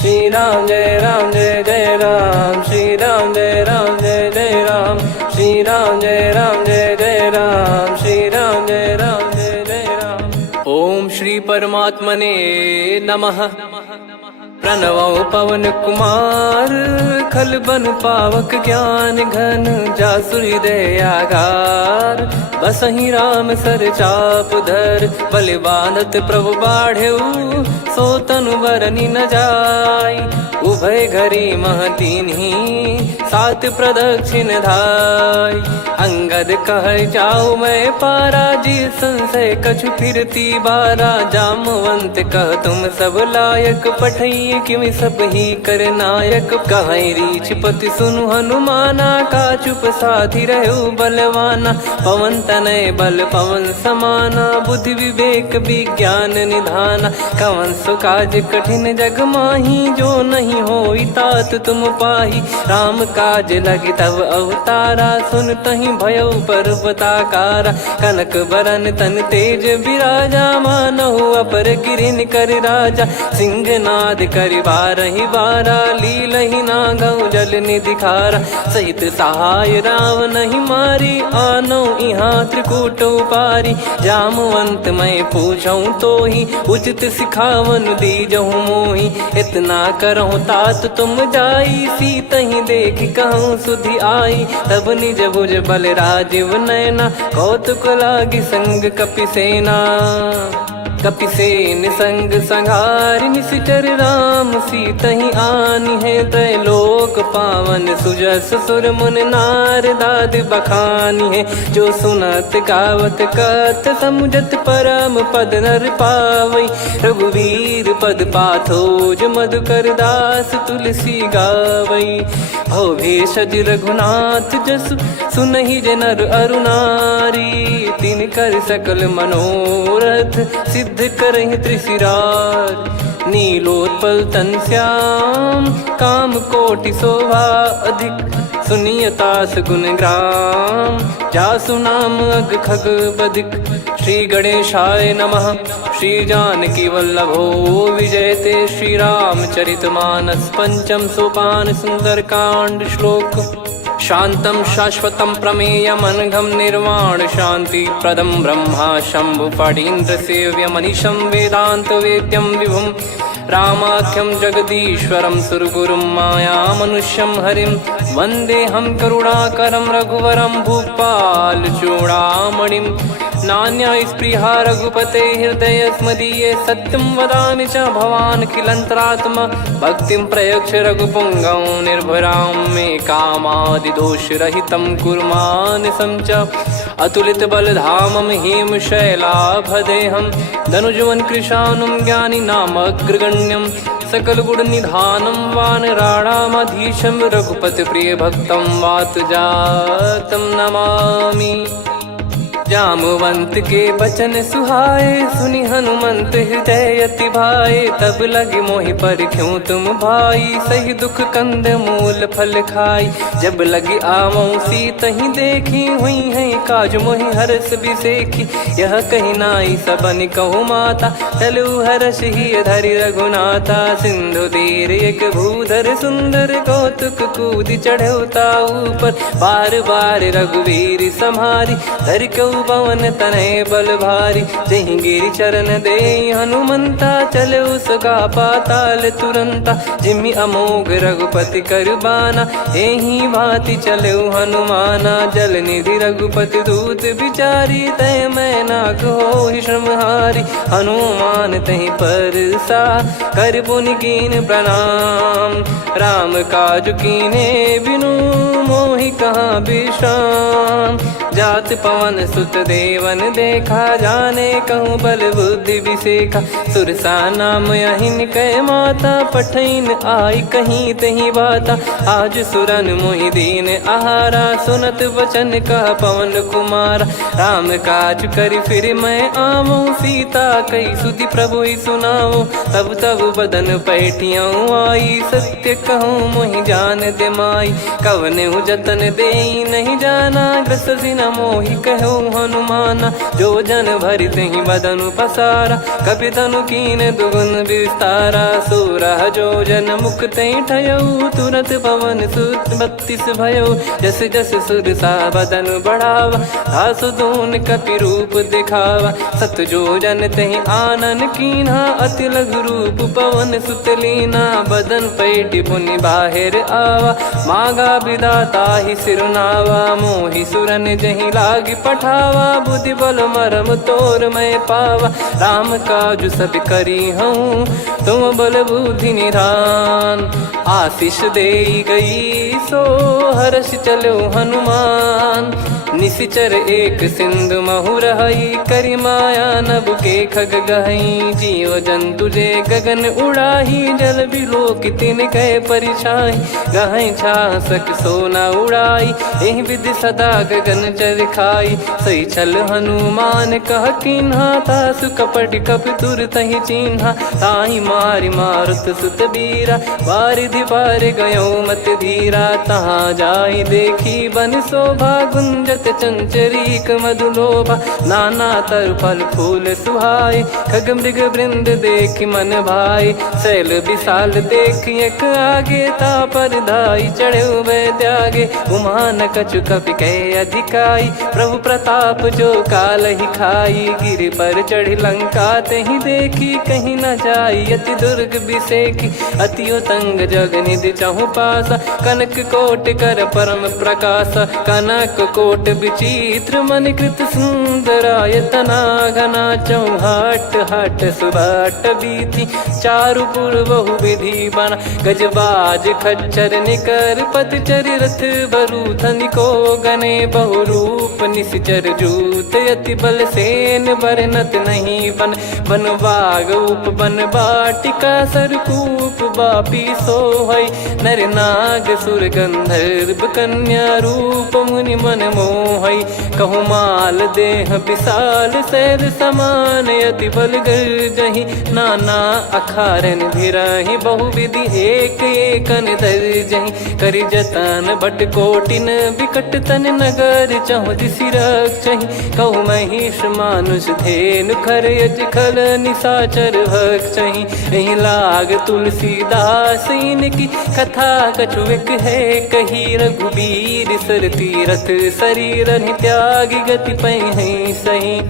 श्री राम जय जय राम, श्री राम जय जय राम, श्री राम जय जय राम, श्री राम जय जय राम। ओम श्री परमात्मने नमः। प्रणवो पवन कुमार, खल बन पावक ज्ञान घन, जासु हृदय आगार। बसहि राम सर चाप धर, बलि बांधत प्रभु बाढ़ेऊ, सो तनु बरनि न जाय। उभय घरी महतीन्ही, सात प्रदक्षिण धाय। अंगद कह जाऊ मैं पारा, जी संशय कछु फिरती बारा। जामवंत कह तुम सब लायक, पठई किमि सब ही कर नायक। कहीं रीछ पति सुनु हनुमाना, का चुप साधि रहु बलवाना। पवन तनय बल पवन समाना, बुद्धि विवेक विज्ञान निधाना। कवन सो काज कठिन जग माही, जो नहीं होई तात तुम पाही। राम काज लगी तब अवतारा, सुन तहि भयउ पर्वताकारा। कनक बरन तन तेज बिराजा, मानहु अपर गिरिन कर राजा। सिंहनाद करि बारहि बारा, लीलहि नागौ जल निधि खारा। सहित सहाय राम नहीं मारी, आनो इहाँ त्रिकूट उपारी। जामवंत मैं पूछऊँ तोहि, उचित सिखावन दीजहु मोहि। इतना करहु तात तुम जाई, सीतहि देख कहूँ सुधि आई। तब निज भुज बल राजीव नयना, कौतुक लागी संग कपिसेना। कपिसेन संग संघारि, निशिचर राम सीतहि आनी है। त्रैलोक पावन सुजस सुर मुन नार, दाद बखानी है। जो सुनत गावत कथ, समुझत परम पद नर पावई। रघुवीर पद पाथोज, मधुकर दास तुलसी गावई। भव भेषज रघुनाथ जसु, सुनहि जे नर अरु नारी। तिन कर सकल मनोरथ, सिद्ध करहि त्रिशिरार। नीलोत्पल तन श्याम, काम कोटि शोभा अधिक। सुनियतास गुण ग्राम, जासु नाम अग खग बदिक। श्री गणेशाय नमः। श्री जानकी वल्लभो विजयते, श्री रामचरित मानस। पंचम सोपान सुंदर कांड श्लोक। शांतं शाश्वतं प्रमेयमनघं, निर्वाण शांति प्रदं ब्रह्मा शंभु फणीन्द्र सेव्यमनिशं। वेदांत वेद्यं विभुं रामाख्यं जगदीश्वरं, सुरगुरुं माया मनुष्यं हरिं। वन्देऽहं करुणाकरं रघुवरं, भूपाल चूडामणिं। नान्या स्पृहा रघुपते हृदय स्मदीये, सत्यं वदामि च भवान् खिलन्तरात्मा। भक्तिं प्रयच्छ रघुपुङ्गं, निर्भरां मे कामादिदोषरहितं कुर्मानिसं च। अतुलित बलधामं हेमशैलाभदेहं, धनुजवन कृशानुं ज्ञानी नामग्रगण्यं। सकल गुण निधानं वानराणामधीशं, रघुपति प्रिय भक्तं वातजातं नमामि। जामवंत के बचन सुहाए, सुनि हनुमंत हृदय अति भाए। तब लगे मोहि पर क्यों तुम भाई, सही दुख कंद मूल फल खाई। जब लगे आवऊं सीतहि देखी, हुई है काज मोहि हरस बिसेखी। यह कही नाई सबन कहु माता, चलु हरष ही धरि रघुनाथा। सिंधु तीर एक भूधर सुंदर, कौतुक कूद चढ़ौता ऊपर। बार बार रघुवीर सम्हारी, धर कऊ पवन तनय बल भारी। जहि गिरि चरण दे हनुमंता, चले उसका पाताल तुरंता। जिमि अमोघ रघुपति कर बाना, एहि भांति चले हनुमाना। जल निधि रघुपति दूत बिचारी, तय मैं नाग होहि श्रमहारी। हनुमान तहि परसा, कर पुनि कीन प्रणाम। राम काज कीने बिनु, मोहि कहाँ विश्राम। जात पवन सुत देवन देखा, जाने कहूँ बल बुद्धि विसेखा। सुरसा नाम अहिन कै माता, पठैन आई कहीं तही बाता। आज सुरन मोहि दीन आहारा, सुनत वचन कह पवन कुमारा। राम काज करि फिर मैं आवऊं, सीता कई सुधि प्रभु ही सुनाओ। तब तब बदन पैठियाँ आई, सत्य कहूँ मोहि जान दे माई। कवने जतन दे नहीं जाना, ग्रसि न मोहि कहो हनुमाना। जो जन भरि तेहि बदनु पसारा, कपि तनु कीन दुगुन विस्तारा। सोरह जो जन मुख तेहि ठयऊ, तुरत पवन सुत 32 भयऊ। जस जस सुरसा बदन बढ़ावा, आसु दून कपि रूप दिखावा। सत जो जन तेहि आनन कीन्हा, अति लघु रूप पवन सुत लीना। बदन पैटि पुनि बाहिर आवा, मागा विधाता ही सिरुनावा। मोहि सुरन जहि लागी पठावा, बुद्धि बल मरम तोर मैं पावा। राम काजु सब करी हूँ, तुम बल बुद्धि निधान। आशीष देई गई सो हर्ष चलो हनुमान। निशिचर एक सिंधु महु रहई, करी माया नभ के खग गहई। जीव जंतु जे गगन उड़ाही, जल बिलोक तिन कह परिछाई। गहई छासक सोना उड़ाई, एहि विधि सदा गगन चर खाई। सही छल हनुमान कह कीन्हा, तासु कपट कप तुर तहि चिन्हा। ताहि मारि मारुत सुत बीरा, वारिधि पार गयो मत धीरा। तहाँ जाई देखी बन शोभा, गुंजत चंचरीक मधुलोभा। नाना तर फल फूल सुहाए, खग मृग वृंद देख मन भाई। शैल विशाल देख एक आगे, तापर धाई चढ़े वै त्यागे। उमान कछु कपि कह अधिकाई, प्रभु प्रताप जो काल ही खाई। गिर पर चढ़ी लंका तेहि देखी, कहीं न जाई अति दुर्ग बिसेकी। अति उतंग जग निधि चहु पासा, कनक कोट कर परम प्रकाश। कनक कोट विचित्र मन कृत सुंदरायतना। घना चौहाट हाट सुबाट बीती, चारु पुर बहु विधि बना। गजबाज खच्चर निकर पतचर, रथ बरु धनिको गने। बहु रूप निशिचर जूत, अति बल सेन बरनत नहीं बन। बन बाग उप बन बाटिका, सरकूप बापी सोहई। नर नाग सुर गंधर्व कन्या, रूप मुनि मन मोहई। कहु माल देह विशाल, शैल समान अति बल गर्जहि। नाना अखारन भिरहि, बहु विधि एक एकन दर्जहि। करि जतन बट कोटिन, बिकट तन नगर चहु दिसि रक्षहि। कहु महिष मानुष धेनु, खर यज खल निशाचर भक्षहि। एहि लाग तुलसीदास इनकी, कथा कछु एक है कही। रघुबीर सर तीरथ शरीर, त्यागी गति पै सही।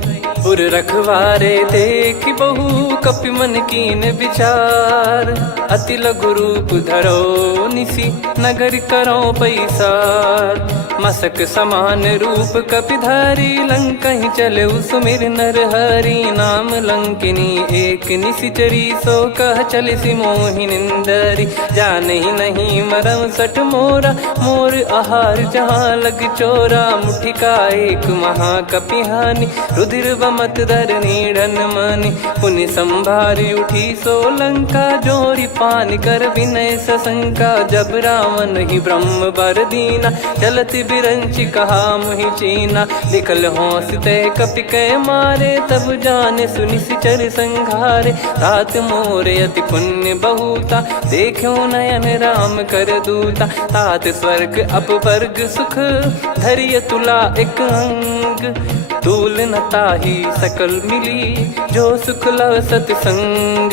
पुर रखवारे देख बहु, कपि मन कीन विचार। अति लघु रूप धरो निसी, नगर करो पैसार। मसक समान रूप कपि धारी, लंकहि चले सुमिर नर हरि। नाम लंकिनी एक निशिचरी, सो कह चलिसि मोहि निंदरी। जानहि नहीं मरम सठ मोरा, मोर आहार जहाँ लग चोरा। मुठिका एक महाकपिहानि, रुधिर बमत धरनी ढन मानि। पुनि संभारी उठी सो लंका, जोरी पान कर विनय सशंका। जब रावण ही ब्रह्म बर दीना, चलत बिरंचि कहा मुहि चीना। लिखल होंस ते कपि कै मारे, तब जाने सुनि सिचर संघारे। तात मोरे अति पुण्य बहुता, देखो नयन राम कर दूता। तात स्वर्ग अपवर्ग सुख, धरिय तुला एक अंग। तूल न ताहि सकल मिली, जो सुख लव सतसंग।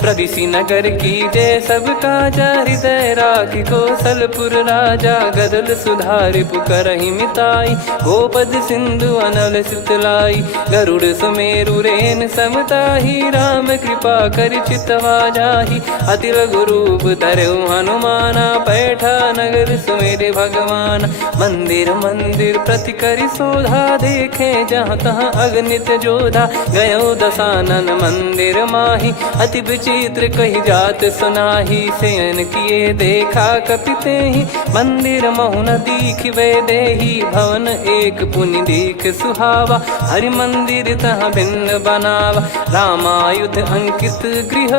प्रविशि नगर की जय सब काजा, हृदय राखि कौशलपुर राजा। गदल सुधारि पुकरहि मिताई, गोपद सिंधु अनल सितलाई। गरुड़ सुमेरु रेन समताहि, राम कृपा करि चितवा जाहि। अति लघु रूप धरऊ हनुमाना, पैठा नगर सुमेरे भगवान। मंदिर मंदिर प्रति करि शोधा, देखे जहाँ तहाँ अगणित जोधा। गयो दशानन मंदिर माही, अति विचित्र कही जात सुनाही। शयन किए देखा कपि तेहि, मंदिर महु न दीख वे देही। भवन एक पुनि दीख सुहावा, हरि मंदिर तहाँ भिन्न बनावा। रामायुध अंकित गृह,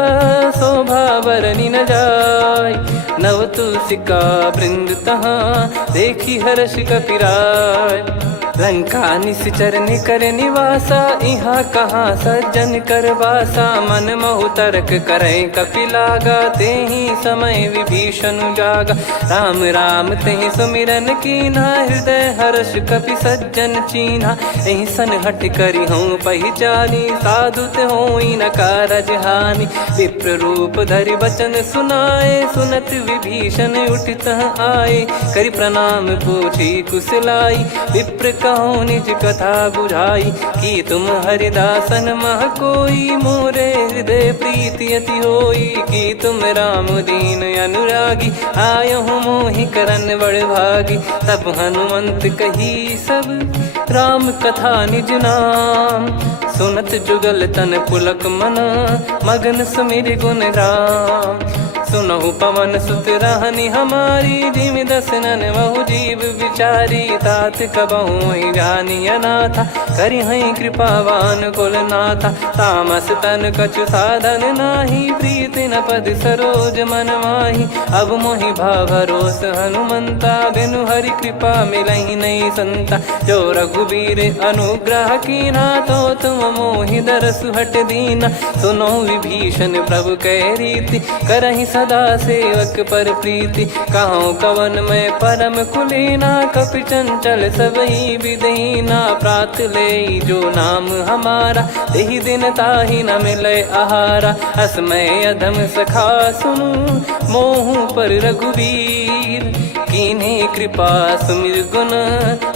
शोभा बरनि न जाय। नव तुलसी का वृंद तहाँ, देखी हर्ष कपिराय। लंका निश्चर निकर निवासा, इहाँ कहाँ सज्जन कर वासा। मन महु तर्क करे कपिलागा, तेहि समय विभीषण जागा। राम राम तेहि सुमिरन कीन्हा, हृदय हर्ष कपि सज्जन चीन्हा। एहि सन हट करि हूँ पहिचानी, साधु ते होई न कारज हानि। विप्र रूप धरि वचन सुनाए, सुनत विभीषण उठित आए। करि प्रणाम पूछी कुशलाई, विप्र कहो निज कथा बुझाई। कि तुम हरिदासन मह कोई, मोरे हृदय प्रीति अति होई। कि तुम राम दीन अनुरागी, आयहु मोहि करन बड़ भागी। तब हनुमंत कही सब राम कथा निज नाम, सुनत जुगल तन पुलक मना, मगन सुमिर गुण राम। सुनहु पवन सुत रहनी हमारी, जिमि दसनन महु जीव विचारी। तात कबहु ही जानी अनाथा, करि हई कृपावान कुल नाथा। तामस तन कछु साधन नाही, प्रीति न पद सरोज मन माही। अब मोहि भाव भरोस हनुमंता, बिनु हरि कृपा मिलहि नहीं संता। जो रघुबीर अनुग्रह कीन्हा, तो तुम मोहि दरसु हट दीना। सुनो विभीषण प्रभु कह रीति, करहि सदा सेवक पर प्रीति। कहूँ कवन में परम कुलीना, कपि चंचल सबही विदहीना। प्रात ले जो नाम हमारा, तेहि दिन ताहि न मिले आहारा। असमय अधम सखा सुनु, मोहु पर रघुवीर। कीन्ही कृपा सुमिर गुण,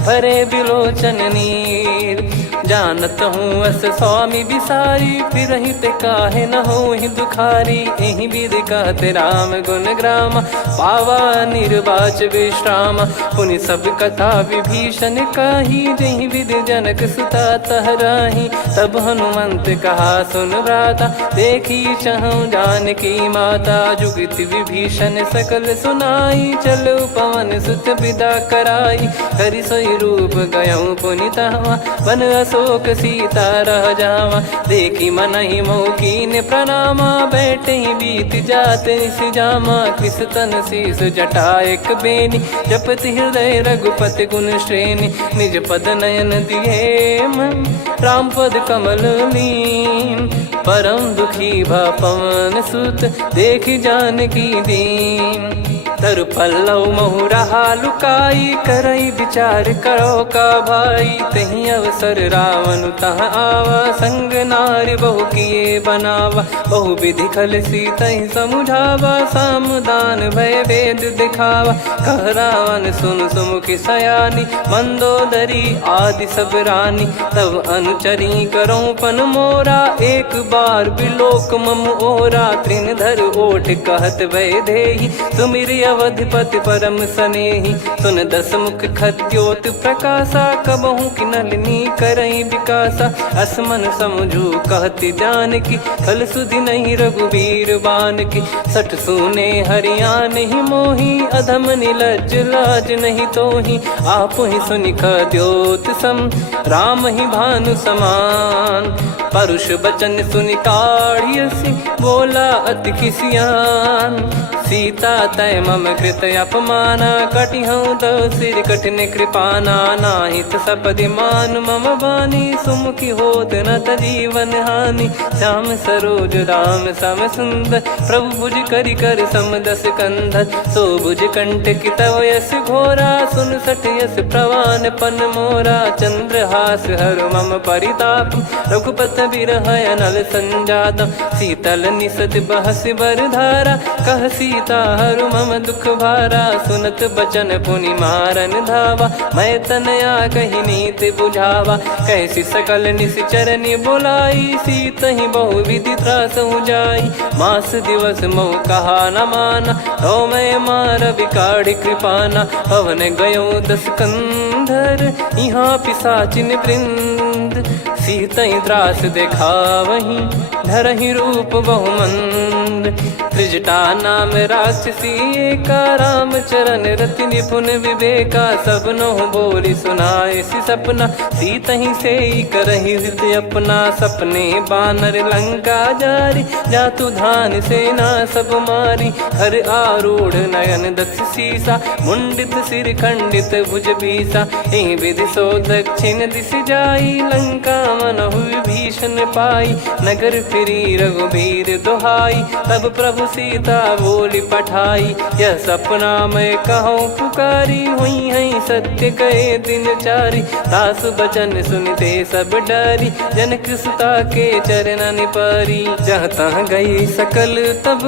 भरे बिलोचन नीर। जानत हूँ अस स्वामी बिसारी, फिरहि ते काहे न होहि दुखारी। एहि विधि कहते राम गुण ग्राम, पावा निर्वाच विश्राम। पुनि सब कथा विभीषण काही, जहि विधि जनक सुता तहराही। तब हनुमंत कहा सुन भ्राता, देखी चहु जानकी माता। जुगति विभीषण सकल सुनाई, चलो पवन सुत विदा कराई। करि सोई रूप गयऊँ पुनि तहवा, वन अशोक सीता रह जावा। देखी मनहि मोह कीन्ह प्रणामा, बैठे ही बीत जात निस जामा। कृस तन शीस जटा एक बेनी, जपति हृदय रघुपति गुण श्रेणी। निज पद नयन दिए मन, राम पद कमल लीन। परम दुखी भा पवन सुत, देखि जानकी दीन। तरु पल्लव महु रहा लुकाई, करई विचार करो का भाई। तहि अवसर रावण तह आवा, संग नारी बहु किए बनावा। बहु विधि खल सीतहि समुझावा, सामदान भय वेद दिखावा। कह रावण सुन सुमुखि सयानी, मंदोदरी आदि सब रानी। तब अनुचरी करो पन मोरा, एक बार बिलोक मम ओरा। तृण धर ओठ कहत भय देहि, सुमिर अवधिपति परम सनेहि। सुन दस मुख खद्योत प्रकाशा, कबहु कि नलिनी करई विकासा। असमन समझू कहति जानकी, खल सुधि नहीं रघुवीर बानकी। सठ सुने हरियाण ही मोही, अधम निलज्ज लाज नहीं तोही। आप ही सुनि खद्योत सम, राम ही भानु समान। परुष बचन सुनि काढ़ियसि, बोला अति किसियान। सीता तय मम कृत अपमाना, कटिहऊँ तव सिर कठिन कृपाना। नाहित सपदि मान मम बानी, सुमुखी होत न जीवन हानि। श्याम सरोज राम सम सुंदर, प्रभु भुज करि कर सम दस कंधर। सो भुज कंठ की तव यस घोरा, सुन सठ यस प्रवान पन मोरा। चंद्रहास हर मम परिताप, रघुपत बिरह अनल संजातम। शीतल निसत बहस बर धारा, कह सीता हरु मम दुख भारा। सुनत बचन पुनि मारन धावा, मैं तनया कहि नीति बुझावा। कैसी सकल निश्चरनि बुलाई, सीतहि बहु विधि त्रासहु जाई। मास दिवस मोह कहा न माना, तो मैं मार बिकाढ़ि कृपाना। पवन गयो दस कंधर, यहाँ पिशाचिन वृंद। मंद, सीतई त्रास देखावहीं धरहि रूप बहुमंद। त्रिजटा नाम राक्षसी एका, राम चरण रति निपुण विवेका। सबनो बोली सुनाए सि सपना, सीतहि से करहि हृद अपना। सपने बानर लंका जारी, जातु धान सेना सब मारी। हर आरूढ़ नयन दक्ष सीसा, मुंडित सिर खंडित भुज बीसा। एहि विधि सो दक्षिण दिश जाई, लंका मनहु विभीषण पाई। नगर फिरी रघुबीर दुहाई, तब प्रभु सीता बोली पठाई। यह सपना मैं कहूँ पुकारी, हुई है सत्य कहे दिन चारी। दास बचन सुनते सब डरी, जनक सुता के चरण परी। जहाँ तहाँ गई सकल तब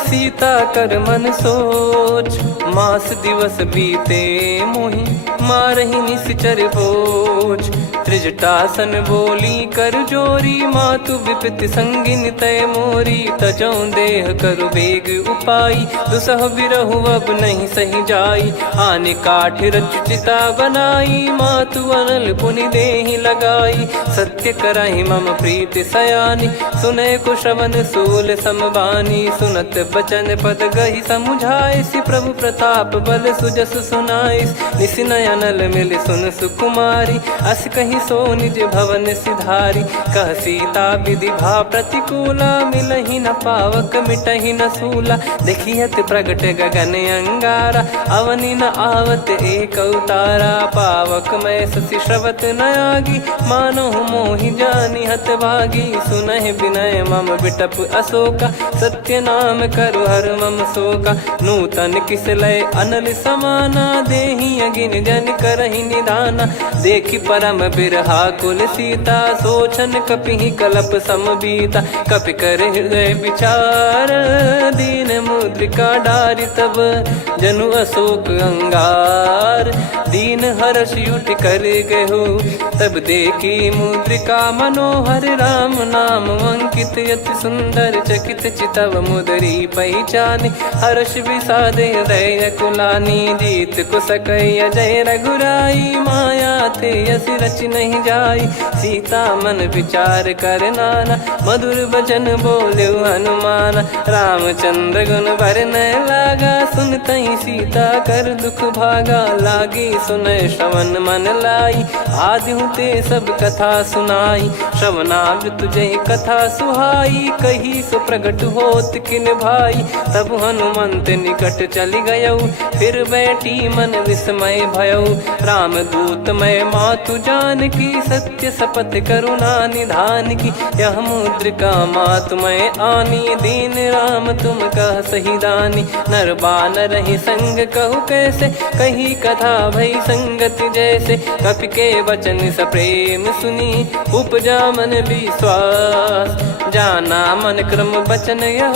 सीता कर मन सोच। मास दिवस बीते मोहि मारहि निश्चर बोझ। त्रिजटासन बोली कर जोरी, मातु विपत्ति संगिन तय मोरी। तजौ देह करु बेग उपाई, दुसह बिरहु अब नहीं सही जाई। आने काठ रचिता बनाई, मातु अनल पुनि देहि लगाई। सत्य करहि मम प्रीति सयानी, सुनय को श्रवण सूल समबानी। सुनत बचन पद गहि समुझाए, सि प्रभु प्रताप बल सुजस सुनाइस। निस नयनल मिल सुन सुकुमारी, अस कहि सो निज भवन सिधारी। कह सीता विधि भा प्रतिकूला, मिलहि न पावक मिटहि न सूला। देखियत प्रगट गगन अंगारा, अवनि न आवत एक अवतारा। पावक मैं शशि श्रवत न आगी, मानो मोहि जानि हत भागी। सुनहि विनय मम बिटप अशोका, सत्य नाम करु हर मम शोका। नूतन किस लय अनल समाना, देहि अगिन जन करहि निदाना। देखि परम बिरहा कुल सीता, सोचन कपिहि कलप समबीता। कपि कर हृदय विचार, दीन मुद्रिका डारि तब जनु अशोक अंगार। दीन हर्ष उठ कर गहु, तब देखी मुद्रिका मनोहर। राम नाम अंकित अति सुंदर, चकित चितव मुदरी पहचान। हर्ष विषाद हृदय कुलानी, जीत को सकय जय रघुराई। माया थे यस रच नहीं जाई, सीता मन विचार कर नाना। मधुर बचन बोले हनुमान, रामचंद्र गुण बरनै लागा। सुनतहि सीता कर दुख भागा, लागी सुनय श्रवण मन लाई। आदि ते सब कथा सुनाई, श्रवणामृत जय कथा सुहाई। कही सो प्रगट होत किन भाई, तब हनुमंत निकट चली गयौ। फिर बैठी मन विस्मय भयौ, राम दूत मैं मातु जानकी। सत्य शपथ करुणा निधान की, यह मुद्रिका मातु मैं आनी। दीन राम तुम कह सही दानी, नर बानर ही संग कहु कैसे। कही कथा भई संगति जैसे, कपि के वचन सप्रेम सुनी। उपजा मन विश्वास, जाना मन क्रम बचन यह।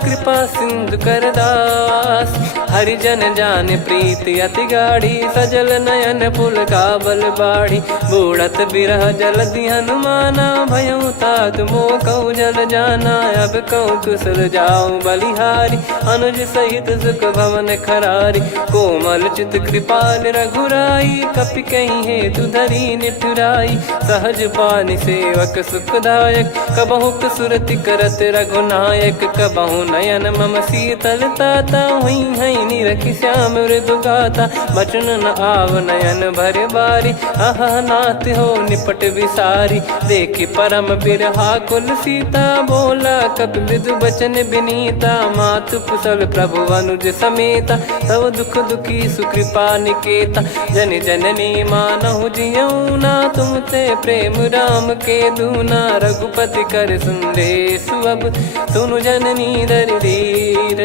कृपा सिंधु कर दास, हरिजन जान प्रीति अति गाढ़ी। सजल नयन पुल का बल बाढ़ी, बूढ़त बिरह जल दी हनुमाना। भयउ तात मोह कहु जल जाना, अब कहु कुशल जाऊं बलिहारी। अनुज सहित सुख भवन खरारी, कोमल चित कृपाल रघुराई। कपि कहीं हेतु धरी निठुराई, सहज पानि सेवक सुखदायक। कबहु सुरति करत रघुनायक, कबहु नयन मम शीतल ताता। हुई है निरखि श्याम मृदु गाता, बचन न आव नयन भर बारी। आहा नाथ हो निपट विसारी, देखि परम बिरहा कुल सीता। बोला कपि मृदु बचन बिनीता, मातु कुशल प्रभु अनुज समेता। तव दुख दुखी सुकृपा निकेता, जन जननी मानहु जियऊ ना। तुम ते प्रेम राम के दूना, रघुपति कर संदेश अब सुनु जननी दर धीर।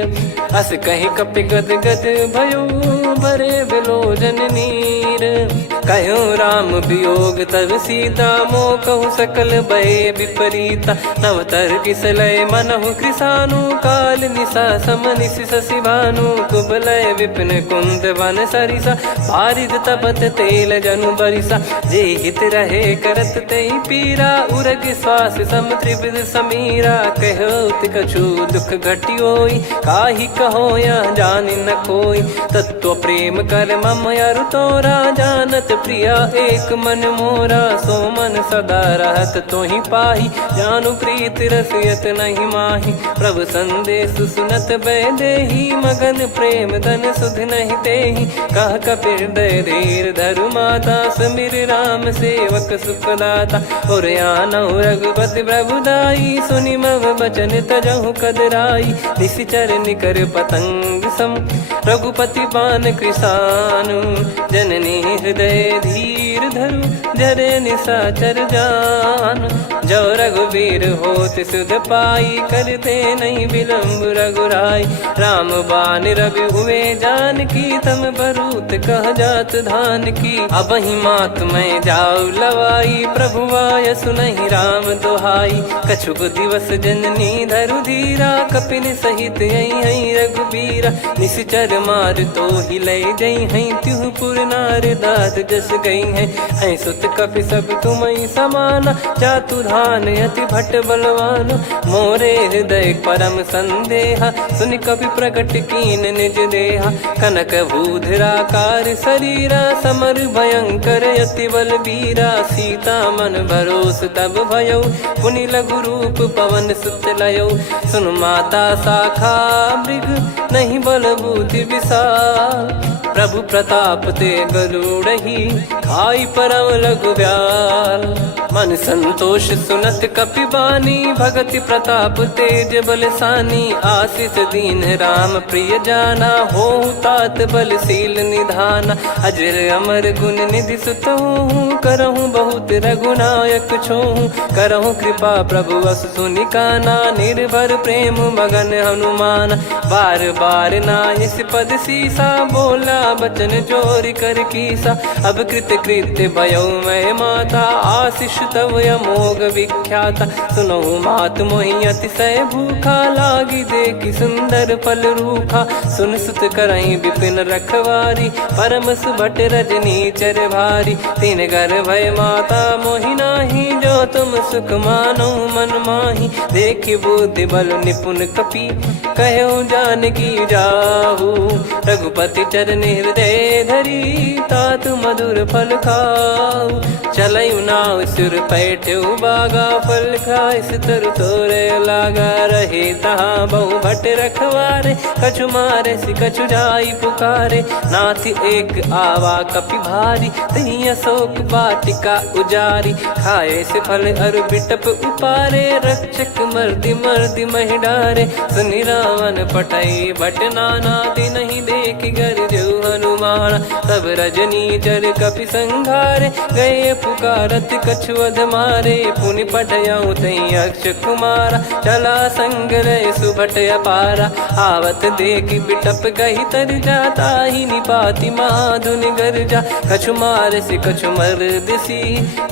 अस कहि कपि गद गद भयो, भरे बिलोचन नीर। कहो राम वियोग तब सीता, मोह कहु सकल भय विपरीता। नवतर किसलय मनहु कृसानु, काल निशा समनिशि शशि भानु। कुबलय विपिन कुंद वन सरिसा, पारिद तपत तेल जनु बरिसा। जे हित रहे करत तेहि पीरा, उरग श्वास सम त्रिविध समीरा। कहो कछु दुख घटियोई, काहि कहो या जान न कोई। तत्व प्रेम कर मम अरु तोरा, जानत प्रिया एक मन मोरा। सो मन सदा रहत तो ही पाही, जानु प्रीत रसियत नहीं माही। प्रभु संदेश सुनत बैदेही, मगन प्रेम धन सुध नहीं तेही। कह कपिर दय धीर धरु माता, समिर राम सेवक सुखदाता। और आनौ रघुपति प्रभुदाई, सुनि मव बचन तजहु कदराई। निशिचर निकर पतंग सम, रघुपति पान कृसानु। जननी हृदय धीर धरु, जरे निशाचर जान। जो रघुवीर होत सुध पाई, करते नहीं विलम्ब रघुराई। राम बान रवि हुए जानकी, तम बरूत कह जात धान की। अब ही मात मैं जाऊ लवाई, प्रभु आय सुनहि राम दोहाई। कछुक दिवस जननी धरु धीरा, कपिन सहित यही रघुबीरा। निशिचर मार तो ही ले जई हैं, त्युह पुर नार दाद जस गई हैं। सुत कपि सब तुमहि समाना, जातु धान अति भट बलवान। मोरे हृदय परम संदेहा, सुनि कपि प्रकट कीन निज देहा। कनक भूधराकार शरीरा, समर भयंकर अति बलबीरा। सीता मन भरोस तब भयउ, पुनि लघु रूप पवन सुत लयउ। सुन माता शाखा मृग, नहीं बल बुद्धि विशाल। प्रभु प्रताप ते गरुड़ही, खाई परम लघु ब्याल। मन संतोष सुनत कपि बानी, भगति प्रताप तेज बलसानी। आशीष दीन राम प्रिय जाना, होहु तात बलशील निधाना। अजर अमर गुण निधि सुतहु, करहु बहुत रघुनायक छोहु। करहु कृपा प्रभु अस सुनि काना, निर्भर प्रेम मगन हनुमान। बार बार नायस पद सीसा, बोला बचन चोरी कर कीसा। अब कृत कृत्य भयउ मैं माता, आशीष तव अमोघ विख्याता। सुनहु मात मोहि अतिशय भूखा, लागी देखि सुंदर फल रूखा। सुन सुत करहि विपिन रखवारी, परम सुभट रजनी चर भारी। तीन घर भय माता मोहि नाही, जो तुम सुख मानो मन माही। देखि बुद्धि बल निपुण कपि, कहु जानकी जाहु। रघुपति चरण हृदय धरी, तात मधुर फल खाऊ। चलयु नाव सुर पैठ्यु बागा, फल खाइस तरु तोरे लागा। रहे तहाँ बहु भट रखवारे, कछु मारे सि कछु जाई पुकारे। नाथ एक आवा कपि भारी, तही अशोक वाटिका उजारी। खाए से फल अरु बिटप उपारे, रक्षक मर्दि मर्दि महि डारे। सुनि रावण पटई भट नाना, तिनहि देखि गरजउ हनुमान। तब रजनी चर कपि संघारे, गए पुकारत कछु अध मारे। पुनि पठयउ तई अक्ष कुमारा, चला संग रहे सुभट अपारा। आवत देखि बिटप गही तर जाता, ही निपाति महाधुनि गर्जा। कछु मार से कछु मर्दिसी,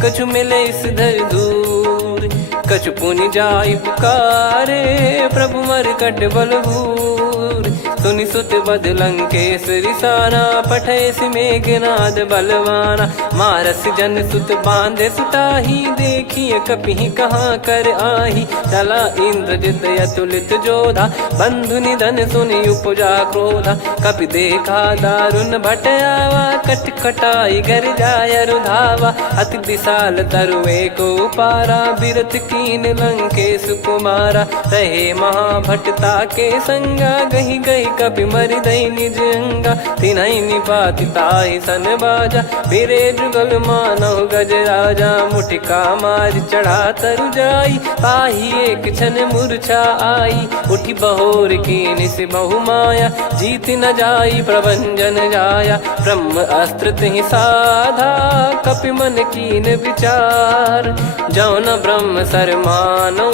कछु मिले इस धर दूर। कछु पुनि जाई पुकारे, प्रभु मरकट बलभूर। सुनि सुत बद लंकेश्वरी साना, पठय मेघनाद बलवाना। मारस जन सुत बांधे सुताही, देखिए कपि कहाँ कर आही। चला इंद्रजित अतुलित जोधा, बंधु निधन सुनि उपजा क्रोधा। कपि देखा दारुण भट आवा, कट कटाई गर जाय रुधावा। अति विशाल तरुए को पारा, बिरत कीन लंकेश कुमारा। रहे महाभटता के संगा, गही गही कपि मरि दई निज अंगा। तिन्हि निपाति ताहि सन बाजा, फिरे जुगल मानव गज राजा। मुटिका मार चढ़ा तरु जाई, ताहि एक क्षण मूर्छा आई। उठि बहोर कीन से बहु माया, जीत न जाई प्रभंजन जाया। ब्रह्म अस्त्र तिहि साधा, कपि मन कीन विचार। जौ न ब्रह्म सर मानौ,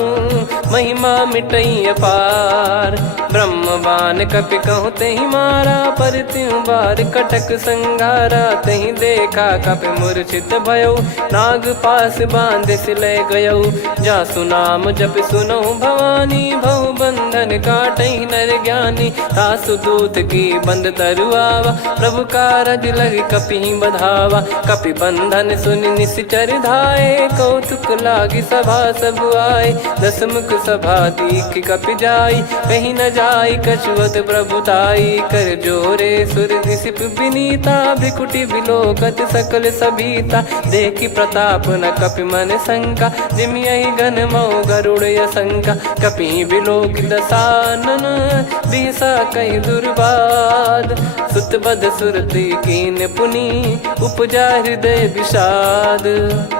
महिमा मिटई अपार। ब्रह्म बान कपि कहु तहि मारा, पर त्यों बार कटक संगारा। तहि देखा कपि मूर्छित भयउ, नाग पास बांध सिले गयउ। जासु नाम जप सुनहु भवानी, भव बंधन काटहि नर ज्ञानी। तासु दूत की बंद तरुआवा, प्रभु कारज लग कपि बधावा। कपि बंधन सुनि निश्चर धाये, कौतुक लागी सभा सब आए। दस मुख सभा दीख कपि जाई, कहीं न जाई कछुवत प्रभुताई। कर जोरे सुर दिसिप विनीता, भ्रिकुटि बिलोकत सकल सबीता। देखि प्रताप न कपि मन शंका, जिमियहि गन मऊ गरुड़ असंका। कपि बिलोक दसानन, बिहसा कहि दुर्वाद। सुत बध सुरति कीन पुनि, उपजा हृदय विषाद।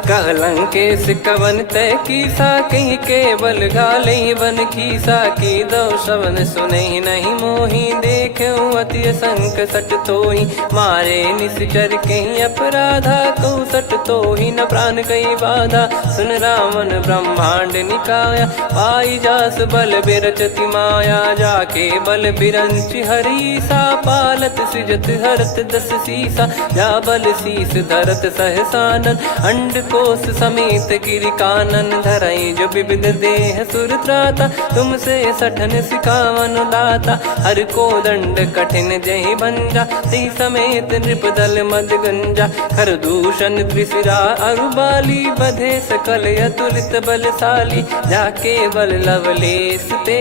कहलंकेश कवन तय कीसा, कहीं केवल गाले बन खीसा। की दो श्रवण सुने नहीं मोही, देखे अति संक सट तोही। मारे निश्चर कहीं अपराधा, कहूँ सट तोही न प्राण कहीं बाधा। सुन रावण ब्रह्मांड निकाया, पाई जास बल बिरचति माया। जाके बल बिरंच हरीसा, पालत सृजत हरत दस सीसा। जा बल शीस धरत सहसानन, अंड कोश समेत गिरि कानन। धरई जो विविध देह सुर त्राता, तुमसे सठन सिखावन दाता। हर को दंड कठिन जहि भंजा, ती समेत नृप दल मद गंजा। खर दूषण त्रिशिरा अरुबाली, बधे सकल अतुलित बलशाली। जाके बल लवलेश ते,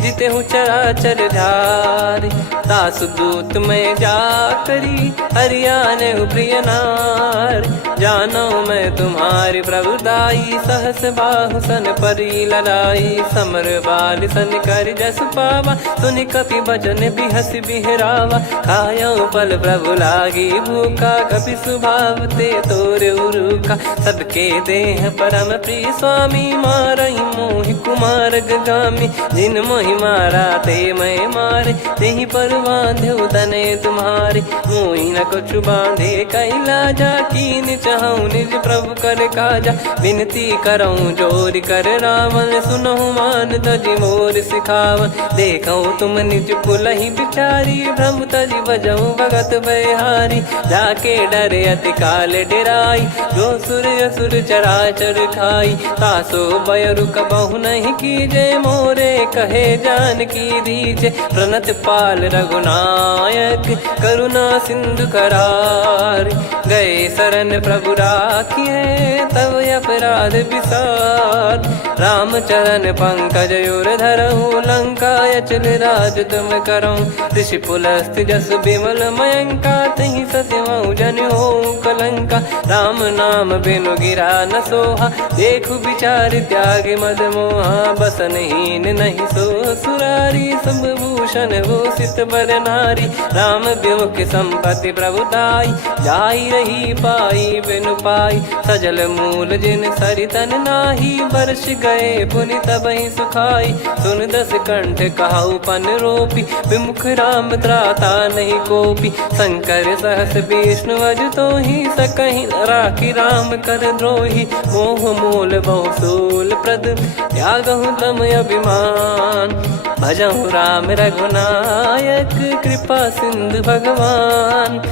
जिते हूँ चराचर धारी। दास दूत में जा करी, हरियाने प्रिय नार। जानो मैं तुम्हारी प्रभुताई, सहस बाहु सन परी लड़ाई। समर बाल सन कर जस पावा, सुनि कपि भजन बिहस बिहरावा। खायो पल प्रभु लागी भूखा, कपि स्वभाव ते तोर उरुखा। सबके देह परम प्रिय स्वामी, मारई मोहि कुमार गगामी। जिन मोहि मारा ते मैं मारे, तेहि पर बांधो तने तुम्हारे। मोहि न कुछ बांधे कैलाजा, कीन चाहूँ निज प्रभु कर काजा। विनती करऊँ जोर कर रावण, सुनहु मान तजि मोर सिखावन। देखऊँ तुम निज पुलहि बिचारी, भ्रम तजि बजऊँ भगत बहारी। जाके डरे अति काल डेराई, जो सुर असुर चराचर खाई। तासो बयरु कबहु नहीं कीजे, मोरे कहे जान की दीजे। प्रणत पाल रघुनायक, करुणा सिंधु करार। गए शरण प्रभु राखिए, तब अपराध विसार। राम चरण पंकज उर धरऊँ, लंका अचल राज तुम करऊँ। ऋषि पुलस्त जस विमल मयंका, तहि सत्यमऊ जन हो कलंका। राम नाम बिनु गिरा न सोहा, देखु विचार त्याग मद मोहा। बसनहीन नहीं सो सुरारी, सब भूषण भूषित बर नारी। राम विमुख संपत्ति प्रभुताई, जाई रही पाई बिनु पाई। सजल मूल जिन सरितन नाही, वर्ष गए पुनि तबहि सुखाई। सुन दस कंठ कहाऊ पन रोपी, विमुख राम त्राता नहीं कोपी। शंकर सहस विष्णु अज तोहि, सकहि न राखी राम कर द्रोही। मोह मूल बहु सूल प्रद, त्यागहु तम अभिमान। भजहु राम रघुनायक, कृपा सिंधु भगवान।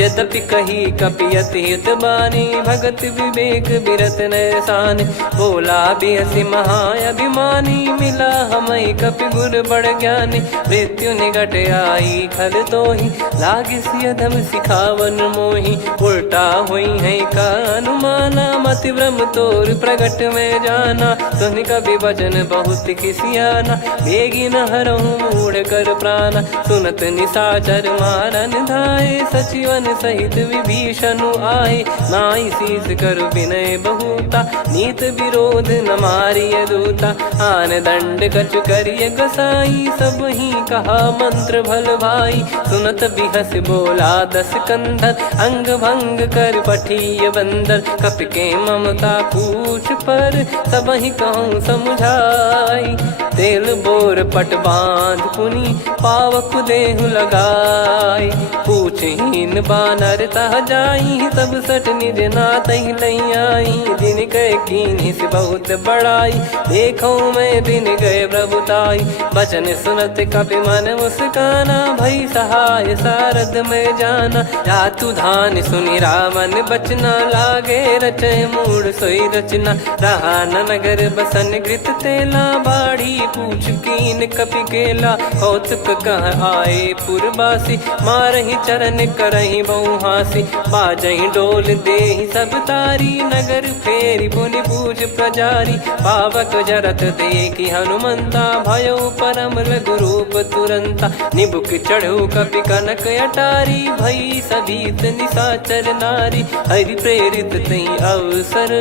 यद्यपि कही कपियति हित बानी, भगत विवेक बिरत नैसान। बोला बिहसि महाअभिमानी, मिला हमई कपि गुर बड़ ज्ञानी। मृत्यु निकट आई खल तोहि, लागिसि अधम सिखावन मोहि। उल्टा हुई है का अनुमाना, मति भ्रम तोर प्रगट में जाना। सुन कवि वचन बहुत खिसियाना, बेगी न हरहु मूढ़ कर प्राणा। सुनत निशाचर मारन धाये, सचिवन सहित विभीषणु आए। नाई शीस कर विनय बहुता, नीत विरोध न मारिय दूता। आन दंड कछु करिय गसाई, सब ही कहा मंत्र भल भाई। सुनत बिहस बोला दस कंधर, अंग भंग कर पठिय बंदर। कपि के ममता पूछ पर, सब ही कहूँ समुझाई। तेल बोर पट बांध पुनि, पावक देहु लगाई। पूछहीन बानर तह जाई, सब सट निज नातहि लई आई। दिन गए कीन्ही से बहुत बड़ाई, देखो मैं दिन गए प्रभुताई। बचन सुनत कपि मन मुस्काना, भई सहाय सारद में जाना। जातु धान सुनि रावण बचना, लागे रचय मूढ़ सोई रचना। रहा न नगर बसन घृत तेला, बाढ़ी पूछ कीन कपि केला कौतुक कह आए पुरबासी मारही चरण करही बहु हासी बाजही डोल देहि सब तारी नगर फेरी पुनि पूज प्रजारी पावक जरत देखी हनुमंता भयो परम लघु रूप तुरंता निबुक चढ़ू कपि कनक अटारी भई सभीत निशाचर नारी हरि प्रेरित तई अवसर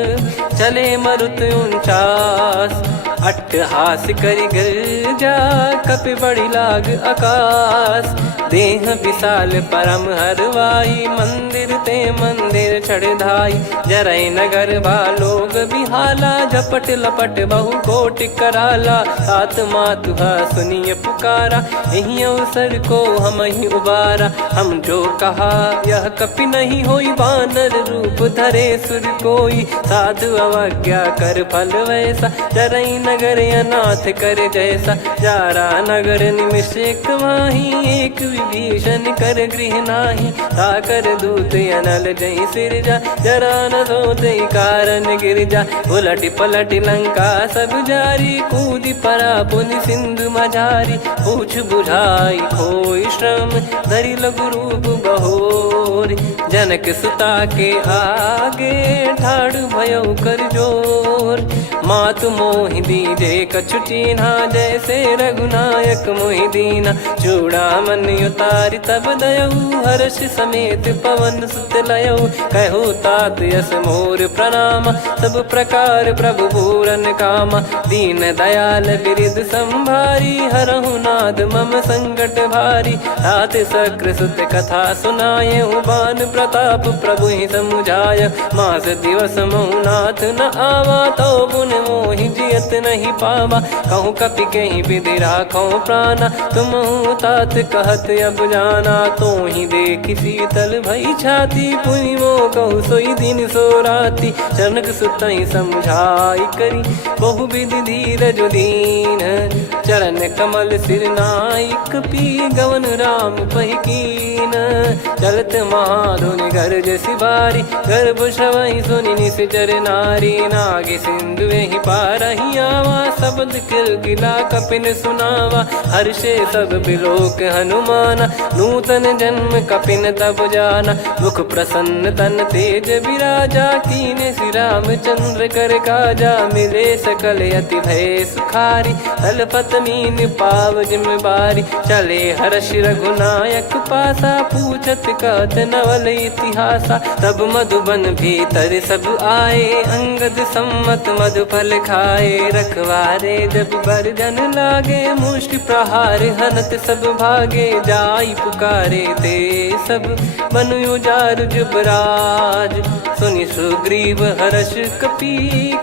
चले मरुत 49 अट्टहास करि गिरजा कपि बड़ी लाग आकाश देह विशाल परम हरवाई मंदिर ते मंदिर चढ़ाई जरई नगर बालोग बिहाला झपट लपट बहु कोट कराला सात मातुहा सुनिय पुकारा यही अवसर को हम ही उबारा हम जो कहा यह कपि नहीं होई बानर रूप धरे सुर कोई साधु अवज्ञा कर फल वैसा जरई नगर अनाथ कर जैसा जारा नगर निमिष एक माही एक विभीषण कर गृह नाही ताकर दूत अनल जय सिरजा जरा न सोते कारण गिरजा उलट पलट लंका सब जारी कूदी परा पुनि सिंधु मझारी पूछ बुझाई खोई श्रम धरि लघु रूप बहोरी जनक सुता के आगे ठाड़ भयो कर जोर मातु मोहि दीजे कछु चीन्हा जैसे रघुनायक मोहि दीना चूड़ामन उतारि तब दयऊ हर्ष समेत पवन सुत लयऊ कहु तात यस मोर प्रणाम सब प्रकार प्रभु पूरन कामा दीन दयाल बिरिद संभारी हरहु नाद मम संकट भारी तात सक्र सुत कथा सुनाये बान प्रताप प्रभु ही समुझाय मास दिवस महु नाथ न आवा तो पुन मोहि जियत नहीं पावा कहूँ कपि कहीं विधि राखो प्राणा तुम तात कहत अब जाना तो ही देख शीतल भई छाती पुनि मो कहु सोई दिन सो राती जनक सुतई समझाई करी बहु विधि धीरज दीन चरण कमल सिर नाइक पी गवन राम पहिकीन चलत महाधुनि गर्ज सिबारी गर्भ श्रवहि सुनि निश्चर नारी नागे सिंधु ही पारही आवा शब्द किलकिला कपिन सुनावा हर्षे सब बिलोक हनुमाना नूतन जन्म कपिन तब जाना मुख प्रसन्न तन तेज विराजा कीने श्री रामचंद्र कर काजा मिले सकल अति भय सुखारी तलपत मीन पाव जिम्मेवारी चले हर्ष रघुनायक पासा पूछत कहत नवल इतिहासा तब मधुबन भीतर सब आए अंगद सम्मत मधुफल खाए रखवारे जब बरजन लागे मुष्टि प्रहार हनत सब भागे जाई पुकारे ते सब मनु उजार जुबराज सुनि सुग्रीव हर्ष कपि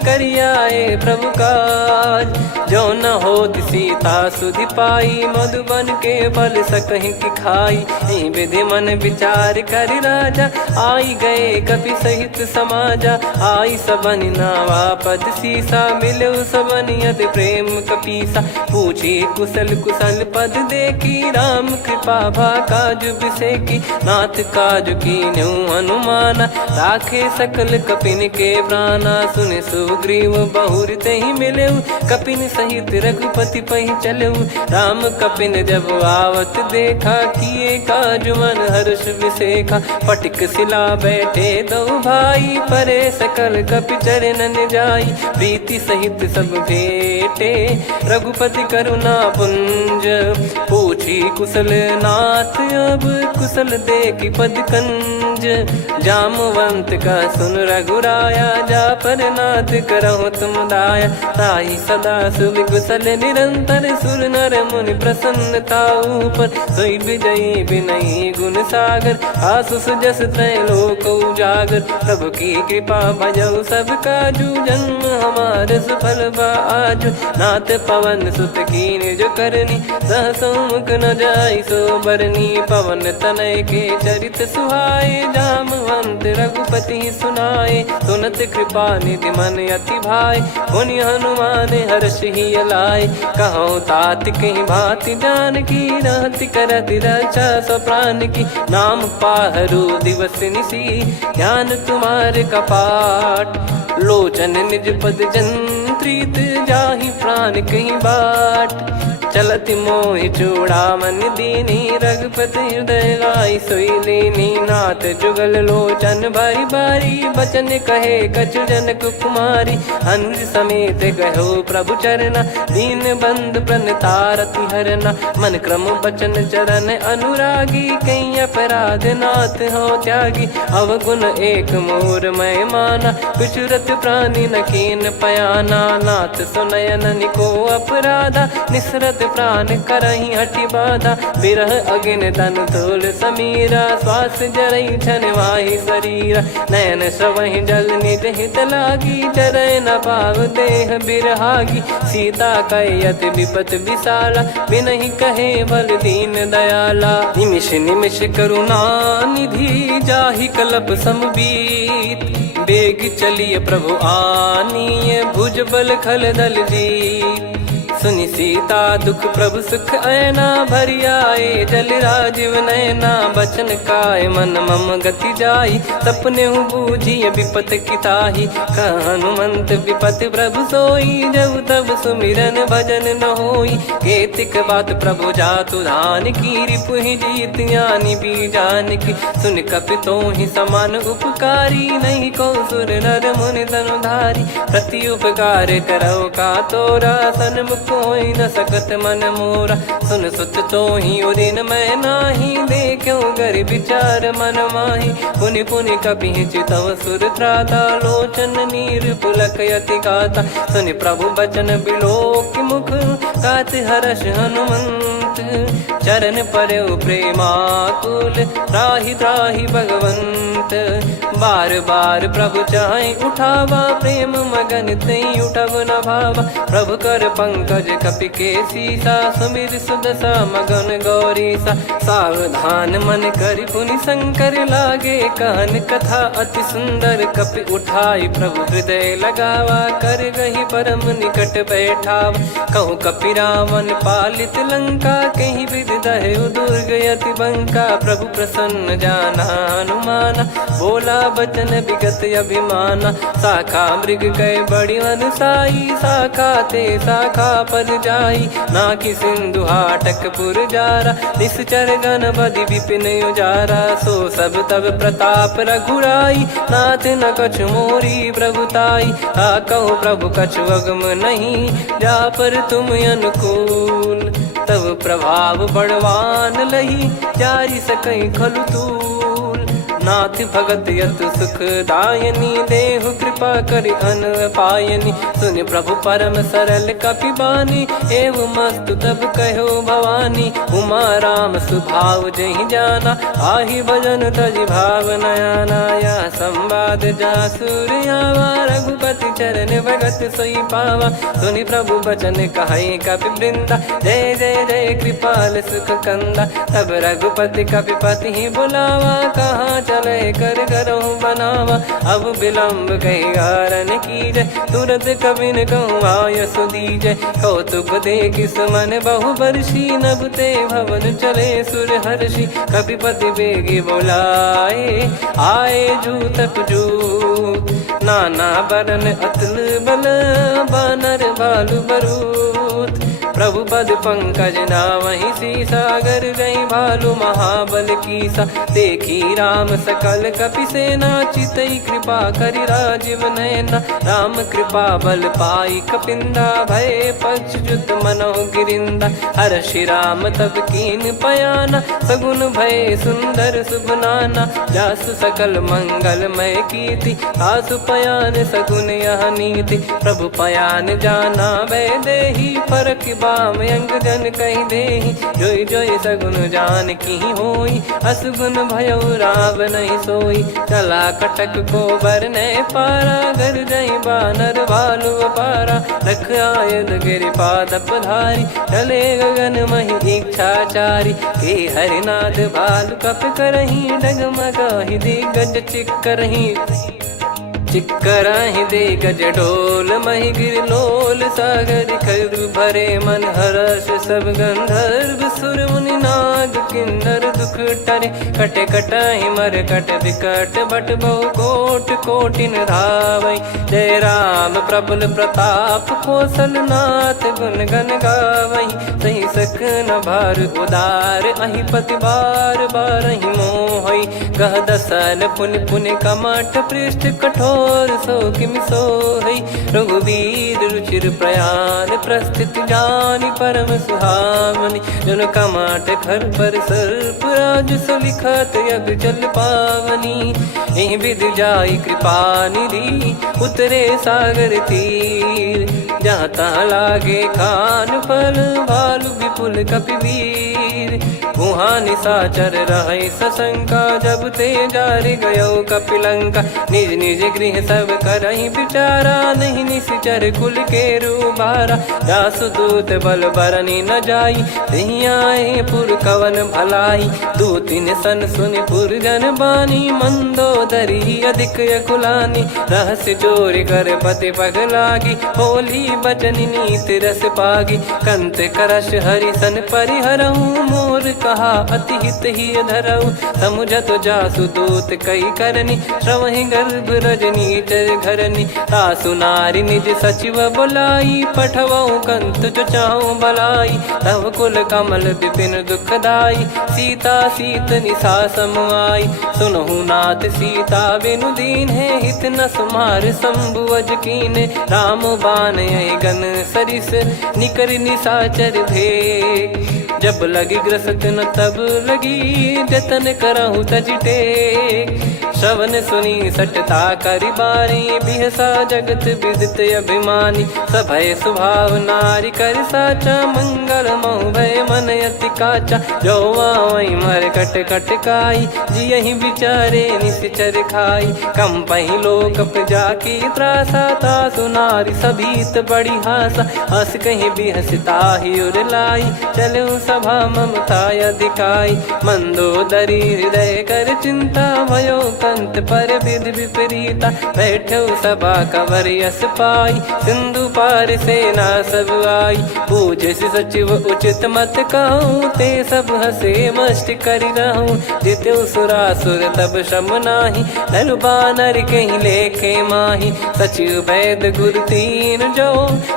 करियाए प्रभु काज जो न हो सीता सुधि पाई मधुबन के फल सकहि की खाई विधि मन विचार कर राजा आई गए कपि सहित समाजा आई सबन नावा पद सीसा मिलो सबनियत प्रेम कपीसा पूछी कुशल कुशल पद देखी राम कृपा भा काज बिसेकी नाथ काज की न्यू हनुमाना राखे सकल कपिन के प्राणा सुन सुग्रीव बहुर ते ही मिले कपिन सहित रघुपति पहि चले राम कपिन जब आवत देखा किए काज मन हर्ष विसेखा पटिक सिला बैठे दो भाई परे सकल कपि चरणन जाई प्रीति सहित सब भेटे रघुपति करुणा पुंज पूछी कुशल नाथ अब कुशल देखी पद कंज जामवंत का सुन रघुराया जा पर नाथ करहु तुम दाया ताई सदा सुभि कुशल निरंतर सुर नर मुनि प्रसन्नता ऊपर सोई विजयी विनयी गुण सागर आसु सुजस त्रैलोक उजागर प्रभु की कृपा भजऊ सब काजू जन्म हमार सफल बाजू नाथ पवन सुत कीन जो करनी सहसो मुख न जाई सो बरनी पवन तनय के चरित सुहाए जामवंत रघुपति सुनाए सुनत कृपा निधि मन अति भाई पुनि हनुमान हर्ष ही लाए कहो तात कहीं भांति जान की रहति करति रक्षा सो प्राण की नाम पाहरू दिवस निसी ध्यान तुम्हारे कपाट लोचन निज पद जन प्रीत जाहि प्राण कहीं बाट। चलत मोहि चूड़ामन दीनी रघुपति हृदय लाई सोई लीनी। नाथ जुगल लोचन बारी बारी बचन कहे कछु जनक कुमारी। हंस समेत गहो प्रभु चरना दीन बंद प्रणतारति हरना। मन क्रम बचन चरण अनुरागी कहीं अपराध नाथ हो त्यागी। अवगुण एक मोर मैं माना विचुरत प्राणी न कीन पयाना। नाथ सुनयन निको अपराधा निसरत प्राण करही हटि बाधा। बिरह अगिन तन तोल समीरा श्वास जरई छन वाहि शरीरा। नयन सवहि जल निज हित लागी चरय न पाव देह बिरहागी। सीता कयत विपत विशाला बिनहि कहे बल दीन दयाला। निमिष निमिष करुणा निधि जाहि कलप समबीत। बेग चलिए प्रभु आनीय भुज बल खल दल जीत। सुनि सीता दुख प्रभु सुख ऐना भरि आए जल राजीव नैना। बचन काय मन मम गति जाई सपने बूझी विपत किताही। हनुमंत विपत प्रभु सोई जब तब सुमिरन भजन न होई। केतिक बात प्रभु जातु धान की रिपुहि जीत ज्ञानी बीजान की। सुन कपितो ही समान उपकारी नहीं को सुर नर मुनि तनुधारी। प्रति उपकार करो का तोरा सन्मुख कोई न सकत मन मोरा। सुन सुत तो ही उदिन मैं नाही देखो गर विचार मन माही। पुनि पुनि कपि चितव सुर त्राता लोचन नीर पुलक यति गाता। सुनि प्रभु बचन बिलोक मुख गात हर्ष हनुमंत। चरण परयो प्रेमाकुल त्राहि त्राहि भगवंत। बार बार प्रभु चाहि उठावा प्रेम मगन तई उठब न भावा। प्रभु कर पंकज कपि के सीसा सुमिर सुदशा मगन गौरीसा। सावधान मन करि पुनि शंकर लागे कहन कथा अति सुंदर। कपि उठाई प्रभु हृदय लगावा कर गही परम निकट बैठावा। कहूँ कपि रावण पालित लंका कहीं विधि दहु दुर्ग यति बंका। प्रभु प्रसन्न जाना हनुमाना बोला बचन विगत अभिमाना। शाखा मृग गए बड़ी अनुसाई शाखा ते शाखा पर जाई। ना कि सिंधु हाटक पुर जारा निश्चर गण बदि विपिन उजारा। सो सब तब प्रताप रघुराई नाथ न कछु मोरी प्रभुताई। कहूँ प्रभु कछु अगम नहीं जा पर तुम अनुकूल। तब प्रभाव बड़वान लही जारी सकई खलु तूल। नाथ भगत यत सुख दायनी देहु कृपा करि अन पायनी। सुन प्रभु परम सरल कपि बानी एवं मस्तु तब कहो भवानी। उमा राम सुभाव जहि जाना आहि भजन तजि भाव नयाना। या संवाद जासुर आवा रघुपति चरण भगत सोई पावा। सुनि प्रभु बचन कहै कपि वृंदा जय जय जय कृपाल सुख कंदा। तब रघुपति कपि पति बुलावा कहाँ चले कर करहु बनावा। अब विलम्ब कही कारण कीजय तुरत कबिन कहूँ आयस दीजय। कौतुक देख सुमन बहु बरसी नभ ते भवन चले सुर हर्षि। कपिपति बेगी बोलाए आए जूतक जूत। नाना बरन अतुल बल बानर बालु बरूत। प्रभु पद पंकज नावहि सीसागर गई भालु महाबल कीसा। देखी राम सकल कपि सेना चितई कृपा करि राजीव नयना। राम कृपा बल पाई कपिंदा भय पक्ष जुत मनो गिरिंदा। हर्षि राम तब कीन पयाना सगुन भय सुंदर शुभ नाना। जासु सकल मंगलमय कीर्ति आसु पयान सगुन यह नीति। प्रभु पयान जाना वै देहि फरक बाम अंग जन कहीं देहि। जोई जोई सगुन जान की होई असगुन भयो राव नहीं सोई। चला कटक को बरने पारा घर जई बानर भालु पारा। रख आयद गिरि पाद पधारी चले गगन मही इच्छाचारी। के हरिनाथ भालु कप करही डगमगाहि दिग्गज चिक्करही। चिक्कराहि दे गज डोल महि गिर लोल सागर खर भरे मन हर्ष सब गंधर्व सुर मुनि नार। नाग किन्नर दुख टरे, कटे कटहि मर कट विकट बट बहु कोट कोटिन धावै। जय राम प्रबल प्रताप कौशलनाथ गुण गण गावै। सही सकन भार उदार अहि पति बार बारहि मोहै। गह दसन पुन पुन कमठ पृष्ठ कठोर सो किमि सोहै। रघुवीर रुचिर प्रयाण प्रस्थित जानि परम सुहावनि। जन कमठ खर पर सर्प राज सलिखत यग जल पावनी। एहि विधि जाई कृपा निधि उतरे सागर तीर। जहाँ तहाँ लागे खान फल भालु विपुल कपिवीर। वहाँ निशाचर रहै सशंका जब ते जारि गयो कपिलंका। निज निज गृह सब करहि विचारा नहीं निश्चर कुल के रूबारा। जासु दूत बल बरनि न जाई तेहि आए पुर कवन भलाई। दूतिन सन सुनि पुर जन बानी मंदोदरी अधिक यकुलानी। रहस्य चोरी कर पति पगलागी होली बचन नीति रस पागी। कंत करश हरिसन परिहरहु मोर कहा अति हित ही धरऊ। समुझत जासु दूत कई करनी श्रवहि गर्भ रजनी चर घरनी। तासु नारी निज सचिव बुलाई पठवऊ कंत जो चाहूं बलाई। तव कुल कमल विपिन दुखदाई सीता सीत निशा समाई। सुनहु नाथ सीता बिनु दीन है हित न सुमार शंभु अज कीने। राम बाण गन सरिस निकर निशाचर भेग। जब लगी ग्रसत न तब लगी जतन करहु तज टेक। श्रवण सुनी सटता करि बारी बिहसा जगत विदित अभिमानी। सभय स्वभाव नारी कर साचा मंगल मऊ भय मन अति काचा। जो आवै मर कट कट काई जियहि विचारे निश्चर खाई। कम पहि लोक जाकी त्रासा तासु नारी सभीत बड़ी हासा। हस कहीं बिहसता ही उर लाई चलऊ सभा ममता अधिकाई। मंदोदरी हृदय कर चिंता भयो कंत पर विधि विपरीता। बैठो सभा कवर यस पाई सिंधु पार सेना सब आई। पूज्य सचिव उचित मत कहूँ ते सब हसे मष्ट करि रहूँ। जित्यु सुरासुर तब श्रम नाही नर बानर कहीं लेखे माही। सचिव वैद गुरु तीन जो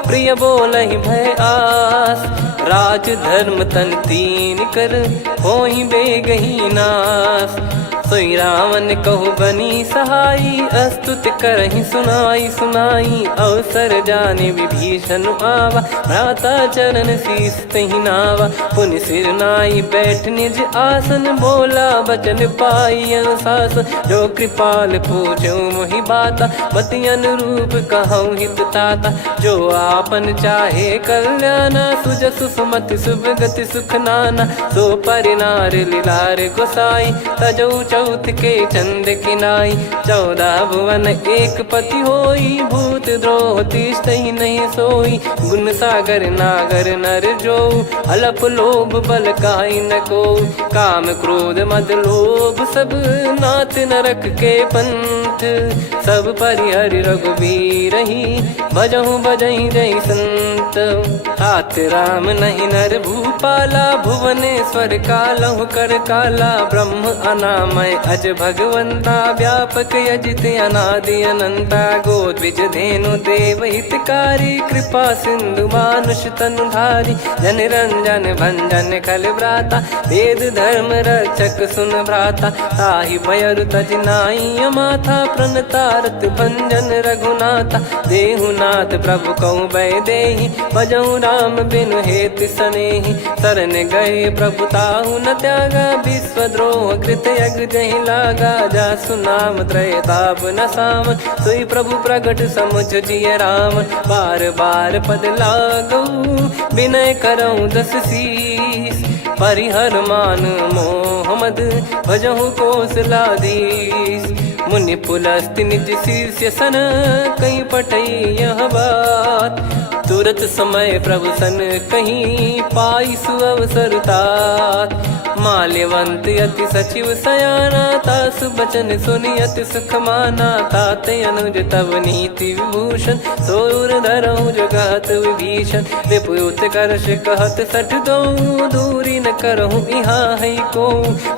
प्रिय बोलहि भय आस। राज धर्म तन तीन कर होई बेगही नास। सोई रावण कहु बनी सहाई अस्तुत करहि सुनाई सुनाई। अवसर जाने विभीषण आवा भ्राता चरण शीस तहि नावा। पुनि सिर नाई बैठ निज आसन बोला बचन पाई अनुशासन। जो कृपाल पूछो मोहि बाता मति अनुरूप कहूँ हित ताता। जो आपन चाहे कल्याणा सुजसु सुमति सुभगति सुख नाना। सो परिनार लीलार गोसाई तजौ चौथ के चंद किनाई। 14 भुवन एक पति होई भूत द्रोह तिष्ठहि नहीं सोई। गुण सागर नागर नर जो अलप लोभ बल काई न को। काम क्रोध मद लोभ सब नाथ नरक के पंथ। सब परिहरि रघुबीर ही भजहु भजहि जय संत। तात राम नहीं नर भूपाला भुवनेश्वर कालहु कर काला। ब्रह्म अनामय अज भगवंता व्यापक यजित अनादि अनंता। गोद्विज धेनु देव हितकारी कृपा सिंधु मानुष तनुधारी। जन रंजन भंजन खल व्राता वेद धर्म रक्षक सुन भ्राता। ताहि भयरु तज नाई माथा प्रणतारत भंजन रघुनाथा। देहुनाथ प्रभु कहु भय देहि भजहु राम बिनु हेत सनेहि। शरण गए प्रभु ताहु न त्यागा विश्वद्रोह कृत यज्ञ जहि लागा। जासु नाम त्रय ताप न सावन सोई प्रभु प्रगट समुझ जिय राम। बार बार पद लागऊ विनय करऊँ 10 शीस। परिहर मान मोह मद भजहु कौशलाधीश। मुनि पुलस्त्य निज शिष्य सन कहीं पठई यह बात। तुरत समय प्रभु सन कहीं पाई सुअवसर तात। माल्यवंत अति सचिव सयाना तासु बचन सुनि अति सुख माना। ताते अनुज तव नीति विभूषण सोर धरऊ जगत विभीषण। विपुत करश कहत सठ दो दूरी न करहु यहाँ है को।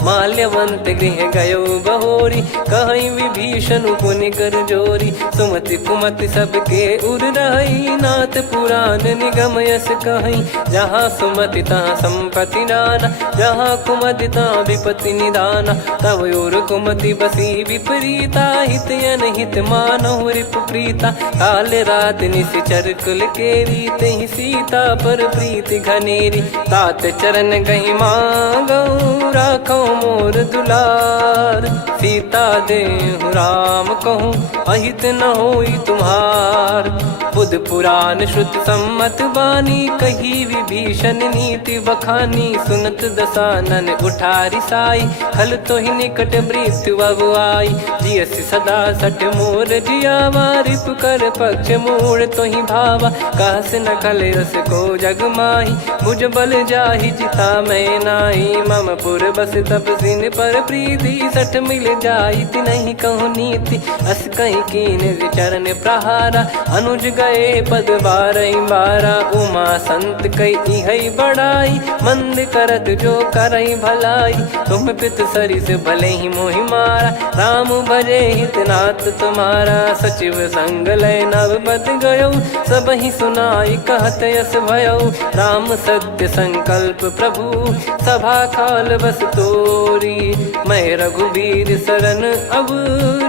माल्यवंत गृह गयो बहोरी, कहीं विभीषण पुनि कर जोरी। सुमति कुमति सबके उर रही, नाथ पुराण निगम यस कहीं। जहाँ सुमति तहाँ संपत्ति नाना, जहाँ कुमति तहाँ विपत्ति निदाना। तब और कुमति बसी विपरीता, हित अनहित मानहु रिपु प्रीता। काल रात निश्चर कुल केरी, तहि सीता पर प्रीति घनेरी। तात चरण गही मांगऊ, राखो मोर दुलार। सीता देहु राम कहूँ, अहित न होई तुम्हार। बुध पुराण श्रुत सम्मत बानी, कही विभीषण नीति बखानी। सुनत दसानन उठारी साई, खल तो ही निकट मृत्यु अब आई। जियसि सदा सठ मोर जियावा, रिप कर पक्ष मूड़ तो ही भावा। कहस न खल रस को जग माही, मुझ बल जाहि जिता मैं नाई। मम पुर बस तपसिन पर प्रीति, सठ मिल जाई नहीं कहूँ नीति। अस कहीं कीन चरण प्रहारा, अनुज गए पद बारई बारा। उमा संत कई है बड़ाई, मंद करत जो करई भलाई। तुम पित सरिस भले ही मोहि मारा, राम भजे हित नाथ तुम्हारा। सचिव संग लय नव बद गयो, सब ही सुनाई कहत यस भयो। राम सत्य संकल्प प्रभु, सभा काल बस तोरी। मैं रघुबीर शरण अब,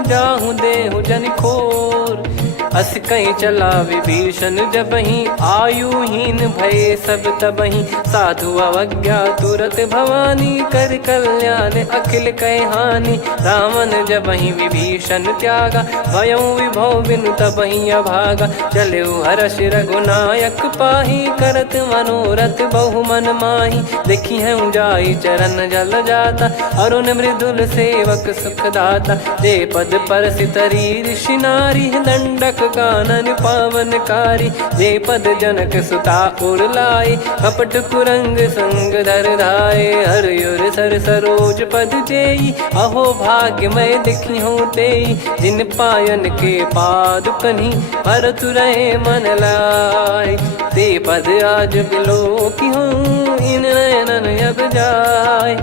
जाहूँ देहु जन खोर। अस कहीं चला विभीषण जबहि, आयुहीन भय सब तबहि। साधु अवज्ञा तुरत भवानी, कर कल्याण अखिल कह हानि। रावण जबहि विभीषण त्यागा, भयउ विभव बिनु तबहि अभागा। चलऊ हर्ष रघुनायक पाही, करत मनोरथ बहु मन माही। देखी है जाई चरण जल जाता, अरुण मृदुल सेवक सुखदाता। जे पद पर सितरी ऋषि नारी, दंडक कानन पावनकारी। जे पद जनक सुता उर लाए, कपट कुरंग संग धर धाये। हरियुर सर सरोज पद जेई, अहो भाग्य मैं दिखी हूँ तेई। जिन पायन के पाद कन्ही, भरत रहे मन लाए। ते पद आज बिलो की हूँ, इन नयनन अब जाय।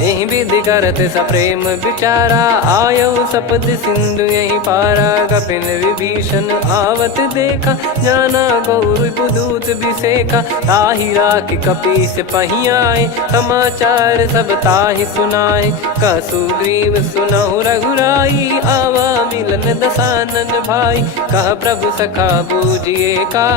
यही विधि करत सप्रेम विचारा, आयऊ सपद सिंधु यही पारा। कपिन विभीषण आवत देखा, जाना गौर बुदूत बिसेखा। ताहि राख कपीस पही आए, समाचार सब ताहि सुनाए। कह सुग्रीव सुनहु रघुराई, आवा मिलन दसानन भाई। कह प्रभु सखा बूझिए का,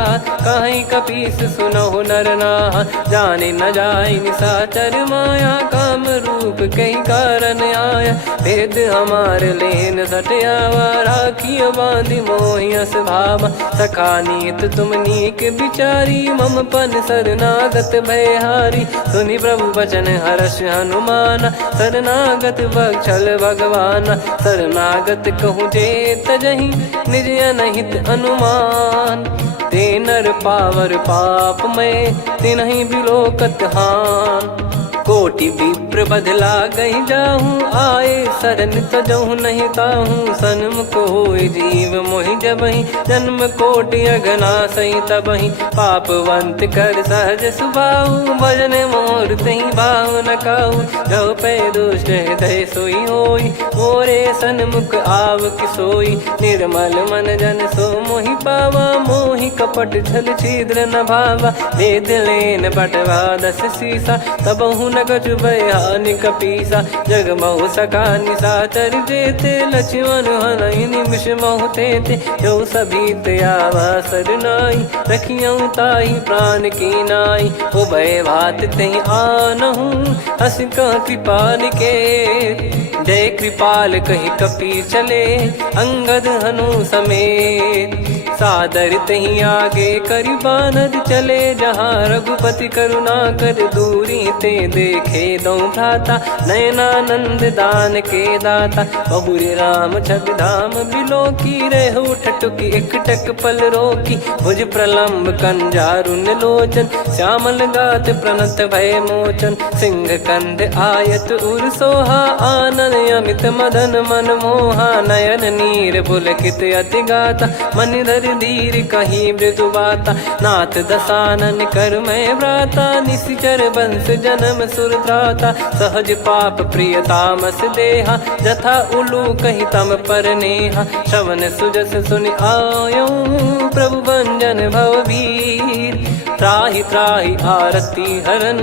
कहीं कपीस सुनहु नर नाहा। जाने न जाय निशाचर माया, काम रूप कई कारण आया। भेद हमार लेन सटयावा, राखियो बांधि मोहियस भावा। सखा नीत तुम नीक बिचारी, मम पन शरणागत भयहारी। सुनि प्रभु वचन हर्ष हनुमाना, शरणागत बक्षल भगवाना। शरणागत कहूँ जे तजहि, निज अनहित अनुमान। ते नर पावर पाप में, तिन्हि बिलोकत हान। कोटि विप्र बदला गई जाहूँ, आए शरण तजहु नहीं ताहूँ। सन्मुख होय जीव मोहि जबहि, जन्म कोटि अगना सही तबहि। पापवंत कर सहज सुभाऊ, भजन मोर तहि भाव न काहू। जो पै दुष्ट हृदय सोई होई, मोरे सन्मुख आव किसोई। निर्मल मन जन सो मोहि पावा, मोहि कपट छल छिद्र न भावा। वेद लेन बटवा दस सीसा, तबहु न कछु भयानि कपीसा। जग महु सखा निशाचर जेते, लक्ष्मण हनहि निमिष महु तेते। जो सभी त्यावा सरनाई, रखियऊ ताहि प्राण की नाई। उभय भात तहि आनहु, हस कह कृपाल के। जय कृपाल कहि कपी चले, अंगद हनु समेत। सादर तही आगे करि बानर चले, जहाँ रघुपति करुणा कर दूरी ते देखे दो भ्राता। नयनानंद दान के दाता, बहुरी राम छग धाम बिलो की। रेहु ठटुकी एकटक पल रोकी, भुज प्रलम्ब कंजारुन लोचन। श्यामल गात प्रणत भय मोचन, सिंह कंध आयत उर सोहा। आनन अमित मदन मन मोहा, नयन नीर पुलकित अति गाता। मनिधर कर धीर कहीं मृदु बाता, नाथ दसानन कर मैं व्राता, निशिचर बंस जन्म सुर त्राता, सहज पाप प्रिय तामस देहा, जथा उलू कही तम पर नेहा, श्रवण सुजस सुनि आयो प्रभु भंजन भववीर, त्राहि त्राहि आरती हरन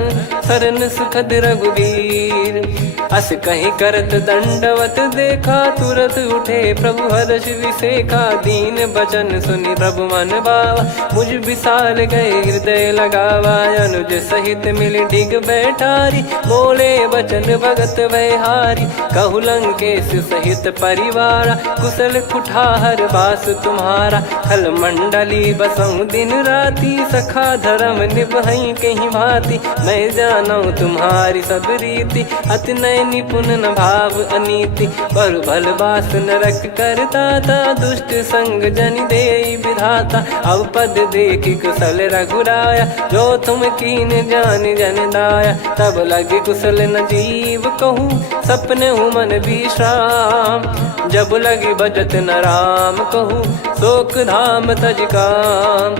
सरन सुखद रघुवीर, अस कहीं करत दंडवत देखा, तुरत उठे प्रभु हर्ष विसेखा, दीन बचन सुनि प्रभु मन भावा, मुझ विशाल गए हृदय लगावा, अनुज सहित मिल डिग बैठारी, बोले बचन भगत वैहारी, कहु लंकेश सहित परिवारा, कुशल कुठार बास तुम्हारा, खल मंडली बसऊं दिन राती, सखा धर्म निभई कहीं भांति, मैं जानू तुम्हारी सब रीति, अति नय निपुण न भाव अनीति, पर भल बास नरक करता था, दुष्ट संग जन दे विधाता, अब पद देखी कुशल रघुराया, जो तुम कीन जान जन दाया, तब लगे कुशल न जीव कहूँ, सपने हूँ मन विश्राम, जब लगी बजत न राम कहूँ, शोक धाम तज काम,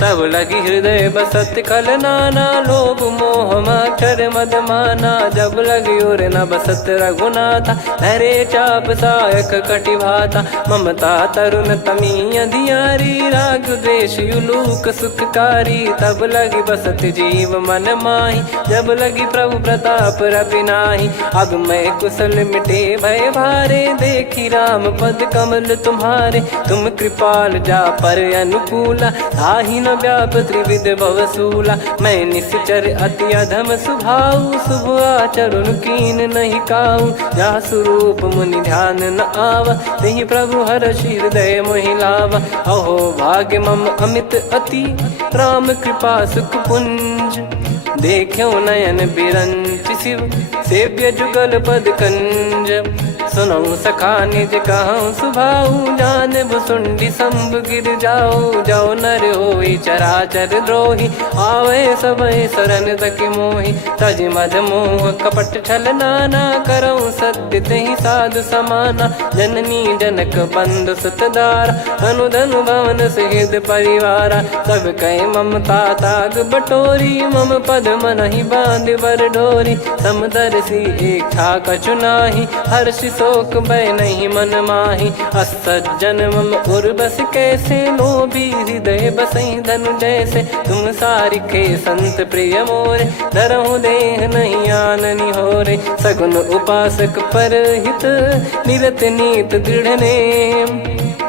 तब लगी हृदय बसत खल नाना, लोभ मोह मक्षर मद माना, जब लगी और न बसत रघुनाथा, धरे चाप सायक कटि भाता, ममता तरुण तमी अधियारी, राग द्वेष युलूक सुखकारी, तब लगी बसत जीव मन माही, जब लगी प्रभु प्रताप रवि नाही, अब मैं कुशल मिटे भय भारे, देखी राम पद कमल तुम्हारे, तुम कृपाल जा पर अनुकूला, ताहि न व्याप त्रिविध भवसूला, मैं निश्चर अति अधम सुभाऊ, शुभ आचरण कीन नहीं काऊ, जा स्वरूप मुनि ध्यान न आवा, तेहि प्रभु हर्ष हृदय मोहि लावा, अहो भाग्य मम अमित अति, राम कृपा सुख पुंज, देखो नयन बिरंच शिव, सेव्य जुगल पद कंज, सुनऊ सखा निज कहूँ सुभाऊ, जान भुसुंडी संभ गिर जाओ, जाओ नर होई चराचर द्रोही, आवे सबय शरण तक मोहि, तज मद मोह कपट छल नाना, करऊँ सत्य तेहि साधु समाना, जननी जनक बंधु सुतदारा, अनु धनु भवन सहित परिवारा, सब कहे ममता ताग बटोरी, मम पद मनहि बांध बर डोरी, समदर्शी इच्छा कछु नाही, हर्ष शोक भय नहीं मन माही, असज्जन मम उर्वश कैसे, लोभी हृदय बसई धनु जैसे, तुम सारिखे संत प्रिय मोरे, धरहु देह नहीं आननि होरे, सगुन उपासक पर हित, निरत नीत दृढ़ नेम,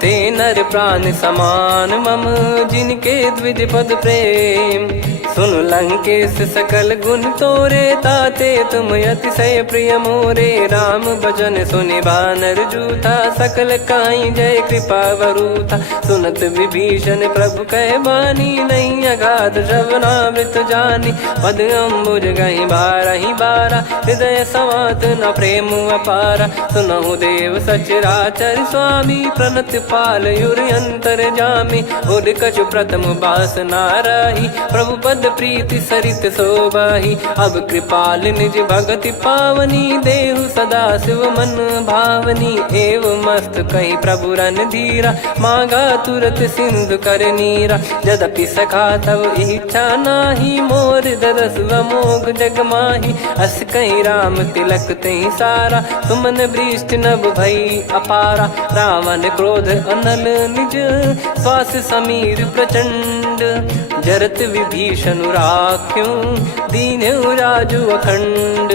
ते नर प्राण समान मम, जिनके द्विज पद प्रेम, सुन लंकेश सकल गुण तोरे, ताते तुम अतिशय प्रिय मोरे, राम भजन सुनि बानर जूथा, सकल काई जय कृपा वरूथा, सुनत विभीषण प्रभु कह बानी, नहीं अगाध श्रवणामृत जानी, पद अम्बुज गहि बारहि बारा, हृदय समात न प्रेम अपारा, सुनहु देव सचराचर स्वामी, प्रणत पाल युर अंतर जामी, उद कछु प्रथम बास नाराही, प्रभु पद प्रीति सरित शोभाही, अब कृपाल निज भगति पावनी, देहु सदा शिव मन भावनी, एव मस्त कही प्रभु रन धीरा, मांगा तुरत सिंधु कर नीरा, यद्यपि सखा तब इच्छा नाही, मोर दरस अमोघ जग माही, अस कहीं राम तिलक तहि सारा, सुमन वृष्ट नभ भई अपारा, रावण क्रोध अनल निज, श्वास समीर प्रचंड, जरत विभीषण राख्यों, दीन्हु राजु अखंड,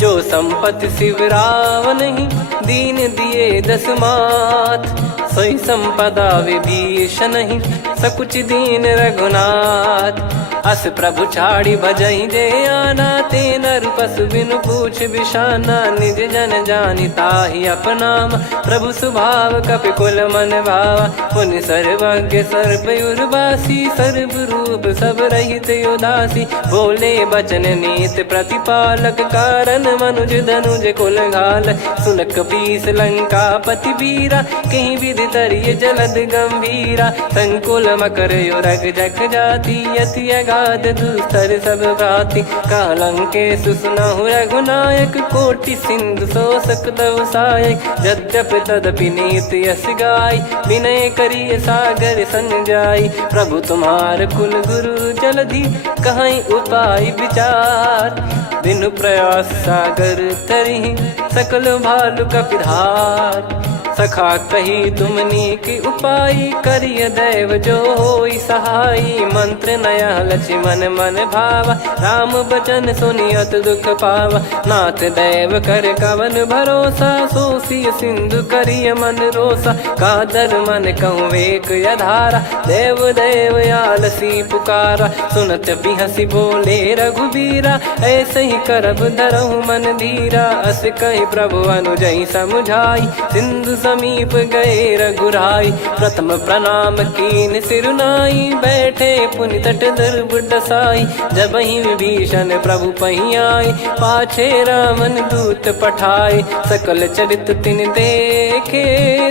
जो संपत्ति शिव रावण ही, दीन दिए दस मात, सोई संपदा विभीषण ही, सकुच दीन रघुनाथ, अस प्रभु छाड़ी भजई जे आना, ते नर पशु बिनु पूछ बिशाना, निज जन जानि ताहि अपनाम, प्रभु स्वभाव कपि कुल मन भावा, मुनि सर्वज्ञ सर्वयुर्वासी, सर्व रूप सब रहित उदासी, बोले बचन नीत प्रतिपालक, कारण मनुज धनुज कुल घाल, सुन कपीस लंका पति वीरा, कहीं विधि तरिय जलद गंभीरा, संकुल मकर युरग जख जाति, यति गाद दुस्तर सब भांति कालंके सुसुनाहु रघुनायक कोटि सिंधु शोषक तव सहायक यद्यपि तदपि नीत यस गाय विनय करिय सागर सन जाई प्रभु तुम्हार कुल गुरु जलधि कहीं उपाय विचार बिनु प्रयास सागर तरिहि सकल भालु कपिधार सखा कही तुमनी की उपाय करिय दैव जो होई सहाई मंत्र नया लक्ष्मण मन भावा राम बचन सुनियत दुख पावा नाथ दैव कर कवन भरोसा सोसिय सिंधु करिय मन रोसा कादर मन कहूँ वेक यधारा देव देव आलसी पुकारा सुनत बिहसी बोले रघुबीरा ऐसे ही करब धरहु मन धीरा अस कही प्रभु अनुजई समुझाई सिंधु समीप गए रघुराई प्रथम प्रणाम कीन सिरुनाई बैठे पुनि तट दर्भ डसाई जब ही विभीषण प्रभु पही आए पाछे रामन दूत पठाए सकल चरित तिन देखे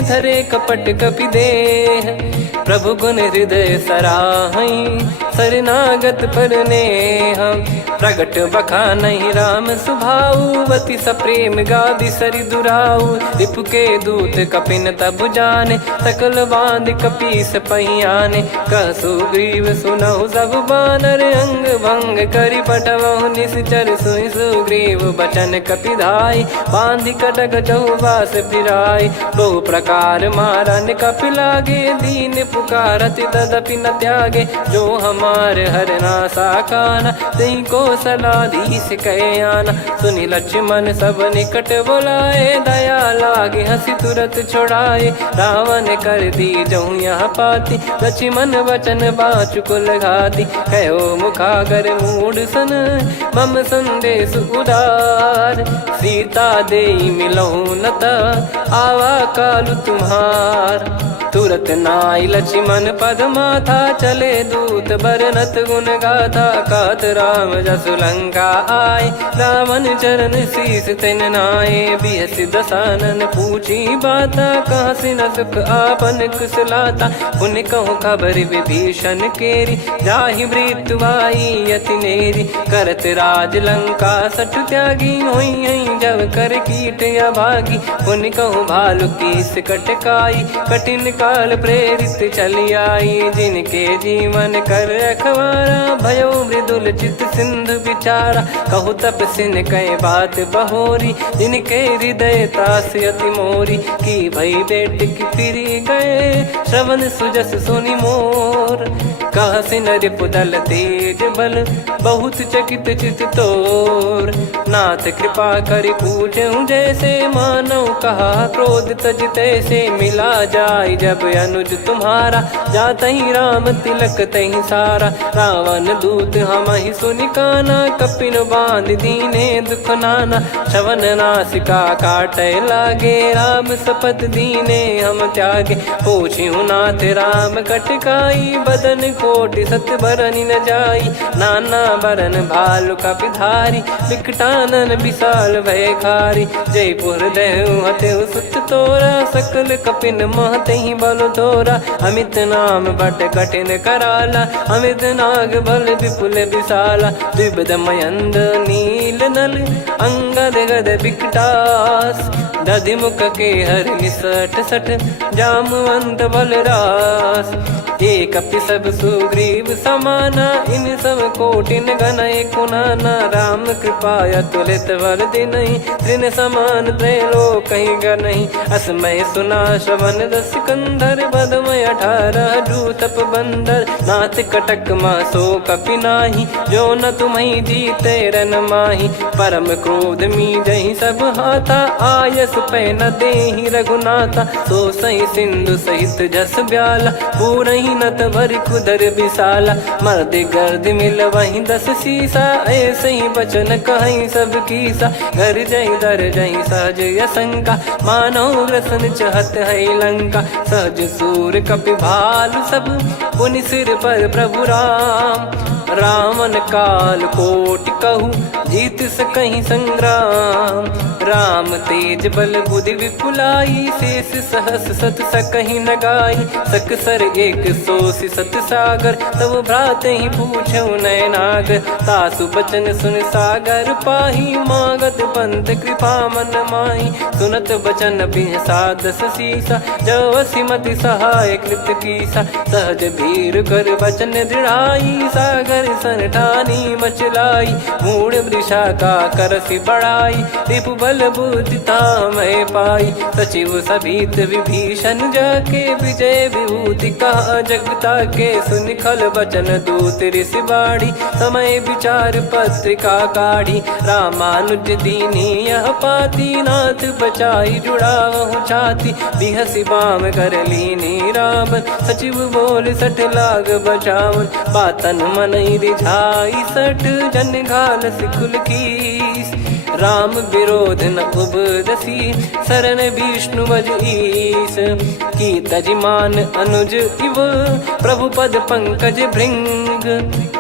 धरे कपट कपि देह प्रभु गुण हृदय सराहई शरणागत पर नेह प्रगट बखानहि राम सुभाऊ वति सप्रेम गादि सरि दुराऊ रिपु के दूत कपिन तब जाने सकल बांध कपीस पहियाने कह सुग्रीव सुनहु सब बानर अंग भंग करि पटवहु निश्चर सुनि सुग्रीव बचन कपिधाई बांधि कटक चहुबास फिराई बहु प्रकार मारन कपि लागे दीन पुकारति तदपि न त्यागे जो हमार हरना साकाना तई को सलाधीश कहे आना सुनि लक्ष्मण सब निकट बुलाए दया लागे हंसी तुरत छोड़ाए रावण कर दी जहूँ यहाँ पाती लक्ष्मण वचन बाचु कुल घाती कहो मुखागर मूड सन मम संदेश उदार सीता देई मिलहु नता आवा कालु तुम्हार तुरत नाई लक्ष्मण पद माथा चले दूत बरनत गुण गाथा कात राम जसु लंका आए रावण चरण शीस तिन नाये बिहसि दसानन पूछी बाता कहाँ से न सुख आपन कुशलाता पुन कहूँ खबर विभीषण केरी जाहि मृत्यु आई यति नेरी करत राज लंका सठ त्यागी होई जब कर कीट अभागी पुन कहूँ भालु कीस कटकाई कठिन काल प्रेरित चली आई जिनके जीवन कर रखवारा भयो मृदुल चित सिंधु विचारा कहु तप सिन कई बात बहोरी जिनके हृदय तास अति मोरी की भई बेट की फिरी गए श्रवण सुजस सुनि मोर कह सिन रिपुदल तेज बल बहुत चकित चित तोर नाथ कृपा करि पूछूं जैसे मानव कहा क्रोध तज तैसे मिला जाय जब अनुज तुम्हारा जात ही राम तिलक तही सारा रावण दूत हम ही सुनि काना कपिन बांध दीने दुख नाना श्रवण नासिका काटे लागे राम सपत दीने हम त्यागे पूछ्यू नाथ राम कटकाई बदन कोटि सत बरनि न जाई नाना बरन भालु कपिधारी विकटानन विशाल भय खारी जयपुर देहु हतेउ सुत तोरा सकल कपिन महतहि बल तोरा अमित नाम बट कठिन कराला अमित नाग बल विपुल विशाला द्विपद मयंद नील नल अंगद गद विकटास दधि मुख के हर निसठ सठ जामवंत बलरास एक अपि सब सुग्रीव समाना इन सब कोटिन गनय कुनाना राम कृपा अतुलित बल दिनहि त्रिन समान त्रैलोक कहीं गनहि असमय सुना श्रवण दस कंधर बदमय 18 जूतप बंदर नाथ कटक मासो कपि नाही जो न तुम्हि जीते रन माही परम क्रोध मी जहि सब हाथा आयस पै न देहि रघुनाथा सो सही सिंधु सहित जस ब्याला पूरहि नत भरि कुदर विशाला मर्द गर्द मिल वहीं 10 सीसा ऐसे ही बचन कहीं सब कीसा घर जहि दर जहि सहज यसंका मानव रसन चहत है लंका सहज सूर कपि भालु सब पुनि सिर पर प्रभु राम रावण काल कोटि कहु जीत सकहीं संग्राम। राम तेज बल बुद्धि विपुलाई, शेष सहस सत सकहीं न गाई। सकसर एक सोसी सत सागर, तब भ्रात ही पूछो नयनागर। तासु बचन सुन सागर पाही, मागत पंथ कृपा मन माही। सुनत बचन बिहसादस सीसा, जव सिमति सहाय कृत कीसा। सहज भीर कर बचन दृढ़ाई, सागर सन ठानी मचलाई। मूढ़ वृषा का करसि बढ़ाई, रिपु बल बुद्धि तामय पाई। सचिव सभीत विभीषण जाके, विजय विभूति कहा जगता के। सुनि खल बचन दूत ऋषि बाड़ी, समय विचार पत्रिका काढ़ी। रामानुज दीनी यह पाती, नाथ बचाई जुड़ावहु छाती। बिहसि बाम कर लीनी रावण, सचिव बोल सठ लाग बचावन। बातन मनई रिझाई सठ, जन घाल सिकुल कीस। राम विरोध न उपदसी, शरण विष्णु बज ईस। की तजिमान अनुज इव, प्रभु पद पंकज भृंग।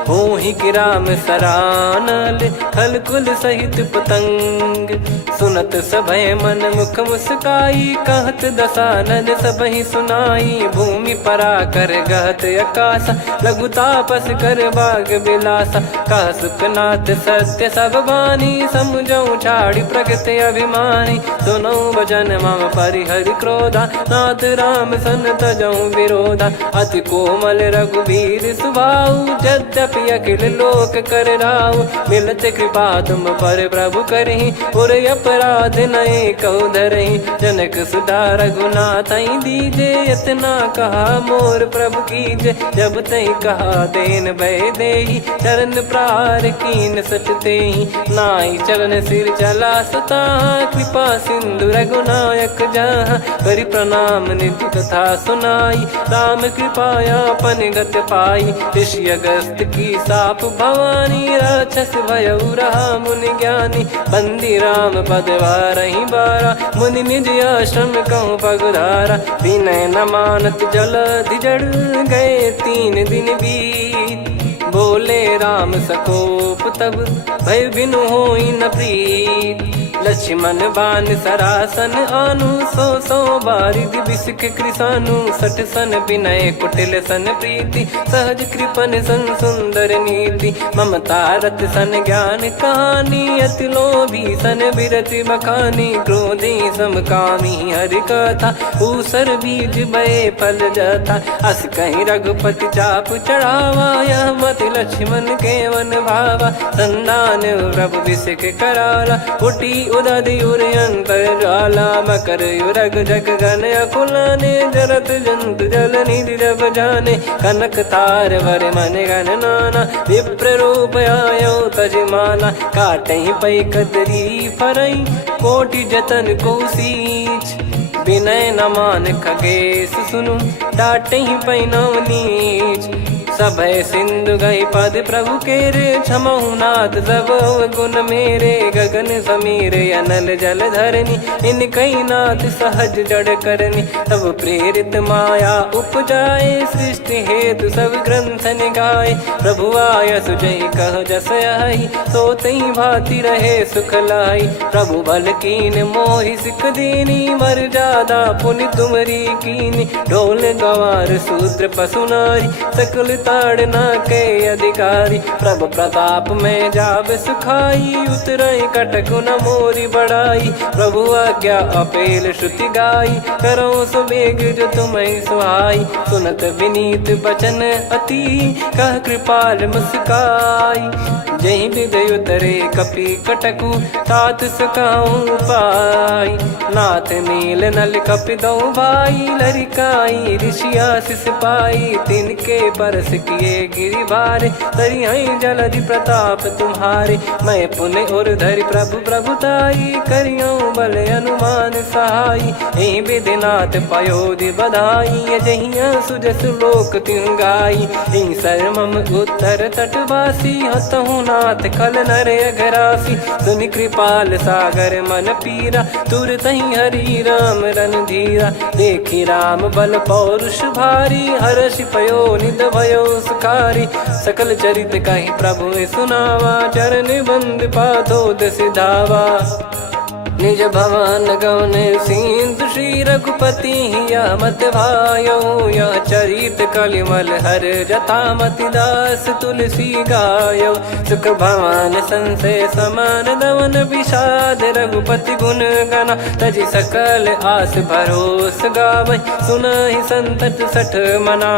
होहि कि राम सरानल, खल कुल सहित पतंग। सुनत सभय मन मुख मुस्काई, कहत दसानन सबहि सुनाई। भूमि परा कर गहत आकाशा, लघु तापस कर बाग बिलासा। कह सुखनाथ सत्य सब बानी, समुझौ छाड़ी प्रगति अभिमानी। सुनो भजन मम परिहरि क्रोधा, नाथ राम सन तजौ विरोधा। अति कोमल रघुवीर सुभाऊ, यद्यपि अखिल लोक कर राऊ। मिलत कृपा तुम पर प्रभु करहि, पुर अपराध नए कौ धरहि। जनक सुधा रघुनाथ दीजे, इतना कहा मोर प्रभु कीजे। जब तई कहा देन भय देहि, चरण प्रार कीन सट तेहि। नाई चरण सिर चला सता, कृपा सिंधु रघुनायक जहाँ। करि प्रणाम निधि कथा सुनाई, राम कृपाया पन गत पाई। ऋषि अगस्त की साप भवानी, राक्षस भयउ रहा मुनि ज्ञानी। बंदी राम पद वारहि बारा, मुनि निज आश्रम कहूँ पगुधारा। विनय न मानत जलधि जड़, गए 3 दिन बीत। बोले राम सकोप तब, भय बिनु होई न प्रीत। लक्ष्मण बान सरासन आनु, 100 बारिधि बिसक कृसानु। 60 सन विनय कुटिल सन प्रीति, सहज कृपन सन सुंदर नीति। ममता रत सन ज्ञान कहानी, अति लोभी सन बिरति बखानी। क्रोधी समकामी हरि कथा, ऊसर बीज बये फल जथा। अस कहीं रघुपति चाप चढ़ावा, यह मत लक्ष्मण के वन भावा। संदान प्रभु बिसक कराला, उठी उदधि उर अंतर ज्वाला। मकर युरग जग गण अकुलाने, जरत जंतु जल निधि जब जाने। कनक तार वर मन गण नाना, विप्र रूप आयो तजमाना। काटहि पै कदरी फरई, कोटि जतन को सींच। विनय न मान खगेश सुनु, डांटहि पै नव नीच। सभय सिंधु गई पद प्रभु केरे, क्षमहु नाथ सब गुण मेरे। गगन समीरे अनल जल धरनी, इन कई नाथ सहज जड़ करनी। तब प्रेरित माया उपजाए, सृष्टि हेतु सब ग्रंथ निगाए। प्रभु आय सुजई कह जस आई, सोतई भांति रहे सुख लाई। प्रभु बल कीन मोहि सिख दीनी, मर्यादा पुनि तुमरी कीनी। ढोल गवार शूद्र पशु नारी, सकल ताड़ना के अधिकारी। प्रभु प्रताप में जाब सुखाई, उतरई कटक न मोरी बढ़ाई। प्रभु आज्ञा अपेल श्रुति गाई, करो सुबेग जो तुम्हें सुहाई। सुनत विनीत बचन अति, कह कृपाल मुस्काई। जहि हृदय उतरे कपि कटकु, तात सकाऊं पाई। नाथ नील नल कपि दो भाई, लरिकाई ऋषि आशीष पाई। तिनके परस किए गिरि भारे, तरिहै जलधि प्रताप तुम्हारे। मैं पुन और धरि प्रभु प्रभुताई, करियौ बल अनुमान सहाई। एहि विधिनाथ पयोधि बधाई, जहिया सुजस लोक तिहुँ गाई। एहि सरमम उत्तर तटवासी, हतहु रघुनाथ खल नर अघरासी, सुनि कृपाल सागर मन पीरा, तुरतहि हरि राम रणधीरा। देखि राम बल पौरुष भारी, हर्षि पयो निध भयो सुखारी। सकल चरित कहि प्रभु सुनावा, चरण बंद पादोद सिधावा। निज भवन गौन सिंधु श्री रघुपति हिया मत भायो, यह चरित कलिमल हर जथा मति दास तुलसी गायो। सुख भवन संशय समान दवन विषाद, रघुपति गुण गना तजि सकल आस भरोस गावै। सुनहि संतत सठ मना,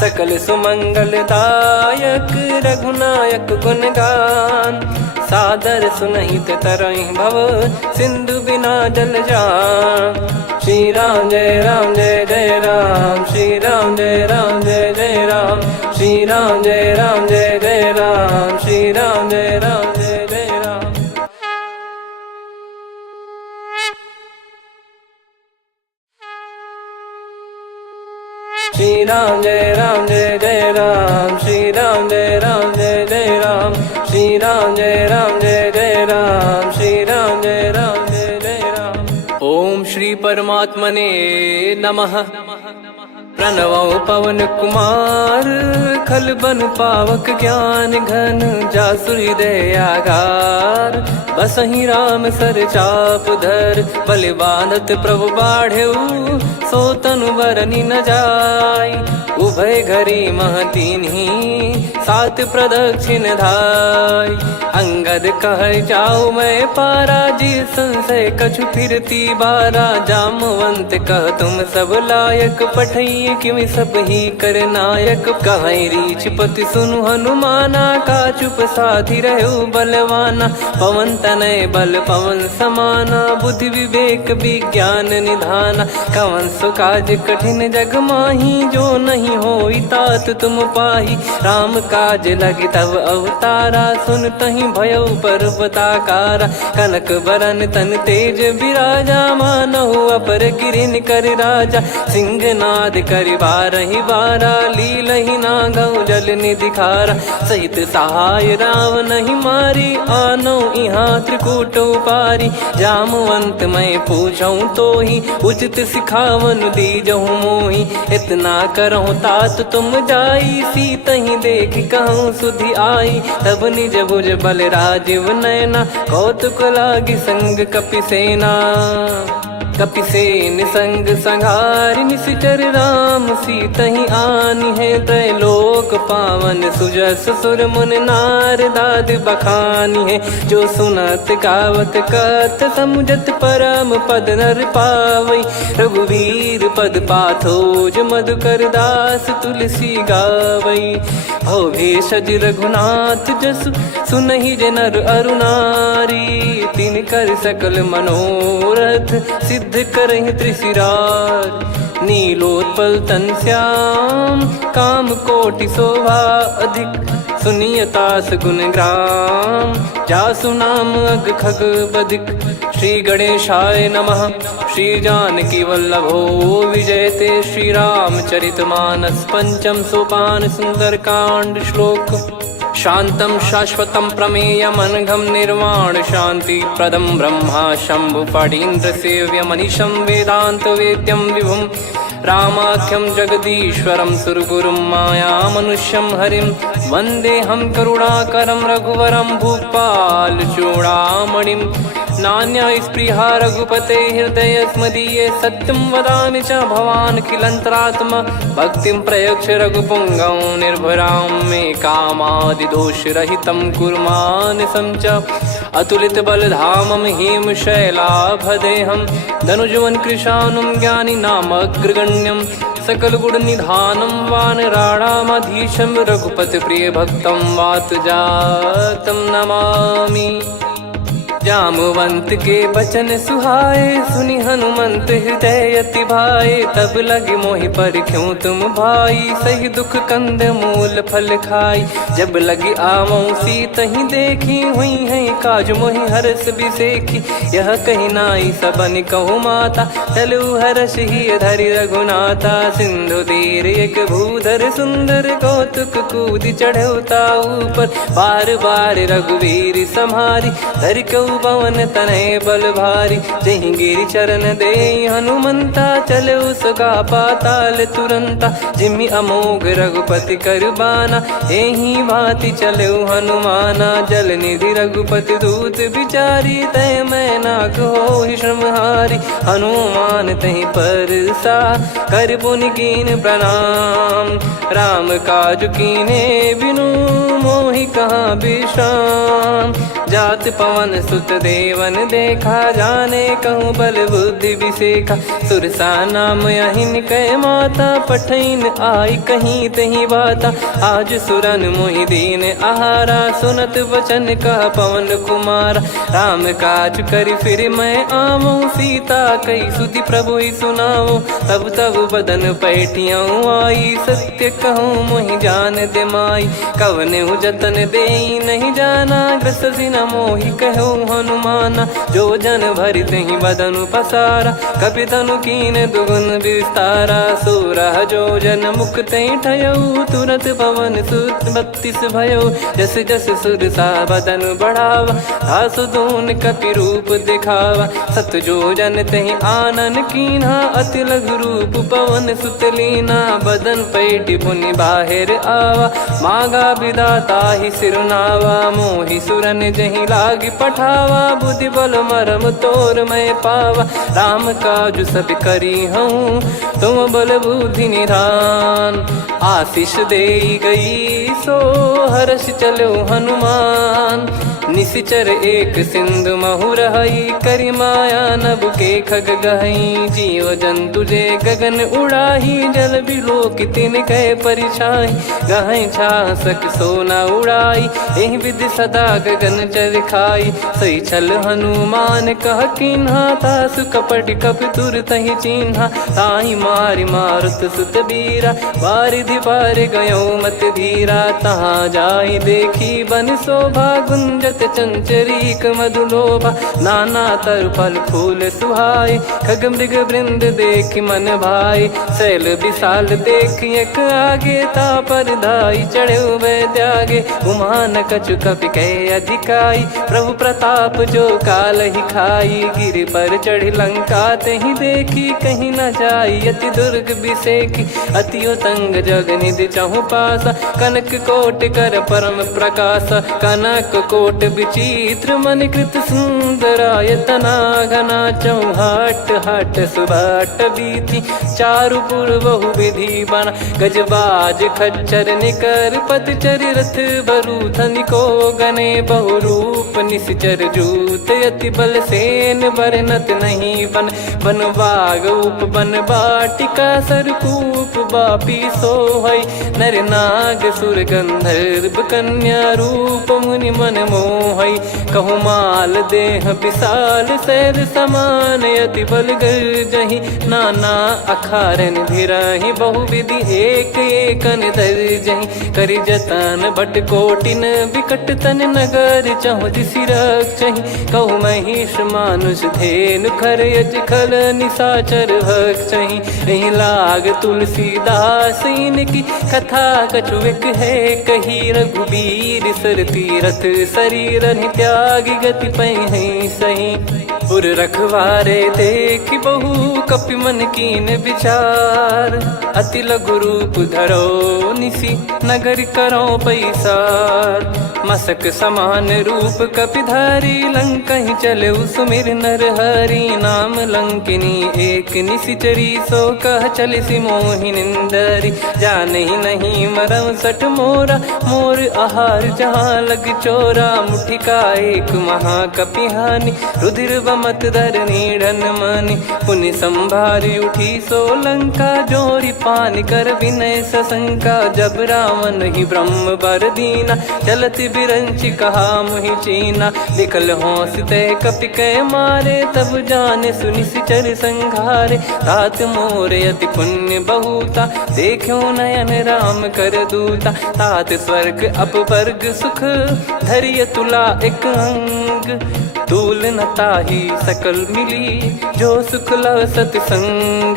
सकल सुमंगल दायक रघुनायक गुण गान। सादर सुनहित तरहि भव, सिंधु बिना जल जान। श्री राम जय जय राम, श्री राम जय जय राम, श्री राम जय जय राम, श्री राम जय जय राम। श्री राम जय जय राम, श्री राम जय जय राम, श्री राम जय जय राम, श्री राम जय जय राम। ओम श्री परमात्मने नमः। प्रणवो पवन कुमार, खल बन पावक ज्ञान घन, जासु हृदय आगार। बसहि राम सर चाप धर, बलि बांधत प्रभु बाढ़ऊ, सो तनु बरनि न जाय। उभय घरी महतीन्ही, सात प्रदक्षिण धाय। अंगद कह जाऊ मैं पारा, जी संशय कछु फिरती बारा। जामवंत कह तुम सब लायक, पठई किमि सब ही कर नायक। कहै रीछ पति सुनु हनुमाना, का चुप साधि रहु बलवाना। पवन तनय बल पवन समाना, बुद्धि विवेक विज्ञान निधाना। कवन सो काज कठिन जग माही, जो नहीं होई तात तुम पाही। राम काज लगी तब अवतारा, सुन तहि भयउ पर्वताकारा। कनक बरन तन तेज बिराजा, मानहु अपर गिरिन कर राजा। सिंहनाद करि बारहि बारा, लीलहि नागौ जल निधि खारा। सहित सहाय राम नहीं मारी, आनो इहाँ त्रिकूट उपारी। जामवंत मैं पूछऊँ तोहि, उचित सिखावन दीजहु मोहि। इतना करहु तात तुम जाई, सीतहि देख कहूँ सुधि आई। तब निज भुज बल राजीव नयना, कौतुक लागी संग कपिसेना। कपिसेन संग संघारि निशिचर राम, सीतहि आनि है त्रैलोक पावन। सुजस सुर मुन नार दाद बखानी है, जो सुनत गावत कथ समुझत परम पद नर पावै। रघुवीर पद पाथोज मधुकर दास तुलसी गावै। भव भेषज रघुनाथ जसु, सुनहि जे नर अरु नारी। तिन कर सकल मनोरथ, सिद्ध करहि त्रिशिरार। नीलोत्पल तन श्याम, काम कोटि शोभा अधिक। सुनियतास गुण ग्राम, जासु नाम अग खग बधिक। श्री गणेशाय नमः। श्री जानकी वल्लभो विजयते, श्री रामचरित मानस पंचम सोपान सुंदरकांड श्लोक। शांतं शाश्वतं प्रमेयमनघं निर्वाण शांति प्रदं ब्रह्मा शंभु फणीन्द्र सेव्य मनीषं वेदांत वेद्यं विभुं। रामाख्यं जगदीश्वरं सुरगुरुं माया मनुष्यं हरिं। वन्देऽहं करुणाकरं रघुवरं भूपाल चूडामणिं। नान्या स्पृहा रघुपते हृदय स्मदीये, सत्यं वदामि च भवान् खिलन्तरात्मा। भक्तिं प्रयच्छ रघुपुङ्गं निर्भरां मे कामादिदोषरहितं कुर्मानसं च। अतुलित बलधामं हेमशैलाभदेहं, धनुजवन कृशानुं ज्ञानिनामग्रगण्यं। सकल गुण निधानं वानराणामधीशं, रघुपति प्रिय भक्तं वातजातं नमामि। जामवंत के बचन सुहाए, सुनि हनुमंत हृदय अति भाए। तब लगे मोहि पर क्यों तुम भाई, सही दुख कंद मूल फल खाई। जब लगी आवऊं सीत ही देखी, हुई है काज मोहि हरस बिसेखी। यह कही नाई सबन कहु माता, चलू हरष ही धरि रघुनाथा। सिंधु तीर एक भूधर सुंदर, कौतुक कूद चढ़ौता ऊपर। बार बार रघुवीर सम्हारी, धरि कहु पवन तनय बल भारी। जहि गिरि चरण दे हनुमंता, चलो सगा पाताल तुरंता। जिमि अमोघ रघुपति कर बाना, एहि भांति चलो हनुमाना। जल निधि रघुपति दूत बिचारी, तय मैं नाग होहि श्रमहारी। हनुमान तहि परसा, कर पुनि कीन प्रणाम। राम काज कीने बिनु, मोहि कहाँ विश्राम। जात पवन सुत देवन देखा, जाने कहूँ बल बुद्धि विसेखा। सुरसा नाम अहिन कै माता, पठैन आई कहीं तहीं बाता। आज सुरन मोहि दीन आहारा, सुनत वचन कह पवन कुमारा। राम काज करि फिर मैं आवऊं, सीता कई सुधि प्रभु ही सुनाओ। तब तब बदन पैठियाँ आई, सत्य कहूँ मोहि जान दे माई। कवने जतन देई नहीं जाना, ग्रसि न मोहि कहूँ हनुमाना। जो जन भरि तहि बदनु पसारा, कपि तनु कीन दुगुन विस्तारा। सोरह जो जन मुख तहि ठयऊ, तुरत पवन सुत 32 भयऊ। जस जस सुरसा बदन बढ़ावा, आसु दून कपि रूप दिखावा। सत जो जन तहि आनन कीन्हा, अति लघु रूप पवन सुत लीना। बदन पैठि पुनि बाहिर आवा, मांगा विधाता ही सिरुनावा। मोहि सुरन जहि लागी पठावा, बुद्धि बल मरम तोर मैं पावा। राम काज सब करी हूँ, तुम बल बुद्धि निधान। आशीष देई गई सो, हर्ष चलो हनुमान। निशिचर एक सिंधु महु रहई, करि माया नभ के खग गहई। जीव जंतु जे गगन उड़ाही, जल बिलोक तिन कह परिछाई। गहई छासक सोना उड़ाई, एहि विधि सदा गगन चर खाई। सही छल हनुमान कह कीन्हा, तासु कपट कपि तुर तहि चिन्हा। ताहि मारि मारुत सुत बीरा, बारिधि पार गयो मत धीरा। तहाँ जाई देखी बन शोभा, गुंजत चंचरीक मधुलोभा। नाना तरु फल फूल सुहाए, खग मृग वृंद देख मन भाई। शैल विशाल देख एक आगे, तापर धाई चढ़े वै त्यागे। उमान कछु कपि कह अधिकाई, प्रभु प्रताप जो काल ही खाई। गिर पर चढ़ी लंका तहि देखी, कहीं न जाई अति दुर्ग बिसेखी। अति उतंग जग निधि चहु पासा, कनक कोट कर परम प्रकाशा। कनक कोट विचित्र मन कृत सुंदरायतना। घना चौहाट हाट सुबाट बीथी, चारु पुर बहु विधि बना। गजबाज खच्चर निकर पतचर, रथ बरु धनिको गने। बहु रूप निश्चर जूत, अति बल सेन बरनत नहीं बन। बन बाग उप बन बाटिका, सरकूप बापी सोहई। नर नाग सुर गंधर्व कन्या, रूप मुनि मन मोहई। कहु माल देह विशाल, शैल समान अति बल गर्जहि। नाना अखारन भिराहि, बहु विधि एक एकन दर्जहि। करि जतन भट कोटिन, विकट तन नगर चहु दिसि रक्षहि। कहु महिष मानुष धेनु, खर यज खल निशाचर भक्षहि। एहि लाग तुलसीदास इनकी, कथा कछु एक है कही। रघुबीर सर तीरथ शरीर, त्यागी गति पै सही। पुर रखवारे देख बहु, कपि मन कीन विचार। अति लघु रूप धरो निसी, नगर करो पैसार। मसक समान रूप कपि धारी, लंकहि चले सुमिर नर हरि। नाम लंकिनी एक निशिचरी, सो कह चलिसि मोहि निंदरी। जानहि नहीं मरम सठ मोरा, मोर आहार जहाँ लग चोरा। मुठिका एक महाकपि हानि, रुधिर बमत धरनी ढन मनि पुनि संभारी उठी सोलंका जोरी पानी कर विनय सशंका जब रावण ही ब्रह्म बर दीना चलत बिरंची कहा मुहि चीना निकल होंस ते कपि कै मारे तब जाने सुनि सिचर संघारे तात मोरे अति पुण्य बहुता देखो नयन राम कर दूता तात स्वर्ग अपवर्ग सुख धरिय तुला एक अंग तूल न ताही सकल मिली जो सुख लव सतसंग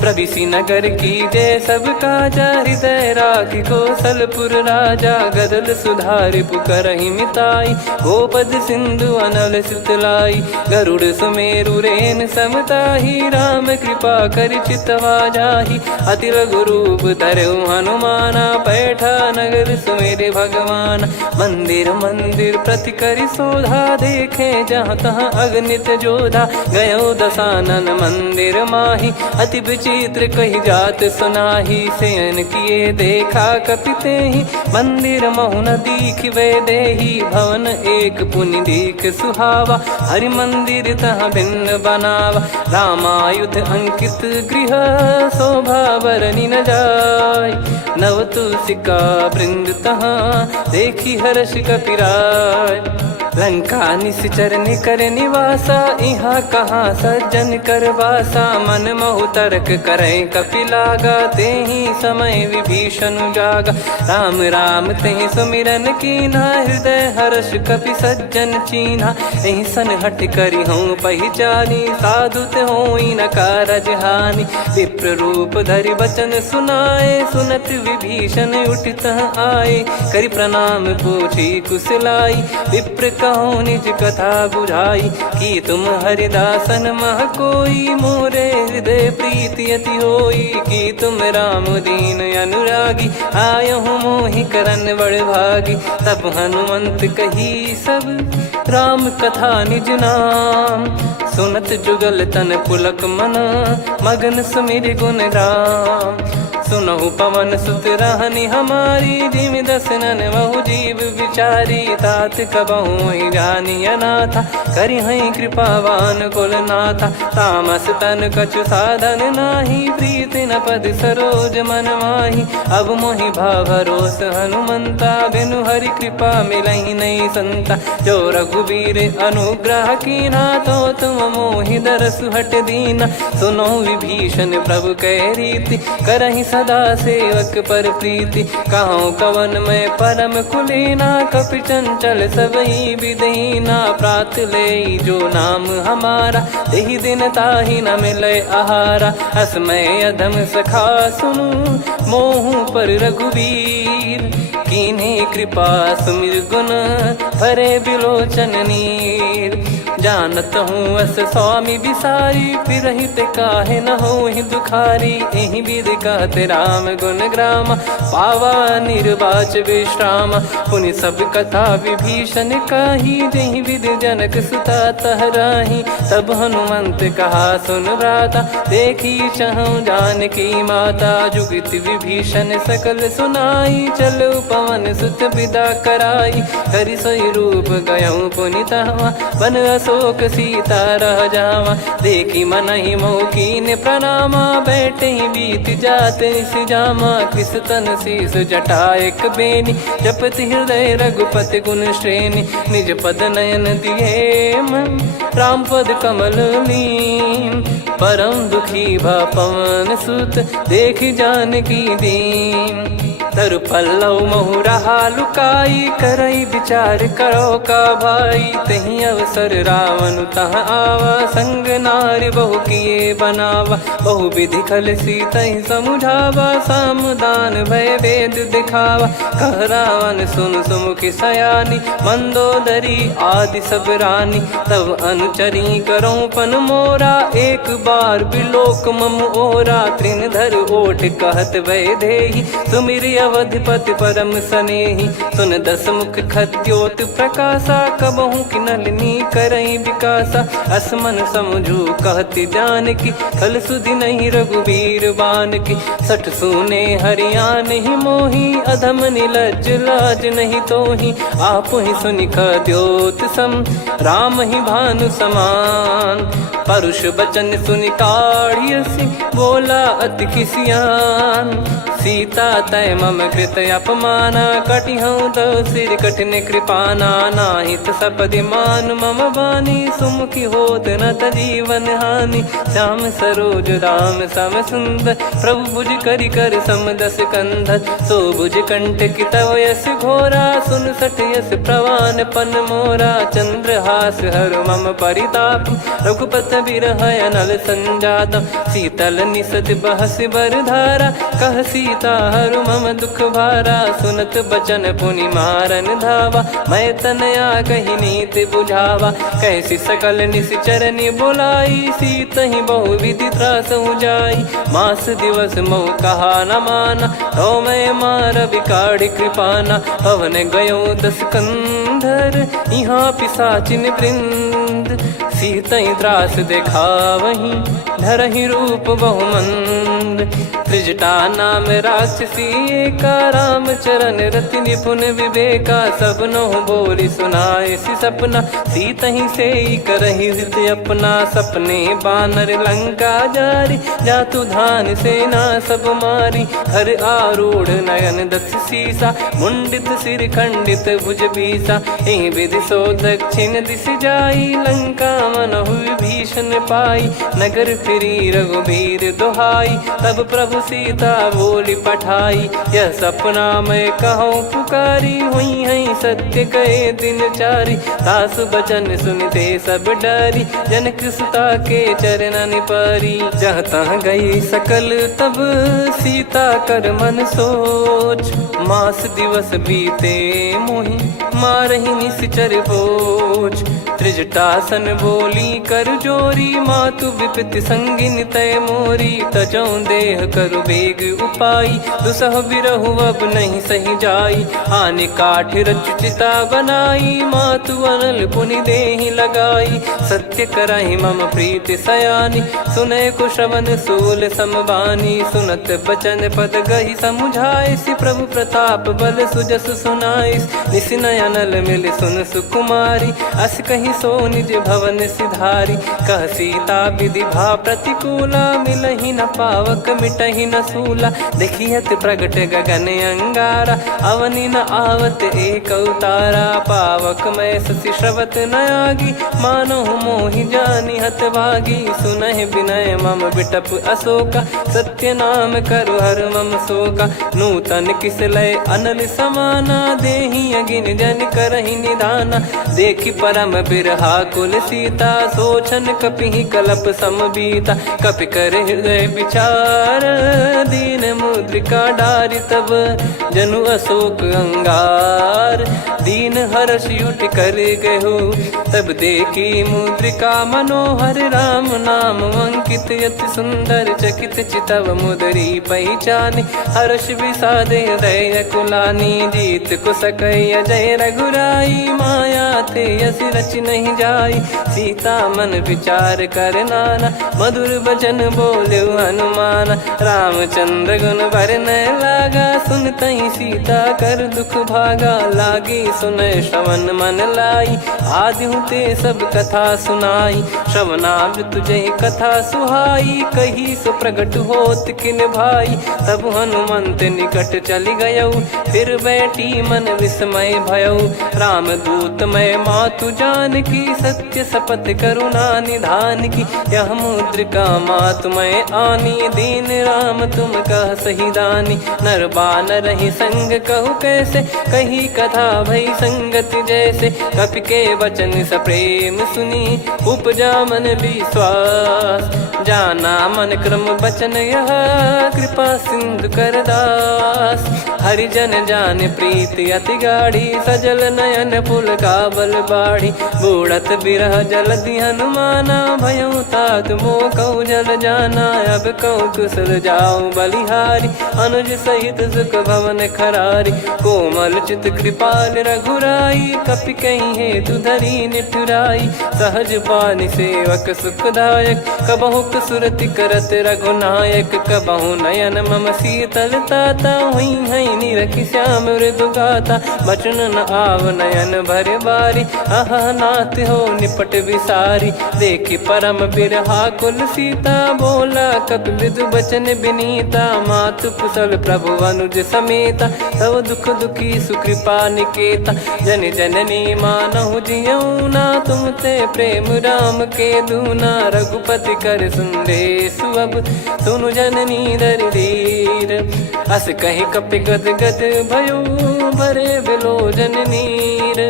प्रविसी नगर की जय सब काजा हृदय राखी कौशलपुर राजा गदल सुधारि पुकरहि मिताई गोपद सिंधु अनल सितलाई गरुड़ सुमेरु रेन समताही राम कृपा कर चितवा जाही अति लघु रूप धरऊ हनुमाना बैठा नगर सुमेरे भगवान मंदिर मंदिर प्रति करि शोधा देखे जहाँ तहाँ अगणित जोधा गयो दशानन मंदिर माही अति विचित्र कही जात सुनाही सेन किए देखा कपिते ही मंदिर महु न दीख वे देही भवन एक पुनि दीख सुहावा हरि मंदिर तहाँ भिन्न बनावा रामायुध अंकित गृह शोभा बरनी न जाय नव तुलसी का वृंद तहाँ देखी हर्ष कपिराय लंका निश्चर निकर निवासा यहाँ कहाँ सज्जन कर वासा मन महु तर्क करे कपिलागा ते ही समय विभीषण जागा राम राम ते सुमिरन कीना हृदय हर्ष कपि सज्जन चीन्हा यही सन हट करी हूँ पहचानी साधु ते होई न कारज हानि विप्र रूप धरि वचन सुनाए सुनत विभीषण उठित आए करि प्रणाम पूछी कुशलाई विप्र कहो निज कथा बुझाई कि तुम हरिदासन मह कोई मोरे हृदय प्रीति अति होई कि तुम राम दीन अनुरागी आयहु मोहि करन बड़ भागी तब हनुमंत कही सब राम कथा निज नाम सुनत जुगल तन पुलक मन मगन सुमिर गुण राम सुनहु पवन सुत रहनी हमारी जिमि दसनन बहु जीव विचारी तात कबहु ही जानी अनाथा करि हई कृपावान कुल नाथा तामस तन कछु साधन नाही प्रीति न पद सरोज मन माही अब मोहि भाव भरोस हनुमंता बिनु हरि कृपा मिलहि नहीं संता जो रघुबीर अनुग्रह कीना तो तुम मोहि दरस हट दीना सुनो विभीषण प्रभु कह रीति करहि सदा सेवक पर प्रीति कहूँ कवन में परम कुलीना कपि चंचल सबही विदहीना प्रात ले जो नाम हमारा तेहि दिन ताहि न मिले आहारा असमय अधम सखा सुनु मोहु पर रघुवीर कीन्हे कृपा सुमिर गुण भरे बिलोचन नीर जानत हूँ अस स्वामी बिसारी फिर हित काहे न हो ही दुखारी एहि विध कहते राम गुण ग्राम पावा निर्वाच विश्राम पुनि सब कथा विभीषण काही जहि विध जनक सुता तहराही तब हनुमंत कहा सुन भ्राता देखी चहु जानकी माता जुगित विभीषण सकल सुनाई चलो पवन सुत विदा कराई करि सोई रूप गयऊँ पुनि तहवा बन अशोक सीता रह जावा देखी मन ही मौकीन प्रणामा बैठे ही बीत जाते जामा कृष तन शीस जटा एक बेनी जपति हृदय रघुपति गुण श्रेणी निज पद नयन दिए मन राम पद कमल लीन परम दुखी भा पवन सुत देखी जानकी दीन तरु पल्लव महु रहा लुकाई करई विचार करो का भाई तही अवसर रावण तह आवा संग नारी बहु किए बनावा बहु विधि खल सीतहि समुझावा सामदान भय वेद दिखावा कह रावण सुन सुमुखी सयानी मंदोदरी आदि सब रानी तब अनुचरी करो पन मोरा एक बार बिलोक मम ओरा तृण धर ओट कहत वै देहि सुमिर अवधिपति परम सनेही। सुन दस मुख खद्योत प्रकाशा, कबहू की नलिनी करई विकासा। असमन समझू कहती जान की, फल सुधि नहीं रघुबीर बान की। सठ सुने हरियाण ही मोही, अधम निलज लाज नहीं तोही। आप ही सुनि खद्योत सम, राम ही भानु समान। परुष बचन सुनि काढ़ियसि, बोला अति किसियान। सीता तय मम कृत अपमाना, कटिहऊँ तो सिर कठिन कृपाना। नाहित सपदि मान मम बानी, सुमुखी होत न जीवन हानि। श्याम सरोज राम सम सुंदर, प्रभु भुज करि कर सम दस कंधर। सो भुज कंठ की तव यस घोरा, सुन सठ यस प्रवान पन मोरा। चंद्रहास हर मम परिताप, रघुपत बिरह अनल संजात। शीतल निसत बहस बर धारा, कह सीता हरु मम दुख भारा। सुनत बचन पुनि मारन धावा, मैं तनया कही नीति बुझावा। कैसी सकल निश्चरनि बुलाई, सीत ही बहु विधि त्रास जाई। मास दिवस मोह कहा न माना, तो मैं मार बिकाढ़ी कृपाना। पवन गयो दस कंधर, यहाँ पिशाचिन वृंद। सीतहि त्रास देखावहीं, धरहि रूप बहुमंद। त्रिजटा नाम राक्षसी एका, राम चरण रति निपुण विवेका। सबनो बोली सुनाए सि सपना, सीतहि सेई करहि हृद अपना। सपने बानर लंका जारी, जातु धान सेना सब मारी। हर आरूढ़ नयन दस सीसा, मुंडित सिर खंडित भुज बीसा। एहि विधि सो दक्षिण दिश जाई, लंका मनहु भीषण पाई। नगर फिरी रघुबीर दुहाई, तब प्रभु सीता बोली पठाई। यह सपना मैं कहूँ पुकारी, हुई है सत्य कहे दिन चारी। सासु बचन सुनते सब डरी, जनक सुता के चरण परी। जहाँ तहाँ गई सकल तब, सीता कर मन सोच। मास दिवस बीते मोहि, मारहि निश्चर बोझ। त्रिजटासन बोली कर जोरी, मातु विपति संगिन तय मोरी। तजौ देह करु बेग उपाई, दुसह बिरहु अब नहीं सही जाई। आने काठ रचु चिता बनाई, मातु अनल पुनि देहि लगाई। सत्य करहि मम प्रीति सयानी, सुनय को श्रवण सूल समबानी। सुनत बचन पद गहि समुझाइसि, प्रभु प्रताप बल सुजस सुनाइस। निसिनय अनल मिल सुन सुकुमारी, अस कहि सो निज भवन सिधारी। कह सीता विधि भा प्रतिकूला, मिलहि न पावक मिटहि न सूला। देखियत प्रगट गगन अंगारा, अवनि न आवत एक अवतारा। पावक मैं ससि श्रवत न आगी, मानो मोहि जानि हत भागी। सुनहि विनय मम बिटप अशोका, सत्य नाम करु हर मम शोका। नूतन किस लय अनल समाना, देहि अगिन जन करहि निधाना। देखि परम बिरहा कुल सीता, सोचन कपिहि कलप समबीता। कपि कर हृदय विचार, दीन मुद्रिका डारि तब। जनु अशोक अंगार, दीन हर्ष उठ कर गहो। तब देखी मुद्रिका मनोहर, राम नाम अंकित अति सुंदर। चकित चितव मुदरी पहचानी, हर्ष विषाद हृदय कुलानी। जीत को सकय जय रघुराई, माया थे यस रच नहीं जाई। सीता मन विचार कर नाना, मधुर बचन बोले हनुमान। रामचंद्र गुण बरनय लागा, सुनतहि सीता कर दुख भागा। लागी सुनय श्रवण मन लाई, आदिहु ते सब कथा सुनाई। श्रवणाब तुझे कथा सुहाई, कही सो प्रगट होत किन भाई। तब हनुमंत निकट चली गयऊ, फिर बैठी मन विस्मय भयऊ। राम दूत मैं मातु जान की, सत्य शपथ करुणा निधान की। यह मुद्रिका मातु मैं आनी, दीन राम तुम कह सही दानी। नर बानर ही संग कहु कैसे, कही कथा भई संगति जैसे। कपि के वचन सप्रेम सुनी, उपजा मन विश्वास। जाना मन क्रम बचन यह, कृपा सिंधु कर दास। हरिजन जान प्रीति अति गाढ़ी, सजल नयन पुल काबल बाढ़ी। बूढ़त बिरह जलधि हनुमाना, भयउ तात मोह कहु जल जाना। अब कहु कुशल जाऊं बलिहारी, अनुज सहित सुख भवन खरारी। कोमल चित कृपाल रघुराई, कपि कहीं हेतु धरी निठुराई। सहज पानि सेवक सुखदायक, कबहु सुरति करत रघुनायक। कबहु नयन मम शीतलता, हुई हई निरखि श्याम मृदु गाता। बचन न आव नयन भर बारी, आहा नाथ हो निपट विसारी। देखि परम बिरहा कुल सीता, बोला कपि मृदु बचन बिनीता। मातु कुशल प्रभु अनुज समेता, तव दुख दुखी सुकृपा निकेता। जन जननी मानहु जियऊ ना, तुम ते प्रेम राम के दूना। रघुपति कर संदेशु अब, सुनु जननी दर धीर। अस कहि कपि गद गद भयो, भरे बिलोचन नीर।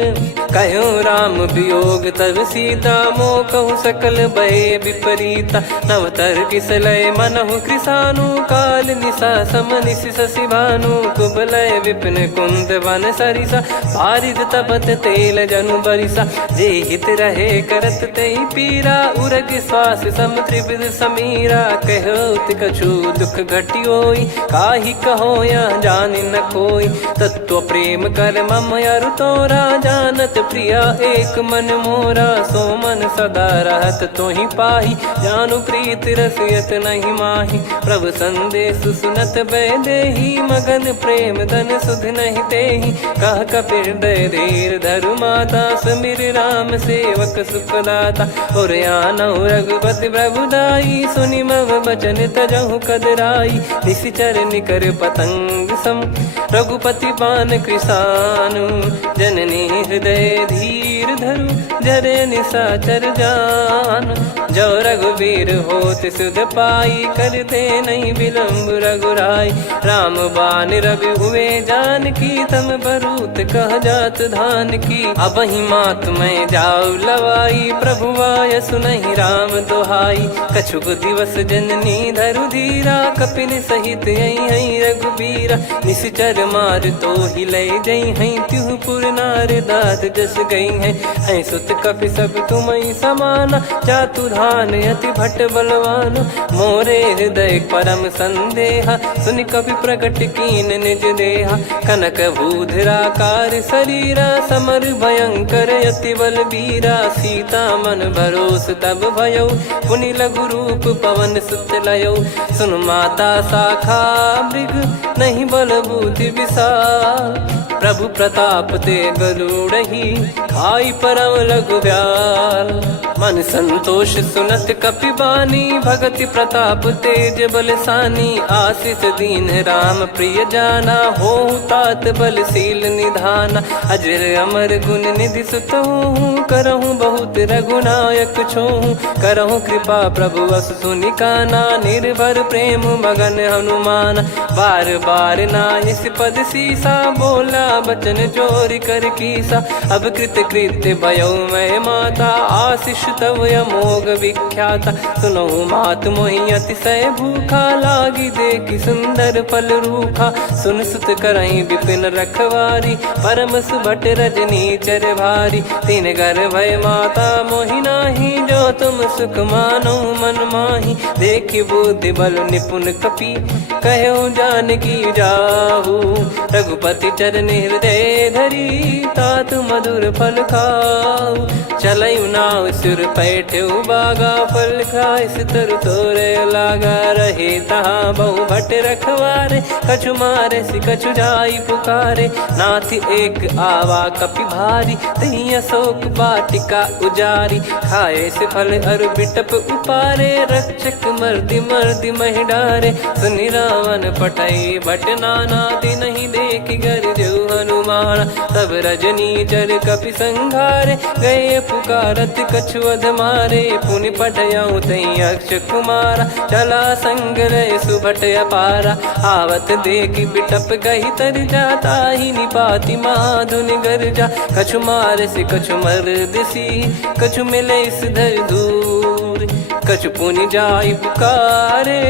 कहूँ राम वियोग तब सीता, मोह कहूँ सकल भय विपरीता। नवतर किसलय मनहु कृसानु, काल निशा समनिशि शशि भानु। कुबलय विपिन कुंद वन सरिसा, पारिद तपत तेल जनु बरिसा। जे हित रहे करत तेहि पीरा, उरग श्वास सम त्रिविध समीरा। कहत कछु दुख घटियोई, काहि कहो या जानि न कोई। तत्व प्रेम कर मम अरु तोरा, जानत प्रिया एक मन मोरा। सो मन सदा रहत तोहि पाही, जानु प्रीत रसियत नहीं माही। प्रभु संदेश सुनत बैदेही, मगन प्रेम धन सुध नहीं तेहि। कह कपिर दय धीर धरु माता, सुमिर राम सेवक सुखदाता। और आनहु रघुपति प्रभु दाई, सुनि मव बचन तजहु कदराई। निशिचर निकर पतंग सम, रघुपति पान कृसानु। जननी हृदय धीर धरु, जरे निशाचर जान। जो रघुवीर होत सुध पाई, कर दे नहीं विलम्ब रघुराई। राम बान रवि हुए जानकी, तम बरूत कह जात धान की। अब ही मात मैं जाऊ लवाई, प्रभु आय सुनहि राम दोहाई। कछुक दिवस जननी धरु धीरा, कपिन सहित यही रघुबीरा। निशिचर मार तो ही ले जई हैं, त्यों पुर नार दाद जस गई हैं। सुत कपि सब तुमहि समाना, चातुधान अति भट्ट बलवान। मोरे हृदय परम संदेहा, सुन कपि प्रकट कीन निज देहा। कनक भूधराकार शरीरा, समर भयंकर अति बलबीरा। सीता मन भरोस तब भयउ, पुनि लघु रूप पवन सुत लयउ। सुन माता शाखा मृग, नहीं बल बुद्धि विशाल। प्रभु प्रताप ते गरुड़हि, खाई परम लघु ब्याल। मन संतोष सुनत कपि बानी, भगति प्रताप तेज बलसानी। आशीष दीन राम प्रिय जाना, होहु तात बलशील निधाना। अजर अमर गुण निधि सुतहु, करहु बहुत रघुनायक छोहु। करहु कृपा प्रभु अस सुनि काना, निर्भर प्रेम मगन हनुमान। बार बार नायस पद सीसा, बोला बचन चोरी कर कीसा। अब कृत कृत्य भयो मैं माता, आशीष तव अमोघ विख्याता। सुनहु मात मोहि अतिशय भूखा, लागी देखि सुंदर फल रूखा। सुन सुत करहि विपिन रखवारी, परम सुभट रजनी चर भारी। तीन घर भय माता मोहि नाही, जो तुम सुख मानो मन माही। देखि बुद्धि बल निपुण कपि, कहु जानकी जाहु। रघुपति चरण हृदय धरी, तात मधुर फल खाऊ। चलऊ नाव सुर पैठऊ बागा, फल खाइस तरु तोरे लागा। रहे तहाँ बहु भट रखवारे, कछु मारे सि कछु जाई पुकारे। नाथ एक आवा कपि भारी, तही अशोक वाटिका उजारी। खाए से फल अरु बिटप उपारे, रक्षक मर्दि मर्दि महि डारे। सुनि रावण पटई भट नाना, तिनहि देखि गरजऊ हनुमान। तब रजनी चर कपि संघारे, गए पुकारत कछु अध मारे। पुनि पटयऊ तई अक्ष कुमारा, चला संग रहे सुभट अपारा। आवत देखि बिटप गही तर जाता, ही निपाति माधुन गर्जा। कछु मार से कछु मर्द सी, कछु मिले इस धर दूर। कछु पुनि जाई पुकारे,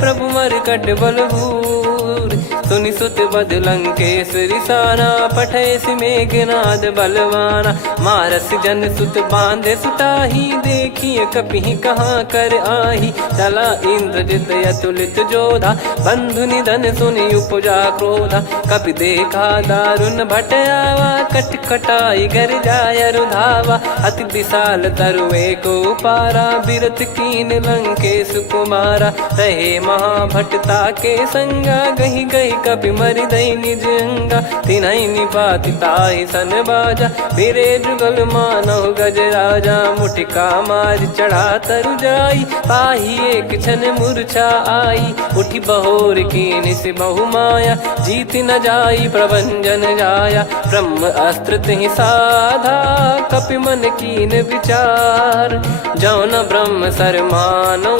प्रभु मर कट बलभूर। सुनि सुत बद लंकेश्वरी साना, पठैसि मेघनाद बलवाना। मारस जन सुत बांधे सुताही, देखिए कपिहि कहाँ कर आही। चला इंद्रजित अतुलित जोधा, बंधु निधन सुनि उपजा क्रोधा। कपि देखा दारुण भट आवा, कट कटाई घर जाय रुधावा। अति विशाल तरुए को पारा, बिरत कीन लंकेश कुमारा। रहे महाभटता के संगा, गही गही कपि मरि दई निज अंगा। तिन्है निपाति ताहि सन बाजा, बिरे जुगल मानव गज राजा। मुटिका मार चढ़ा तरु जाई, पाही एक क्षण मूर्छा आई। उठी बहोर कीन से बहु माया, जीत न जाई प्रभंजन जाया। ब्रह्म अस्त्र तिहि साधा, कपि मन कीन विचार। जौ न ब्रह्म सर मानौ,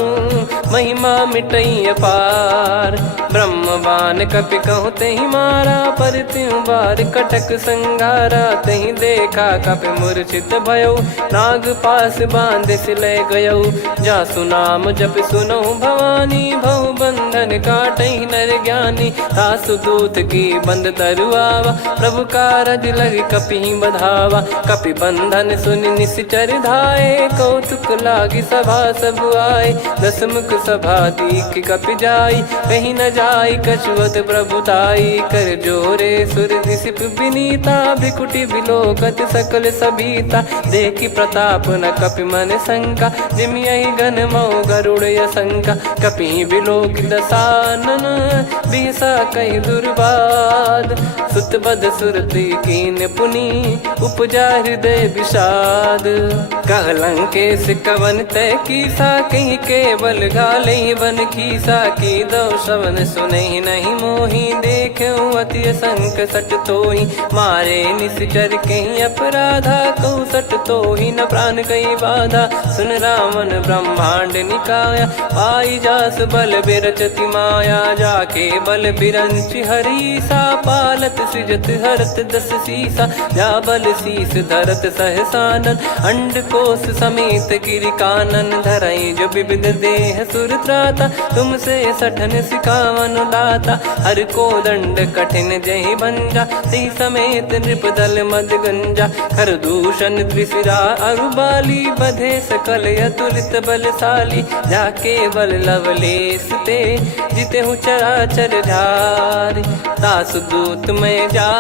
महिमा मिटई अपार। ब्रह्म बान कपि कहु तेहि मारा, पर त्यों बार कटक संगारा। तेहि देखा कपि मूर्छित भयौ, नाग पास बांध सिले गयौ। जासु नाम जप सुनौ भवानी, भव बंधन काटहि नर ज्ञानी। तासु दूत की बंद तरुआवा, प्रभु कारज लग कपि बधावा। कपि बंधन सुनि निश्चर धाये, कौतुक लागी सभा सब आए। दसमुख सभा दीख कपि जाई, कहीं न जाई कछुवत प्रभुताई। कर जोरे सुर दिसिप विनीता, भ्रिकुटि बिलोकत सकल सबीता। देखि प्रताप न कपि मन शंका, जिमियहि घन मऊ गरुड़ असंका। कपि बिलोक दसानन, बिहसा कहि दुर्बाद। सुत बद सुरति कीन पुनि, उपजा हृदय विषाद। कह लंकेश कवन तय कीसा, कहीं केवल घाले बन खीसा। की दो श्रवण सुनहि नहीं मोही, देखऊं अति संक सट तोहि। मारे निश्चर कहीं अपराधा, कहूँ सट तोहि न प्राण कहीं बाधा। सुन रावण ब्रह्मांड निकाया, पाई जास बल बिरचति माया। जाके बल बिरंच हरीसा, पालत सृजत हरत दस सीसा। जा बल शीस धरत सहसानन, अंड कोश समेत गिरि कानन। धरई जो विविध देह सुर त्राता, तुमसे सठन सिखावन दाता। हर को दंड कठिन जहि भंजा, ती समेत नृप दल मद गंजा। कर दूषण त्रिशिरा अरुबाली, बधे सकल अतुलित बलशाली। जाके बल लवलेस ते, जिते हूँ चराचर झारी। दास दूत में जा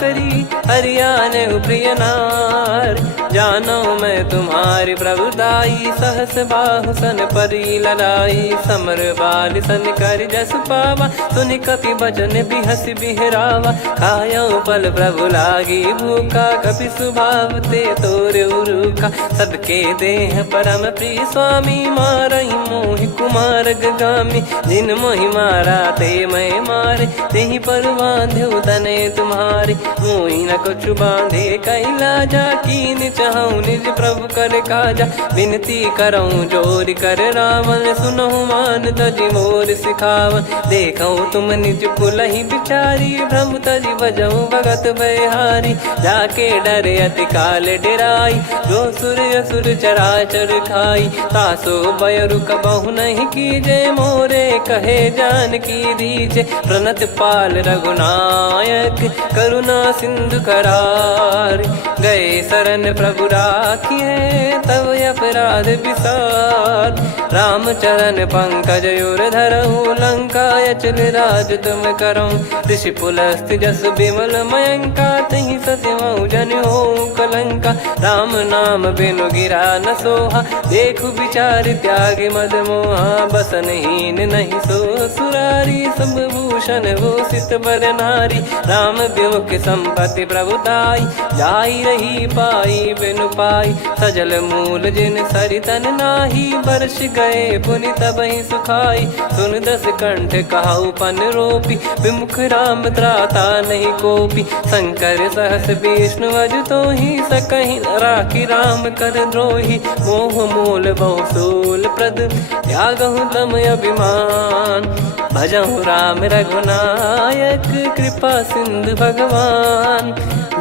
करी, हरियाने प्रिय नार। जानो मैं तुम्हारी प्रभुताई, सहस बाहु सन परी लड़ाई। समर बाल सन कर जस पावा, सुनि कपि बचन बिहस बिहरावा। खायो पल प्रभु लागी भूखा, कपि स्वभाव ते तोर उरुखा। सबके देह परम प्रिय स्वामी, मारहि मोहि कुमार गगामी। जिन मोहि मारा ते मैं मारे, तेहि पर बांधो तने तुम्हारे। मोहि न कछु बांधे कैलाजा, कीन चाहूं निज प्रभु कर काजा। विनती करऊं जोरि कर रावण, सुनहु मान तजि मोर सिखावन। देखऊं तुम निज कुलहि बिचारी, भ्रम तजि बजऊं भगत बयहारी। जाके डरे अति काल डेराई, जो सुर असुर चराचर खाई। तासो बयरु कबहु नहीं कीजे, मोरे कहे जान की दीजे। प्रणत पाल रघुनायक, करुणा सिंधु करार। गए शरण प्रभु राखिए, तब अपराध विसार। राम चरण पंकज उर धरऊं, लंका अचल राज तुम करऊं। ऋषि पुलस्त्य जस विमल मयंका, तहि ससिमऊ जन होऊं कलंका। राम नाम बिनु गिरा न सोहा, देखु विचार त्याग मद मोहा। बसनहीन नहीं सो सुरारी, सब भूषण भूषित बर नारी। राम विमुख संपत्ति प्रभुताई, जाई रही पाई बिनु पाई। सजल मूल जिन सरितन नाही, बरस गए पुनि तबहि सुखाई। सुन दस कंठ कहाऊ पन रोपी, विमुख राम त्राता नहीं कोपी। शंकर सहस विष्णु अज तोहि, सकहि न राखी राम कर द्रोही। मोह मूल बहु सूल प्रद, त्यागहु तम अभिमान। भजहु राम रघुनायक, कृपा सिंधु भगवान।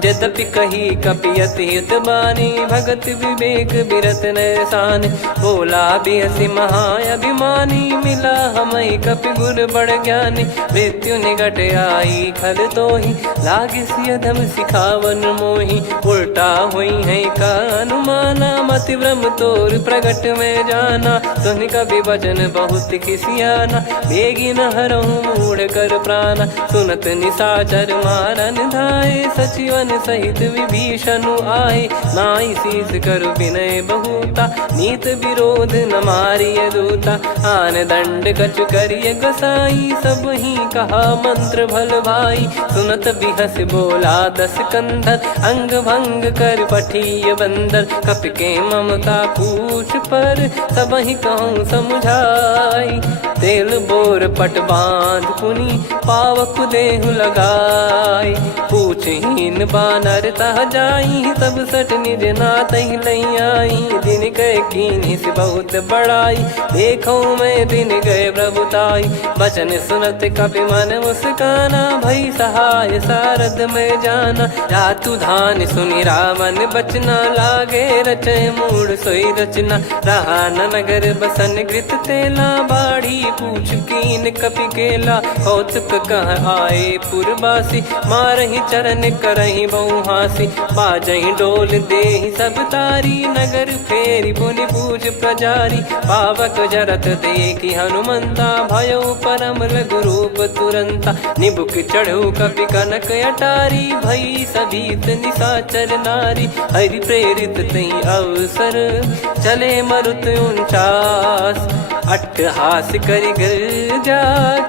यद्यपि कही कपियत हित बानी भगत विवेक बिरत नैसान बोला बियसि महाअभिमानी मिला हमई कपि गुर बड़ ज्ञानी मृत्यु निकट आई खल तो ही लागिस अधम सिखावन मोही उल्टा हुई है का अनुमाना मति भ्रम तोर प्रगट में जाना सुन कवि वचन बहुत खिसियाना बेगी न हरहु मूढ़ कर प्राण सुनत निशाचर मारन धाये सचिवन सहित विभीषण आए नाई शीस कर विनय बहुता नीत विरोध न मारिय दूता आन दंड कछु करिय गोसाई सब ही कहा मंत्र भल भाई सुनत बिहस बोला दस कंधर अंग भंग कर पठिय बंदर कपि के ममता पूछ पर सब ही कहूँ समझाई तेल बोर पट बांध पुनी पावक देहु लगाई पूछहीन बानर तह जाई तब सट निज नाथ लई आई दिन गए कीनी से बहुत बड़ाई देखो मैं दिन गए प्रभुताई बचन सुनत कपि मन मुस्काना भई सहाय सारद में जाना जातु धान सुनि रामन बचना लागे रचय मूड सोई रचना रहा न नगर बसन कृत तेला बाड़ी पूछ कीन कपि केला कौतुक कह आए पुरबासी मारहि चरण करहि बहुहासी बाजहि डोल देहि सब तारी नगर फेरी पुनि पूज प्रजारी पावक जरत देखि हनुमंता भयो परम लघु रूप तुरंता निबुक चढ़ऊ कपि कनक अटारी भई सभीत निशाचर नारी हरि प्रेरित तई अवसर चले मरुत 49 अट्टहास करि गिरजा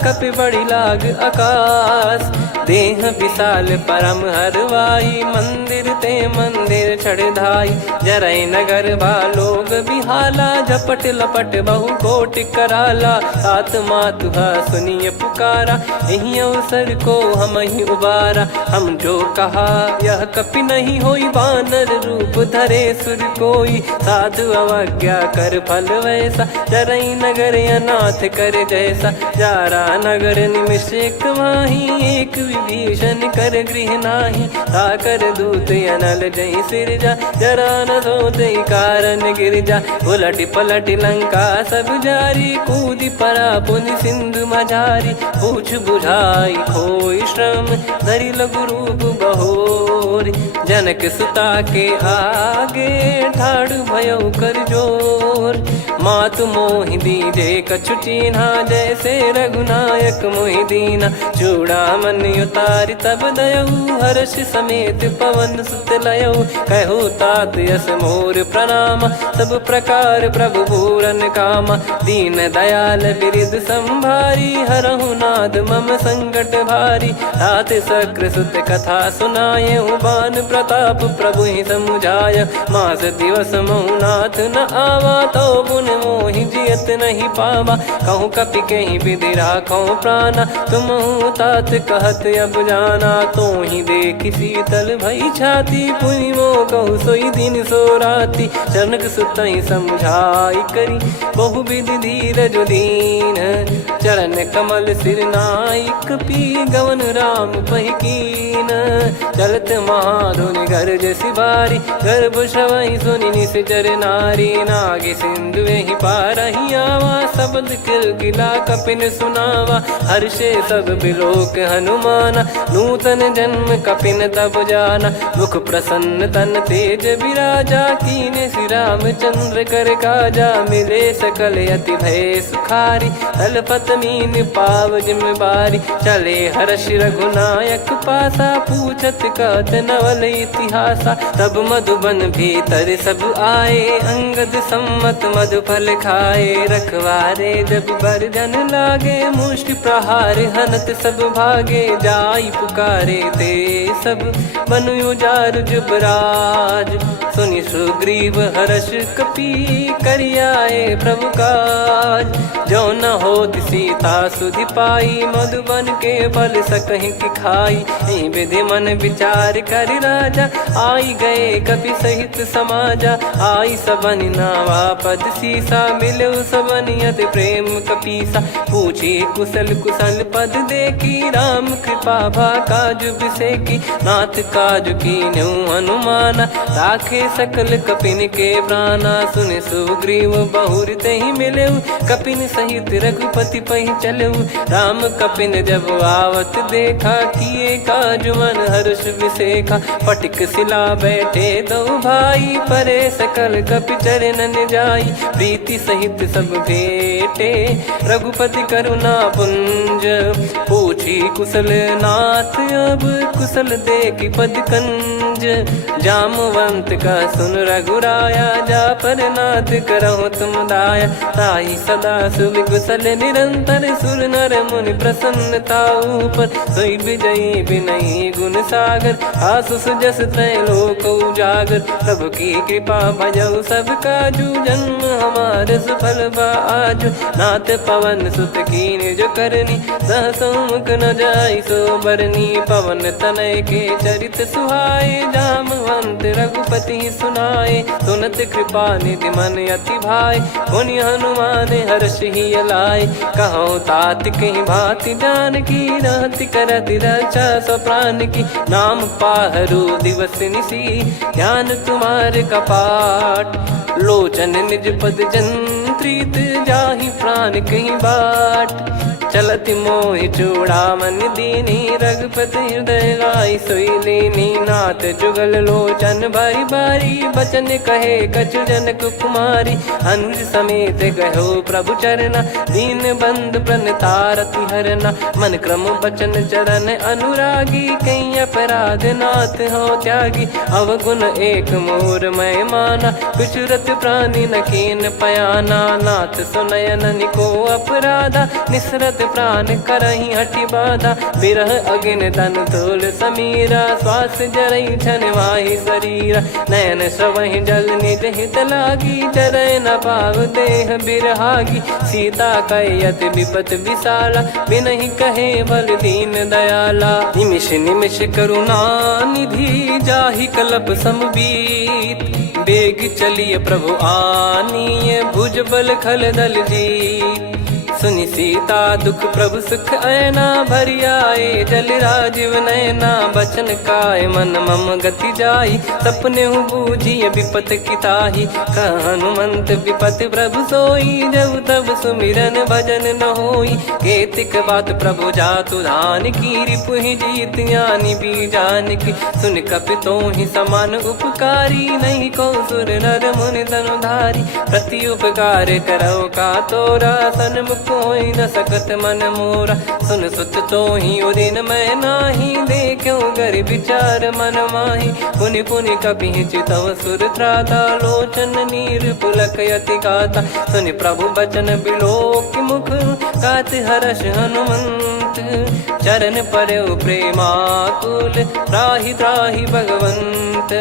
कपि बड़ी लाग आकाश देह विशाल परम हरवाई मंदिर ते मंदिर चढ़ाई जरई नगर लोग बिहाला झपट लपट बहु कोट कराला सात मातुहा सुनिय पुकारा यही अवसर को हम ही उबारा हम जो कहा यह कपि नहीं होई बानर रूप धरे सुर कोई साधु अवज्ञा कर फल वैसा जरई नगर अनाथ कर जैसा जारा नगर निमिष एक माही एक विभीषण कर गृह नाही ताकर दूत अनल जय सिरजा जरा न सोते कारण गिरजा उलट पलट लंका सब जारी कूदी परा पुनि सिंधु मझारी पूछ बुझाई खोई श्रम धरि लघु रूप बहोरी जनक सुता के आगे ठाड़ भयो कर जोर मातु मोहि दीजे कछु चिन्हा जैसे रघुनायक मोहि दीना चूड़ामन उतारि तब दयऊ हर्ष समेत पवन सुत लयऊ कहु तात यस मोर प्रणाम सब प्रकार प्रभु पूरन कामा दीन दयाल बिरिद संभारी हरहु नाद मम संकट भारी तात सक्र सुत कथा सुनाये बान प्रताप प्रभु ही समुझाय मास दिवस मौनाथ न आवा तो पुन मोहि जियत नहीं पावा कहूँ कपि कहीं विधि राखो प्राणा तुम तात कहत अब जाना तो ही देख शीतल भई छाती पुनि मो कहु सोई दिन सो राती जनक सुतई समझाई करी बहु विधि धीरज दीन चरण कमल सिर नाइक पी गवन राम पहिकीन चलत महाधुनि गर्ज सिबारी गर्भ श्रवई सुनि निश्चर नारी नागे सिंधु ही पारही आवा शब्द किलकिला कपिन सुनावा हर्षे सब बिलोक हनुमाना नूतन जन्म कपिन तब जाना मुख प्रसन्न तन तेज विराजा कीने श्री रामचंद्र कर काजा मिले सकल अति भय सुखारी तलपत मीन पाव जिम्मेवारी चले हर्ष रघुनायक पासा पूछत कहत नवल इतिहासा तब मधुबन भीतर सब आए अंगद सम्मत मधुफल खाए रखवारे जब बरजन लागे मुष्टि प्रहार हनत सब भागे जाई पुकारे ते सब बनु उजार जुबराज सुनि सुग्रीव हर्ष कपि करियाए प्रभु काज जो न होत सीता सुधि पाई मधुबन के फल सकहि की खाई विधि मन विचार कर राजा आई गए कपि सहित समाजा आई सबन नावा पद सीसा मिलो सबन करत प्रेम कपीसा। पूछी कुशल कुशल पद देखी राम कृपा भा काज बिसेकी। नाथ काज कीन्हु हनुमाना राखे सकल कपिन के प्राणा। सुन सुग्रीव बहुर तेहि मिलेउ कपिन सहित रघुपति पहि चलेउ। राम कपिन जब आवत देखा किए काज मन हर्ष विसेखा। फटिक सिला बैठे दो भाई परे सकल कपि चरणन जाई। प्रीति सहित सब भेटे रघुपति करुणा पुंज। पूछी कुशल नाथ अब कुशल देखी पद कंज। जामवंत का सुन रघुराया जा पर नाथ करहु तुम दाया। ताई सदा सुविकुशल निरंतर सुर नर मुनि प्रसन्नता ऊपर। सोई विजयी विनयी गुण सागर आसु सुजस त्रैलोक उजागर। प्रभु की कृपा भजऊ सब काजू जन्म हमारे सफल बा आजु। नाथ पवन सुत कीन्ह जो करनी सहसो मुख न जाई सो बरनी। पवन तनय के चरित सुहाए जामवंत रघुपति सुनाए। सुनत कृपा निधि मन अति भाई पुनि हनुमान हर्ष ही लाए। कहो तात कहीं भांति जान की रहति करति रक्षा सो प्राण की। नाम पाहरु दिवस निसी ध्यान तुम्हारे कपाट। लोचन निज पद जंत्रित जाहि प्राण कहीं बाट। चलति मोहि चूड़ामन दीनी रघुपति हृदय लाई सोई लीनी। नाथ जुगल लोचन बारी बारी बचन कहे कछु जनक कुमारी। अनुज समेत गहो प्रभु चरना दीन बंद प्रणतारति हरना। मन क्रम बचन चरण अनुरागी कहीं अपराध नाथ हो त्यागी। अवगुण एक मोर मैं माना कुछुरत प्राणी न कीन पयाना। नाथ सुनयन निको अपराधा निसरत प्राण करही हटि बाधा। बिरह अगिन तन तोल समीरा श्वास जरई छन वाहि शरीरा। नयन श्रवहि जल निज हित लागी चरय न पाव देह बिरहागी। सीता कयत विपत विशाला बिनहि कहे बल दीन दयाला। निमिष निमिष करुणा निधि जाहि कलप समबीत। बेग चलिए प्रभु आनीय भुज बल खल दल जीत। सुनि सीता दुख प्रभु सुख ऐना भरि आए। जल राजीव नयना बचन काय मन मम गति जाई। सपने हूँ बूझिए विपत किताही हनुमंत विपत प्रभु सोई। जब तब सुमिरन भजन न होई केतिक बात प्रभु जातु धान की। रिपु ही जीत ज्ञानी बीजान की सुन कपि तो ही समान उपकारी। नहीं को सुर नर मुनि धनुधारी प्रति उपकार करो का तोरा। सन्मुख कोई न सकत मन मोरा सुन सुत तो ही उदिन मैं नाही। देखो गर विचार मन माही पुनि पुनि कपि चितव सुर त्राता। लोचन नीर पुलक यति गाता सुनि प्रभु बचन बिलोक मुख। गात हर्ष हनुमंत चरण परउ प्रेमाकुल। त्राहि त्राहि भगवंत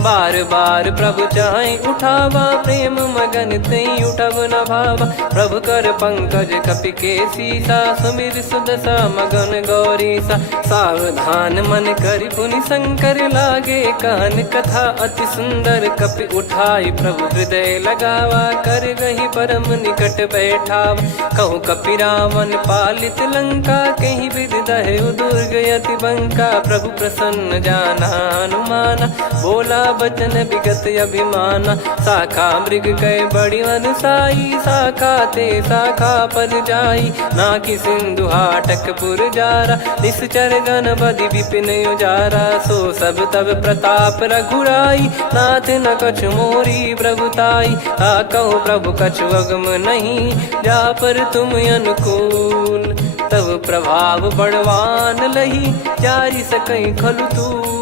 बार बार प्रभु चाहि उठावा। प्रेम मगन तई उठब न भावा। प्रभु कर पंकज कपि के सीसा सुमिर सुदशा मगन गौरीसा। सावधान मन करि पुनि शंकर लागे कहन कथा अति सुंदर। कपि उठाई प्रभु हृदय लगावा कर गही परम निकट बैठावा। कहु कपि रावण पालित लंका कहीं विधि दहु दुर्ग यति बंका। प्रभु प्रसन्न जाना हनुमाना बोला बचन विगत अभिमाना। शाखा मृग कय बड़ी अनुसाई शाखा ते शाखा पर जाई। नाकि सिंधु हाटक पुर जारा निश्चर गण बदि विपिन उजारा। सो सब तब प्रताप रघुराई नाथ न कछु मोरी प्रभुताई। कहो प्रभु कछु अगम नहीं जा पर तुम अनुकूल। तब प्रभाव बड़वान लही जारी सकई खलु तूल।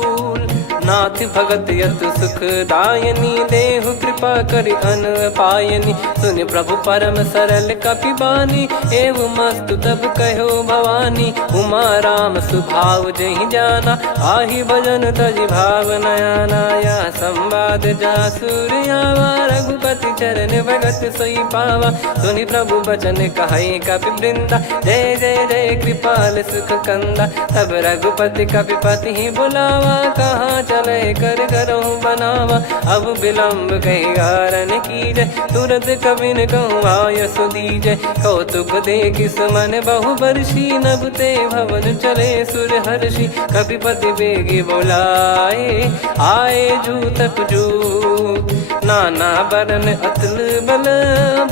नाथ भगत यतु सुख दायनी देहु कृपा करि अन पायनी। सुन प्रभु परम सरल कपि बानी एवं मस्तु तब कहो भवानी। उमा राम सुभाव जहि जाना आहि भजन तजि भाव नयाना। या संवाद जासुर आवा रघुपति चरण भगत सोई पावा। सुनि प्रभु बचन कहै कपि वृंदा जय जय जय कृपाल सुख कंदा। तब रघुपति कपिपति बुलावा कहाँ चले कर करहु बनावा। अब विलम्ब कही कारण कीजय, तुरत कबिन कहूँ आयस दीजय। कौतुक देखिस मन बहु बरसी, नभ ते भवन चले सुर हर्षि। कपिपति बेगी बोलाए, आए जूतक जूत। नाना बरन अतुल बल,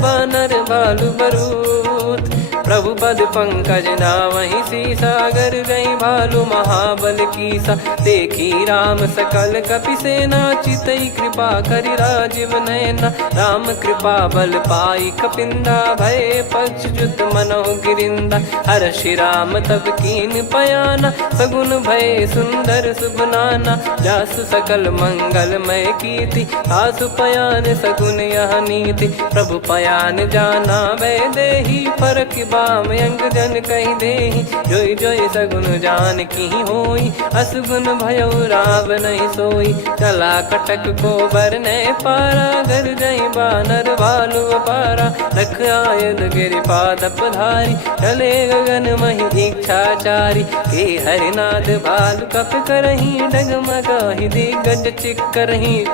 बानर भालु बरूत। प्रभु पद पंकज नावहि सीसा, गर गई भालु महाबल कीसा। देखी राम सकल कपि सेना, चितई कृपा करि राजीव नयना। राम कृपा बल पाई कपिंदा, भय पक्ष जुत मनोह गिरिंदा। हर्षि राम तब कीन पयाना, सगुन भय सुंदर शुभ नाना। जासु सकल मंगलमय कीर्ति, आसु पयान सगुन यह नीति। प्रभु पयान जाना वै देहि, फरक बाम अंग जन कहि देहि। जोई जोई सगुन जान की होई, असगुन भयो राव नहीं सोई। चला कटक को बरने पारा, घर जई बानर भालु अपारा। रख आयद गिरिपाद पधारी, चले गगन महि इच्छाचारी। के हरिनाथ भालु कप करही, डगमगाहि दिग्गज चिक्करही।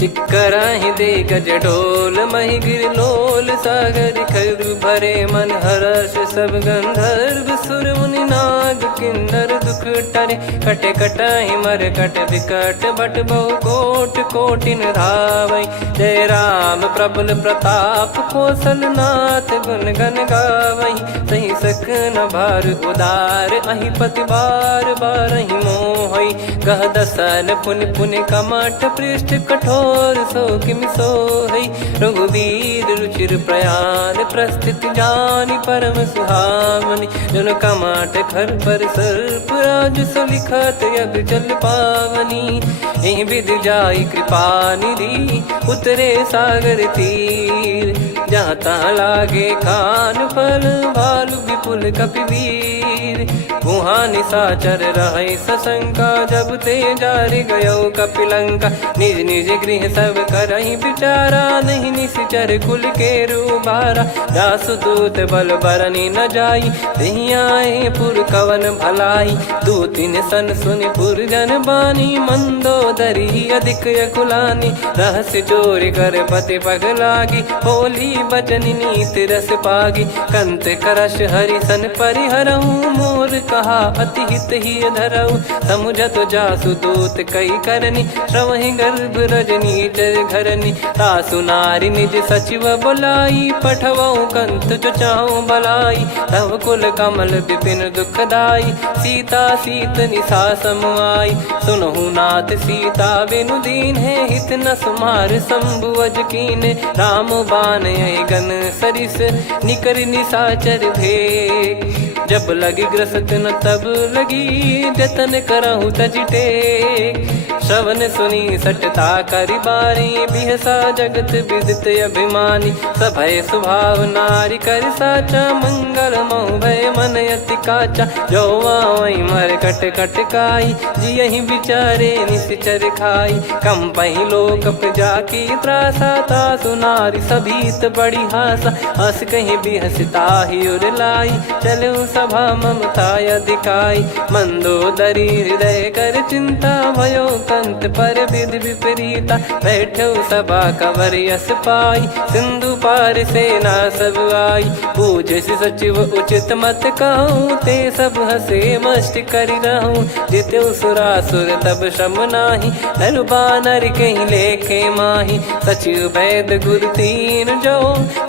चिक्कराहि दे गज ढोल, महि गिर लोल। सागर खर भरे मन हर्ष, सब गंधर्व सुर मुनि नाग किन्नर दुख टरे। कटे कटाहि मर कट विकट, बट बहु कोट कोटिन धावै। जय राम प्रबल प्रताप, कौशल नाथ गुण गन गावै। सही सकन भार उदार, अहि पति बार बारहि मोहै। गह दसन पुन पुन कमठ, पृष्ठ कठोर सो किमि सोहै। रघुवीर रुचिर प्रयाण, प्रस्थित जानि परम सुहावनि। जन कमाट खर पर सर्प, राज सलिखत यग जल पावनी। एहि विधि जाई कृपा निधि, उतरे सागर तीर। जहाँ तहाँ लागे खान फल, भालु विपुल कपिवीर। गुहा निशाचर रहै सशंका, जब ते जारि गयो कपिलंका। निज निज गृह सब करहि विचारा, नहीं निश्चर कुल के रूबारा। जासुदूत बल बरनि न जाई, तेहि आए पुर कवन भलाई। दूतिन सन सुनि पुर जन बानी, मंदोदरी अधिक यकुलानी। रहस्य चोरी कर पति पग लागी, होली बचन नीत रस पागी। कंत करश हरिसन परिहरहु, मोर कहा अति हित ही धरऊ। समुझत जासुदूत कई करनी, श्रवहि गर्भ रजनी चर घरनी। तासु नारी निज सचिव बोलाई, पठवऊ कंत जो चाहूं बलाई। तव कुल कमल विपिन दुखदाई, सीता सीत निशा समाई। सुनहु नाथ सीता बिनु दीन है, हित न सुमार शंभु अज कीने। राम बान गन सरिस, निकर निशाचर भेग। जब लगी ग्रसत न तब लगी, जतन करहु तज टेक। श्रवण सुनी सटता करि बारी, बिहसा जगत विदित अभिमानी। सभय स्वभाव नारी कर साचा, मंगल महु भय मन अति काचा। जो आवै मर कट कट काई, जियहि विचारे निश्चर खाई। कम पहि लोक जाकी त्रासा, तासु नारी सभीत बड़ी हासा। हस कहीं बिहसता ही उर लाई, चलऊ सभा ममता अधिकाई। मंदोदरी हृदय कर चिंता, भयो कंत पर विधि विपरीता। बैठो सभा कवर यस पाई, सिंधु पार सेना सब आई। पूज्य सचिव उचित मत कहूँ, ते सब हसे मस्त करि रहूं। जित्यु सुरासुर तब श्रम नाही, नर बानर कहीं लेखे माही। सचिव वैद गुरु तीन जो,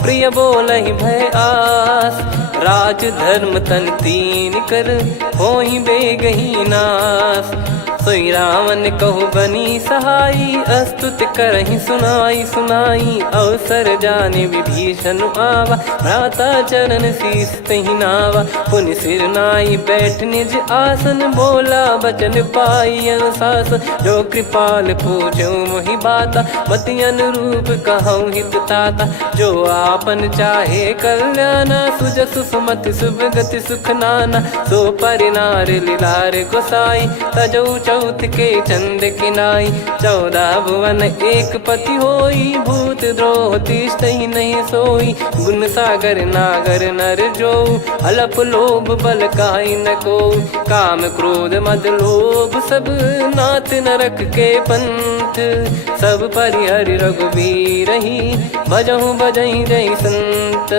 प्रिय बोलहि भय आस। राज धर्म तन तीन कर, होहि बेगहि नास। सोई रावण कहु बनी सहाई, अस्तुत करहि सुनाई सुनाई। अवसर जाने विभीषण आवा, भ्राता चरण शीस तहि नावा। पुनि सिर नाई बैठ निज आसन, बोला बचन पाई अनुशासन। जो कृपाल पूछो मोहि बाता, मति अनुरूप कहूँ हित ताता। जो आपन चाहे कल्याणा, सुजसु सुमति शुभ गति सुख नाना। सो परिनार लीलार गोसाई, तजौ चौथ के चंद किनाई 14 भुवन एक पति होई भूत द्रोह तिष्ठ ही नहीं सोई गुण सागर नागर नर जो अलप लोभ बल काई न को काम क्रोध मद लोभ सब नाथ नरक के पंथ सब परिहरि रघुबीर ही भजहु भजहि जय संत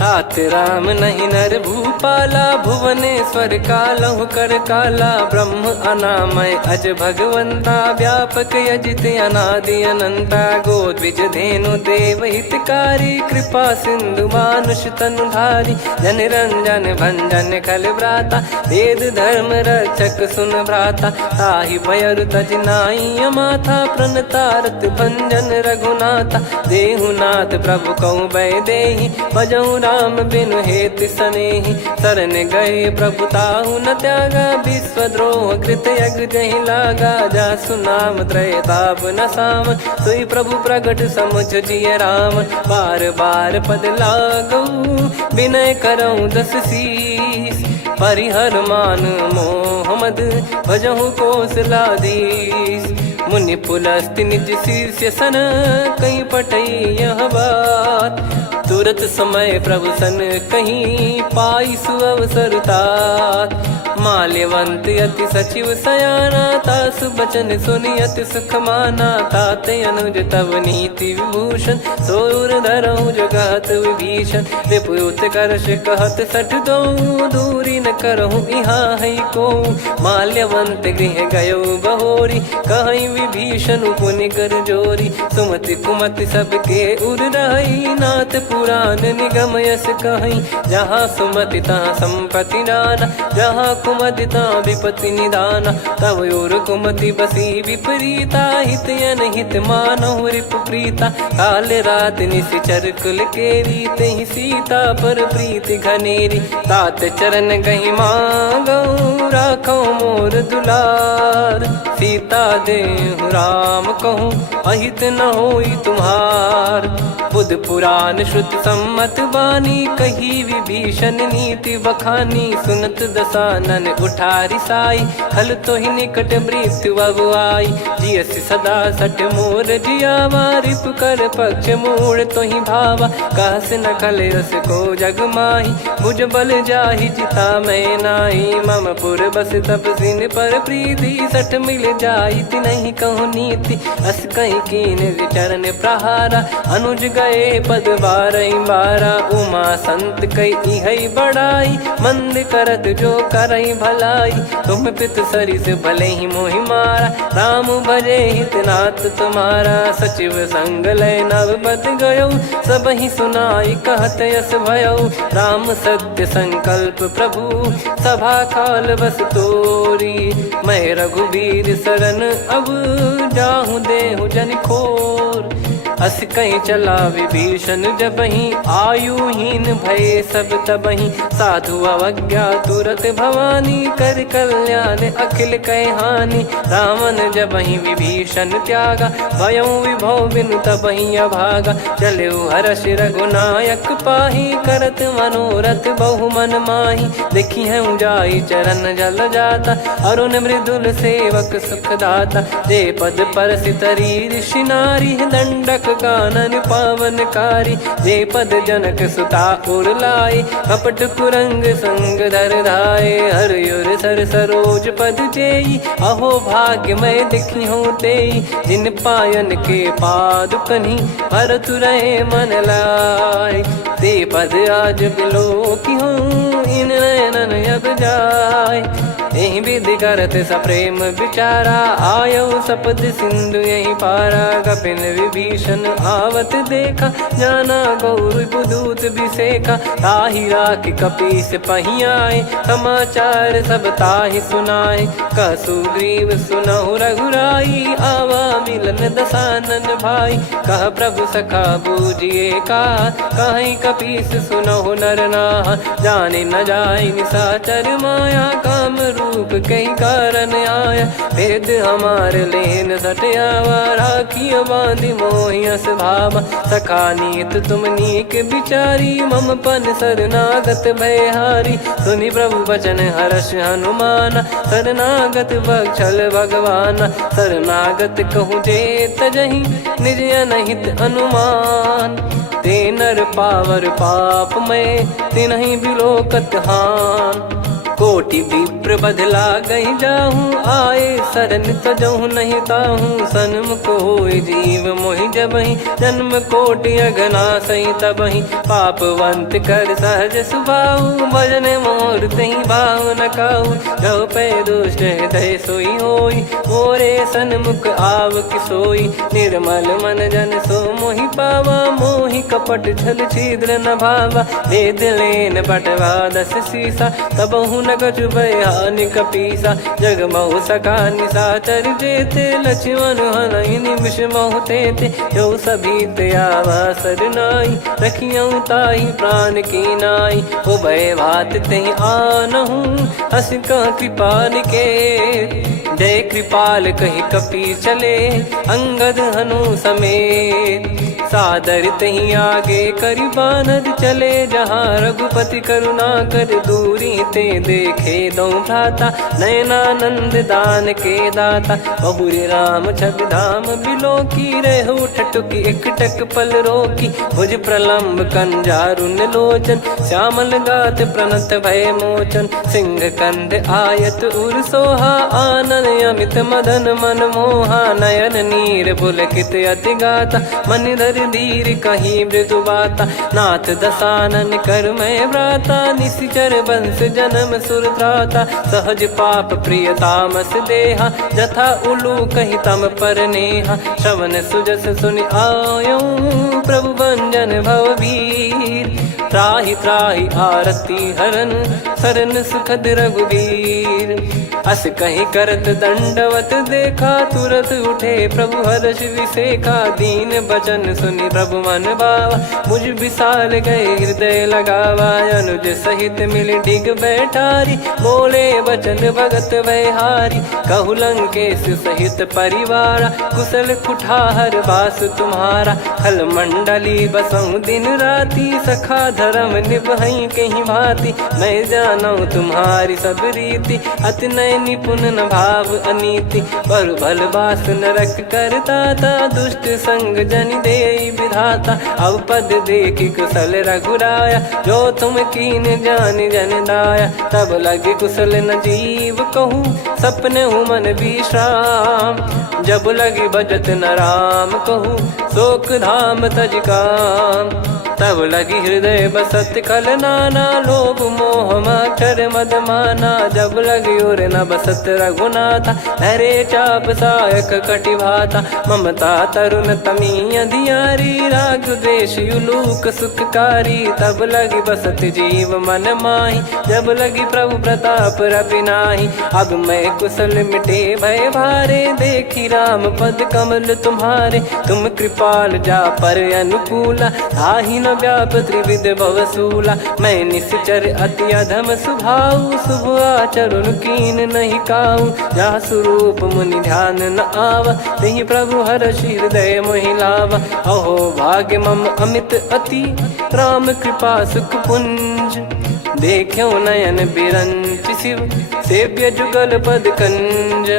तात राम नहीं नर भूपाला भुवनेश्वर कालहु कर काला ब्रह्म अनामय अज भगवंता व्यापक यजित अनादि अनंता गोद्विज धेनु देव हितकारी कृपा सिंधु मानुष तनुधारी जन रंजन भंजन खल भ्राता वेद धर्म रक्षक सुन भ्राता ताहि भयर तज नाई माथा प्रणतारत भंजन रघुनाथा देहुनाथ प्रभु कहु बै देहि भजहु राम बिनु हेत सनेहि शरण गए प्रभु ताहु न त्यागा विश्वद्रोह कृत यज्ञ जहि लागा जासु नाम त्रय ताप न साम सोई प्रभु प्रगट समुझ जिय राम बार बार पद लागऊ विनय करऊँ दस शीस परिहर मान मोह मद भजहु कौशलाधीश मुनि पुलस्ति निज शीर्ष सन कहीं पटई यह बात तुरत समय प्रभु सन कहीं पाई सुअवसर तात माल्यवंत अति सचिव सयाना तासु बचन सुनि अति सुख माना ताते अनुज तव नीति विभूषण सोर धरहु जगत विभीषण रिपुत करश कहत सठ दो दूरी न करहु इहाँ है को माल्यवंत गृह गयो बहोरी कहीं विभीषण पुनि कर जोरी सुमति कुमति सबके उर रही नाथ पुराण निगम यस कहीं जहाँ सुमति तहाँ संपत्ति नाना जहाँ कुमति तहाँ विपत्ति निदाना तव और कुमति बसी विपरीता हित अनहित मानहु रिप प्रीता काल रात निशिचर कुल केरी तेहि सीता पर प्रीति घनेरी तात चरण गहि मांगऊ राखो मोर दुलार सीता देहु राम कहूँ अहित न होई तुम्हार बुध पुराण श्रुत सम्मत वाणी कही विभीषण नीति बखानी सुनत दसानन उठारी साई खल तो ही निकट मृत्यु अब आई जियसि सदा सट मोर जियावा रिप कर पक्ष मूड़ तो ही भावा कहस न खल रस को जग माही मुझ बल जाहि जिता मैं नाही मम पुर बस तपसिन पर प्रीति सठ मिल जाई नहीं कहूँ नीति अस कहीं कीन विचरण प्रहारा अनुज गए पद बारा उमा संत कई है बड़ाई मंद करत जो करई भलाई तुम पित सरिस भले ही मोहि मारा राम भजे हितनाथ तुम्हारा सचिव संग लय नवपत गयो सब ही सुनाई कहत यस भयो राम सत्य संकल्प प्रभु सभा काल बस तोरी मैं रघुबीर शरण अब जाहूँ देहु जन खोर अस कहीं चला विभीषण जबहि आयुहीन भय सब तबहि साधु अवज्ञा तुरत भवानी कर कल्याण अखिल कह हानि रावण जबहि विभीषण त्यागा भयउ विभव बिनु तबहि अभागा चलऊ हर्ष रघुनायक पाही करत मनोरथ बहु मन माही देखी है जाई चरण जल जाता अरुण मृदुल सेवक सुख दाता जे पद पर सितरी ऋषि नारी दंडक कानन पावनकारी जे पद जनक सुता उर लाई कपट कुरंग संग धर धाये हरियुर सर सरोज पद जेई अहो भाग्य मैं दिखी हूँ तेई जिन पायन के पाद कन्ही भरत रहे मन लाय ते पद आज बिलो की हूँ इन नयनन अब जाय यही विधि करत सप्रेम विचारा आयो सपद सिंधु यही पारा कपिन विभीषण आवत देखा जाना गौर बुदूत बिसेखा ताहि राख कपीस पहियाए समाचार सब ताहि सुनाए कसु ग्रीव सुनहु रघुराई आवा मिलन दसानन भाई कह प्रभु सखा बूझिए का कहीं कपीस सुनहु नर नाह जाने न जाय निशाचर माया काम रूप कई कारण आया, भेद हमारे लेन सटयावा, राखिया बांधी मोहियस भावा, सखा नीत तुम नीक बिचारी, मम पन शरणागत भयहारी, सुनि प्रभु वचन हर्ष हनुमाना, शरणागत बक्षल भगवाना, शरणागत कहूँ जे तजहि निज अनहित अनुमान, ते नर पावर पाप में तिन्हि बिलोकत हान, कोटि विप्र बदला गई जाहूँ, आए शरण तजहु नहीं ताहूँ, सन्मुख होय जीव मोहि जबहि, जन्म कोटि अगना सही तबहि, पापवंत कर सहज सुभाऊ, भजन मोर तहि भाव न काहू, जो पै दुष्ट हृदय सोई होई, मोरे सन्मुख आव किसोई, निर्मल मन जन सो मोहि पावा, मोहि कपट छल छिद्र न भावा, वेद लेन बटवा दस सीसा, तबहु न कछु बयान कपीसा, जग महु सका निशाचर जेते, लक्ष्मण हनहि निमिष महु तेते, जो सभी त्यावा सरनाई, रखियऊ ताहि प्राण की नाई, उभय भात तेहि आनहु, हस कह कृपाल के, जय कृपाल कहि कपि चले, अंगद हनु समेत, सादर तही आगे करि बानर चले, जहाँ रघुपति करुणा कर दूरी ते देखे दो भ्राता, नयनानंद दान के दाता, बहुरी राम छवि धाम बिलो की, रेहु ठटुकी एकटक पल रोकी, भुज प्रलम्ब कंजारुन लोचन, श्यामल गात प्रणत भय मोचन, सिंह कंद आयत उर सोहा, आनन अमित मदन मन मोहा, नयन नीर पुलकित अति गाता, मन धर धीर कहीं मृदु बाता, नाथ दसानन कर मैं भ्राता, निशिचर वंश जन्म सुर त्राता, सहज पाप प्रिय तामस देहा, जथा उलू कहि तम पर नेहा, श्रवण सुजस सुनि आयो, प्रभु भंजन भवभीर, त्राहि त्राहि आरती हरन, शरण सुखद रघुबीर, अस कहीं करत दंडवत देखा, तुरत उठे प्रभु हर्ष विसेखा, दीन बचन सुनि प्रभु मन भावा, मुझ विशाल गए हृदय लगावा, अनुज सहित मिल डिग बैठारी, बोले बचन भगत वैहारी, कहु लंकेश सहित परिवारा, कुशल कुठार बास तुम्हारा, खल मंडली बसऊं दिन राती, सखा धर्म निभई कहीं भांति, मैं जानू तुम्हारी सब रीति, अति नय निपुण न भाव अनीति, पर भल बास नरक करता था, दुष्ट संग जन दे विधाता, अब पद देखी कुशल रघुराया, जो तुम कीन जान जन दाया, तब लगे कुशल न जीव कहूँ, सपने हूँ मन विश्राम, जब लगी बजत न राम कहूँ, शोक धाम तज काम, तब लगी हृदय बसत खल नाना, लोभ मोह मक्षर मद माना, जब लगी उर न बसत रघुनाथा, हरे चाप सायक कटि भाता, ममता तरुण तमी अधियारी, राग द्वेष युलूक सुखकारी, तब लगी बसत जीव मन माही, जब लगी प्रभु प्रताप रवि नाही, अब मैं कुशल मिटे भय भारे, देखी राम पद कमल तुम्हारे, तुम कृपाल जा पर अनुकूला, आही न व्याप त्रिविध भवसूला, मैं निश्चर अति अधम सुभाऊ, शुभ आचरण कीन नहीं काऊ, जहाँ स्वरूप मुनि ध्यान न आवा, तहि प्रभु हर्ष हृदय मोहि लावा, अहो भाग्य मम अमित अति, राम कृपा सुख पुंज, देखो नयन बिरंच शिव, सेव्य जुगल पद कंज,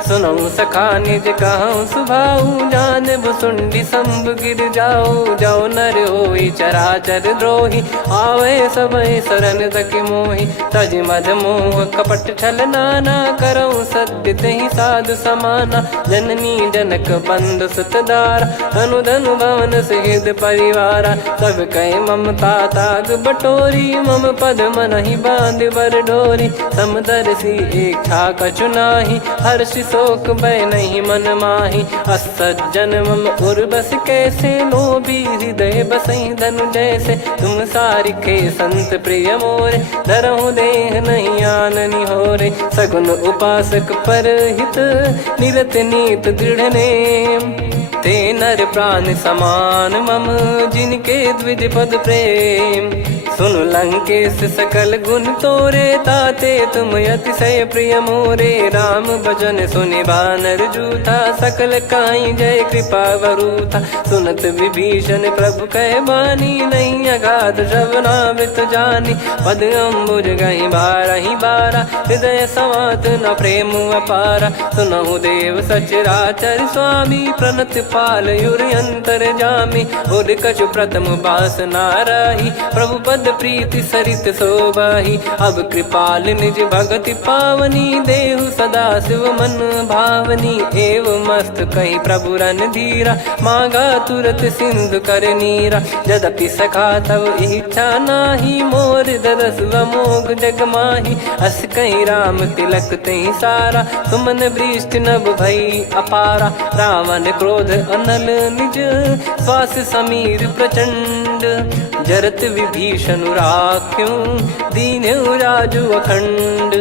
सुनऊ सखा निज कहूँ सुभाऊ, जान भुसुंडी शंभ गिर जाओ, जाओ नर होई चराचर द्रोही, आवे सबय शरण तक मोहि, तज मद मोह कपट छल नाना, करऊँ सत्य तहि साधु समाना, जननी जनक बंधु सुतदारा, धनु धनु भवन सहित परिवारा, सब कहे ममता ताग बटोरी, मम पद मनहि बांध बर डोरी, समदर्शी इच्छा कछु नाही, हर्ष शोक भय नहीं मन माही, असज्जन मम उर्वश कैसे, लोभी हृदय बसई धनु जैसे, तुम सारिखे संत प्रिय मोरे, धरहु देह नहीं आननि होरे, सगुन उपासक पर हित, निरत नीत दृढ़ नेम, ते नर प्राण समान मम, जिनके द्विज पद प्रेम, सुन लंकेश सकल गुण तोरे, ताते तुम अतिशय प्रिय मोरे। राम भजन सुनि बानर जूथा, सकल काई जय कृपा वरूथा। सुनत विभीषण प्रभु कह बानी, नहीं अगाध श्रवणामृत जानी। पद अम्बुज गहि बारहि बारा, हृदय समात न प्रेम अपारा। सुनहु देव सचराचर स्वामी, प्रणत पाल युर अंतर जामी। उर कछु प्रथम बास नाराही, प्रभु पद प्रीति सरित शोभाही। अब कृपाल निज भगति पावनी, देहु सदा शिव मन भावनी। एव मस्त कही प्रभु रन धीरा, मांगा तुरत सिंधु कर नीरा। यद्यपि सखा तब इच्छा नाही, मोर दरस मोग जग माही। अस कहीं राम तिलक तही सारा, सुमन वृष्टि नभ भई अपारा। रावण क्रोध अनल निज, श्वास समीर प्रचंड। जरत विभीषण राख्यों, दीन्हु राजु अखंड।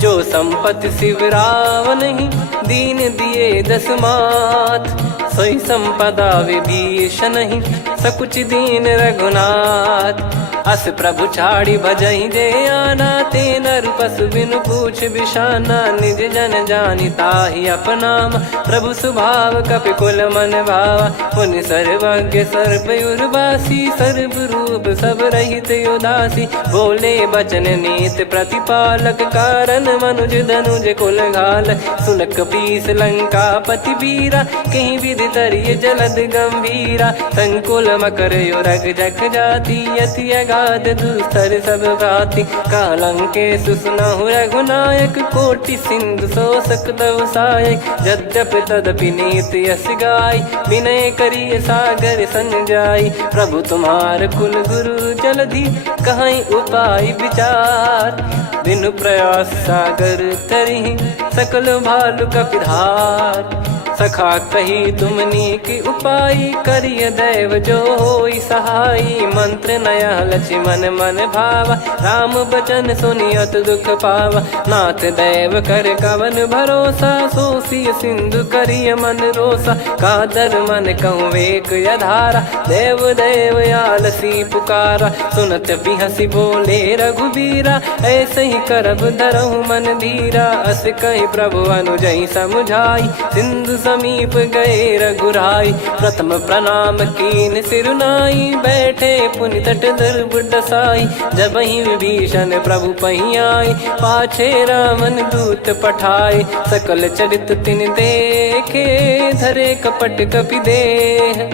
जो संपत्ति शिव रावण ही, दीन दिए दस मात। सोई संपदा विभीषण ही, सकुच दीन रघुनाथ। अस प्रभु छाड़ी भजई जे आना, ते नर पशु बिनु पूछ बिशाना। निज जन जानि ताहि अपनाम, प्रभु स्वभाव कपि कुल मन भावा। मुनि सर्वज्ञ सर्वयुर्वासी, सर्व रूप सब रहित उदासी। बोले बचन नीत प्रतिपालक, कारण मनुज धनुज कुल घाल। सुन कपीस लंका पति वीरा, कहीं विधि तरिय जलद गंभीरा। संकुल मकर युरग जख जाति, यति अगाध दुस्तर सब भाति। कालंकेश सुनहु रघुनायक, कोटि सिंधु शोषक तव सहायक। यद्यपि तदपि नीति यस गाय, विनय करिय सागर सन जाई। प्रभु तुम्हार कुल गुरु जलधि, कहीं उपाय विचार। बिनु प्रयास सागर तरिहि, सकल भालु कपिधार। सखा कही तुमनी की उपाय, करिय दैव जो होई सहाई। मंत्र नया लक्ष्मण मन भावा, राम बचन सुनियत दुख पावा। नाथ दैव कर कवन भरोसा, सोसिय सिंधु करिय मन रोसा। कादर मन कहूँ वेक यधारा, देव देव आलसी पुकारा। सुनत बिहसी बोले रघुबीरा, ऐसे ही करब धरहु मन धीरा। अस कही प्रभु अनुजई समुझाई, सिंधु समीप गए रघुराई। प्रथम प्रणाम कीन सिरुनाई, बैठे पुनि तट दर्भ डसाई। जब ही विभीषण प्रभु पही आई, पाछे रावण दूत पठाए। सकल चरित तिन देखे, धरे कपट कपि देह।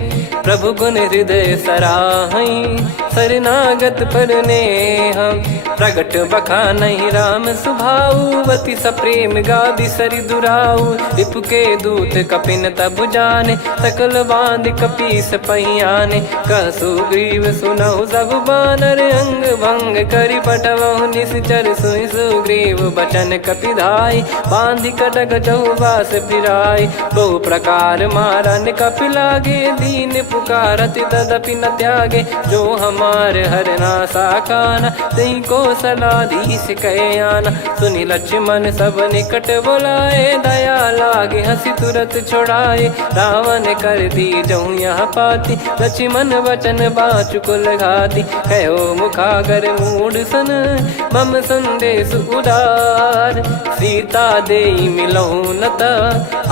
प्रभु गुण हृदय सराहई, शरणागत पर नेह। प्रगट बखानहि राम सुभाऊ, अति सप्रेम गादि सरि दुराऊ। रिपु के दूत कपिन तब जाने, सकल बांध कपीस पहियाने। कह सुग्रीव सुनहु सब बानर, अंग भंग करि पठवहु निश्चर। सुनि सुग्रीव बचन कपिधाई, बांधि कटक चहुबास फिराई। बहु प्रकार मारन कपि लागे, दीन पुकारत तदपि न त्यागे। जो हमार हरना साकाना, तई को सलाधीश कहे आना। सुनि लक्ष्मण सब निकट बुलाए, दया लागे हंसी तुरत छुड़ाए। रावण कर दी जऊँ यहाँ पाती, लक्ष्मण वचन बाचु कुल घाती। कहो मुखागर मूढ़ सन, मम संदेश उदार। सीता देई मिलहु नता,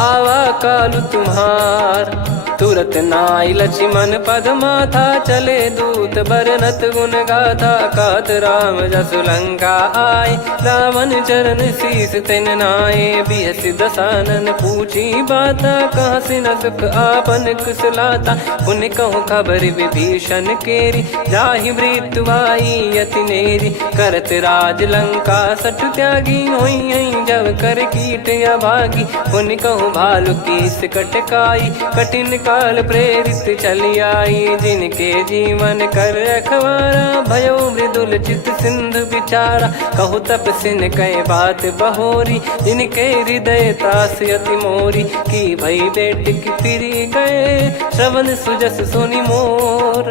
आवा कालु तुम्हार। तुरत नाई लक्ष्मण पद माथा, चले दूत बरनत गुण गाथा। कात राम जसु लंका आए, रावण चरण शीस तिन नाये। बिहसि दसानन पूछी बाता, कहाँ से न सुख आपन कुशलाता। पुन कहूँ खबर विभीषण केरी, जाहि मृत्यु आई अति नेरी। करत राज लंका सठ त्यागी, होई जब कर कीट अभागी। पुन कहूँ भालु कीस कटकाई, कठिन काल प्रेरित चली आई। जिनके जीवन कर रखवारा, भयो मृदुल चित सिंधु विचारा। कहु तपसिन कई बात बहोरी, जिनके हृदय तास अति मोरी। की भई बेट की फिरी गए, श्रवण सुजस सुनि मोर।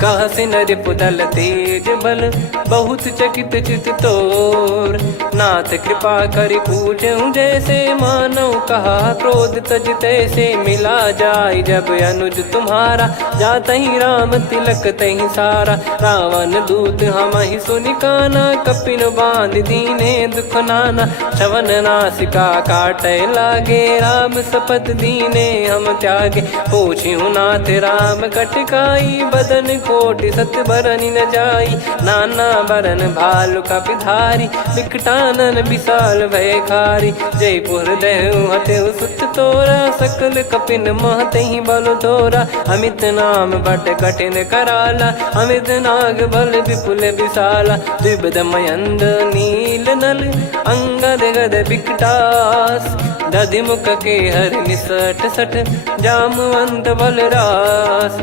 कह से नर पुदल तेज बल बहुत चकित चित तोर। नाथ कृपा कर पूछूं जैसे मानव कहा क्रोध तज तैसे मिला जाय जब अनुज तुम्हारा जात ही राम तिलक तही सारा। रावण दूत हम ही सुनि काना कपिन बांध दीने दुख नाना। श्रवण नासिका काटे लागे राम शपथ दीने हम त्यागे। पूछ्यू नाथ राम कटकाई बदन कोटि सत बरनि न जाई। नाना बरन भालु कपिधारी विकटानन विशाल भयखारी। जयपुर देहु हतेउ सुत तोरा सकल कपिन महतहि बल तोरा। अमित नाम बट कठिन कराला अमित नाग बल विपुल विशाला। द्विबद मयंद नील नल अंगद गद विकटास। दधि मुख के हर निसठ सठ जामवंत बलरास।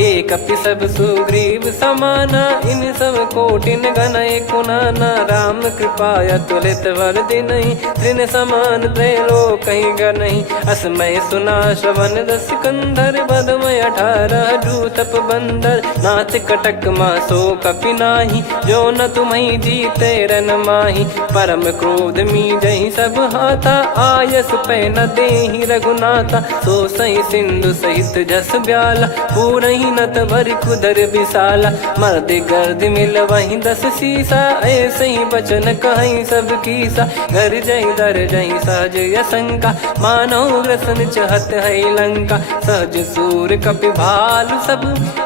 एक कपि सब सुग्रीव समाना इन सब कोटिन गनय कुनाना। राम कृपा अतुलित बल दिनहि तृण समान त्रैलोक गनहि। असमय सुना श्रवण दस कंधर बदमय 18 जूतप बंदर। नाथ कटक मासो कपि नाही जो न तुम्हि जीते रन माही। परम क्रोध मी जहि सब हाथा आयस पै न देहि रघुनाथा। सो सही सिंधु सहित जस ब्याला पूरहि नत भर कुदर विशाला। मर्द गर्द मिल वहीं 10 सीसा ऐसे ही बचन कहीं सब कीसा। घर जय दर जय सहज यसंका मानव ग्रसन चहत है लंका। सहज सूर कपि भालु सब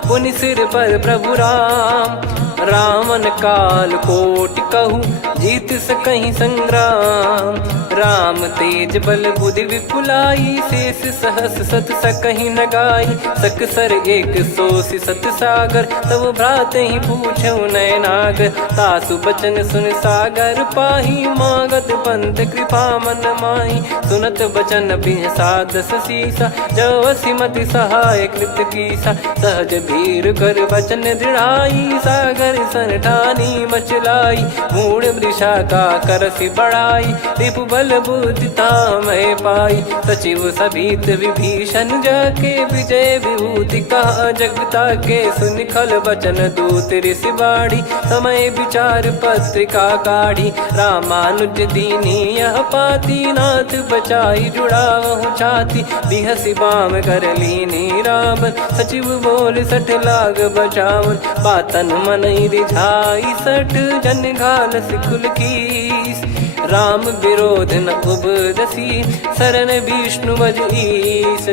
पुनि सिर पर प्रभु राम। रामन काल कोटि कहु जीत सकहि संग्राम। राम तेज बल बुद्धि विपुलाई शेष सहस सत सकहि न गाई। सकसर एक सोसि सत सागर तब भ्रात ही पूछौ नयनागर। तासु बचन सुन सागर पाही मागत पंथ कृपा मन माही। सुनत बचन बिहसा 10 सीसा जवसि मति सहाय कृत कीसा। सहज भीर कर बचन दृढ़ाई सागर सन ठानी मचलाई। मूढ़ वृषा का करसि बढ़ाई रिपु बल बुद्धि तामय पाई। सचिव सभीत विभीषण जाके विजय विभूति कहा जगता के। सुनि खल बचन दूत ऋषि बाड़ी समय विचार पत्रिका काढ़ी। रामानुज दीनी यह पाती नाथ बचाई जुड़ावहु छाती। बिहसि बाम कर लीनी राम सचिव बोल 60 लाग बचावन। बातन मन रिझाई 60 जन घाल सिकुल कीस। राम विरोध न उपदसी शरण विष्णु बज ईस।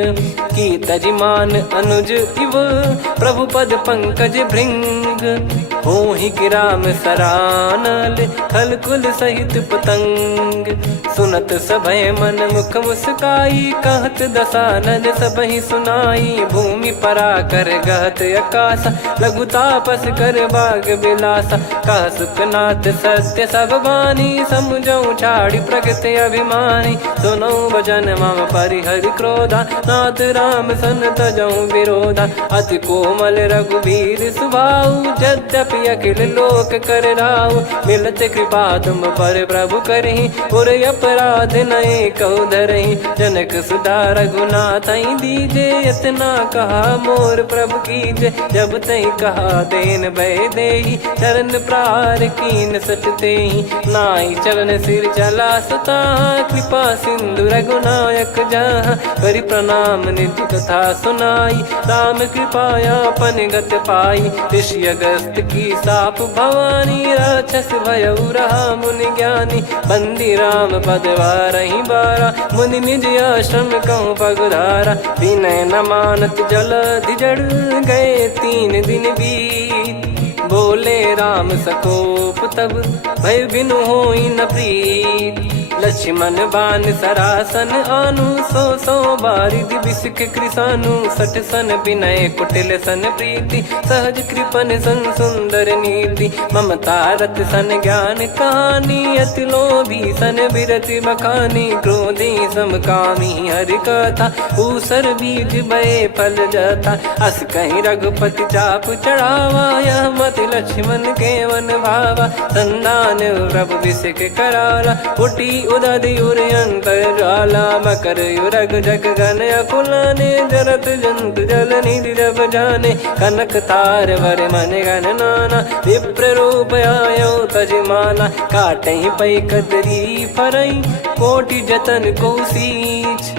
की तजिमान अनुज इव प्रभु पद पंकज भृंग। होहि कि राम सरानल खल कुल सहित पतंग। सुनत सभय मन मुख मुस्काई कहत दसानन सबहि सुनाई। भूमि परा कर गहत आकाशा लघु तापस कर बाग बिलासा। कह सुखनाथ सत्य सब बानी समुझौ छाड़ी प्रकृति अभिमानी। सुनो भजन मम परिहरि क्रोधा नाथ राम सन तजौ विरोधा। अति कोमल रघुवीर सुभाऊ यद्यपि अखिल लोक कर राऊ। मिलत कृपा तुम पर प्रभु करहि पुर अपराध नए कहु धरहि। जनक सुधा रघुनाथ दीजे इतना कहा मोर प्रभु कीजे। जब तई कहा देन भय देहि चरण प्रार कीन सटतेहि। नाई चरण सिर चला सता कृपा सिंधु रघुनायक जहाँ। करि प्रणाम नित्य कथा सुनाई राम कृपाया पन गत पाई। ऋषि अगस्त की साप भवानी राक्षस भयउ रहा मुनि ज्ञानी। बंदी राम पद वारहि बारा मुनि निज आश्रम कहूँ पगुधारा। विनय न मानत जल जड़ गए 3 दिन बीत। बोले राम सकोप तब भय बिनु होई न प्रीत। लक्ष्मण बान सरासन आनु 100 बारिधि बिसिख कृसानु। 60 सन विनय कुटिल सन प्रीति सहज कृपन सन सुंदर नीति। ममता रत सन ज्ञान कहानी अति लोभी सन बिरति बखानी। क्रोधी समकामी हरि कथा ऊसर बीज भय फल जाता। अस कहीं रघुपति चाप चढ़ावा यह मत लक्ष्मण के वन भावा। संदान प्रभु बिसिख कराला उठी उदधियुर अंतर्ज्वाला मकर युरग जग गण अकुलाने जरत जंत जल निधि जब जाने कनक तार वर मन गण नाना विप्र रूप आयो तजमाना काटहि पै कदरी फरई कोटि जतन को सींच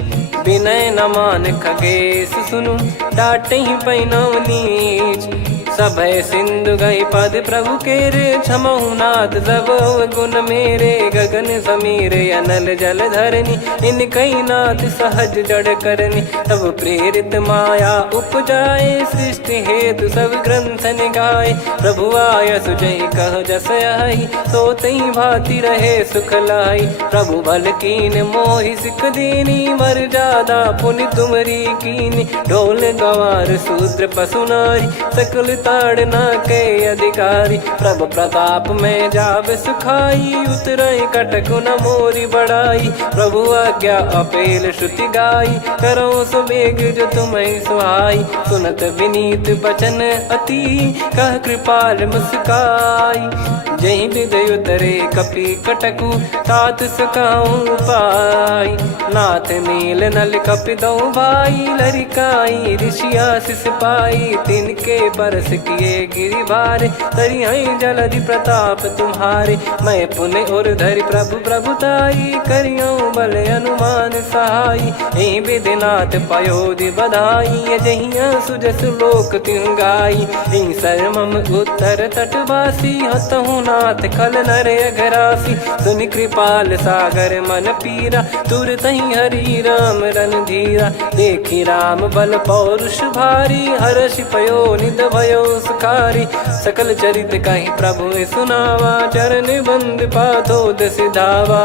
विनय न मान खगेश सुनु डाटहि पै नव नीच सभय सिंधु गई पद प्रभु केरे क्षमहु नाथ सब गुण मेरे गगन समीरे अनल जल धरनी इन कई नाथ सहज जड़ करनी तब प्रेरित माया उपजाए सृष्टि हेतु सब ग्रंथ निगाए प्रभु आय सुजय कह जस आई सो तई भांति रहे सुख लाई प्रभु बल कीन मोहि सिख दीनी मर जादा पुनि तुमरी कीनी ढोल गवार शूद्र पशु नारी सकल ताड़ना के अधिकारी प्रभु प्रताप में जाब सुखाई उतरई कटक न मोरी बढ़ाई प्रभु आज्ञा अपेल श्रुति गाई करो सुबेग जो तुम्हें सुहाई सुनत विनीत बचन अति कह कृपाल मुस्काई जही विदय उतरे कपि कटकु तात सकाऊं पाई नाथ नील नल कपि दो भाई लरिकाई ऋषिया शिष पाई तिनके परस किए गिरि भारे तरियाई जलधि प्रताप तुम्हारे मैं पुण्य और धरि प्रभु प्रभुताई करियो बल अनुमान सहाई यही विधिनाथ पयोधि बधाई जहिया सुजस लोक तिहु गाई यही सरमम उत्तर तटवासी हतहु नाथ खल नर अघरासी सुनि कृपाल सागर मन पीरा तुरत ही हरि राम रणधीरा देखी राम बल पौरुष भारी हर्षि पयो निध भयो सुखारी सकल चरित कहीं प्रभु सुनावा चरण बंद पाथोद सिधावा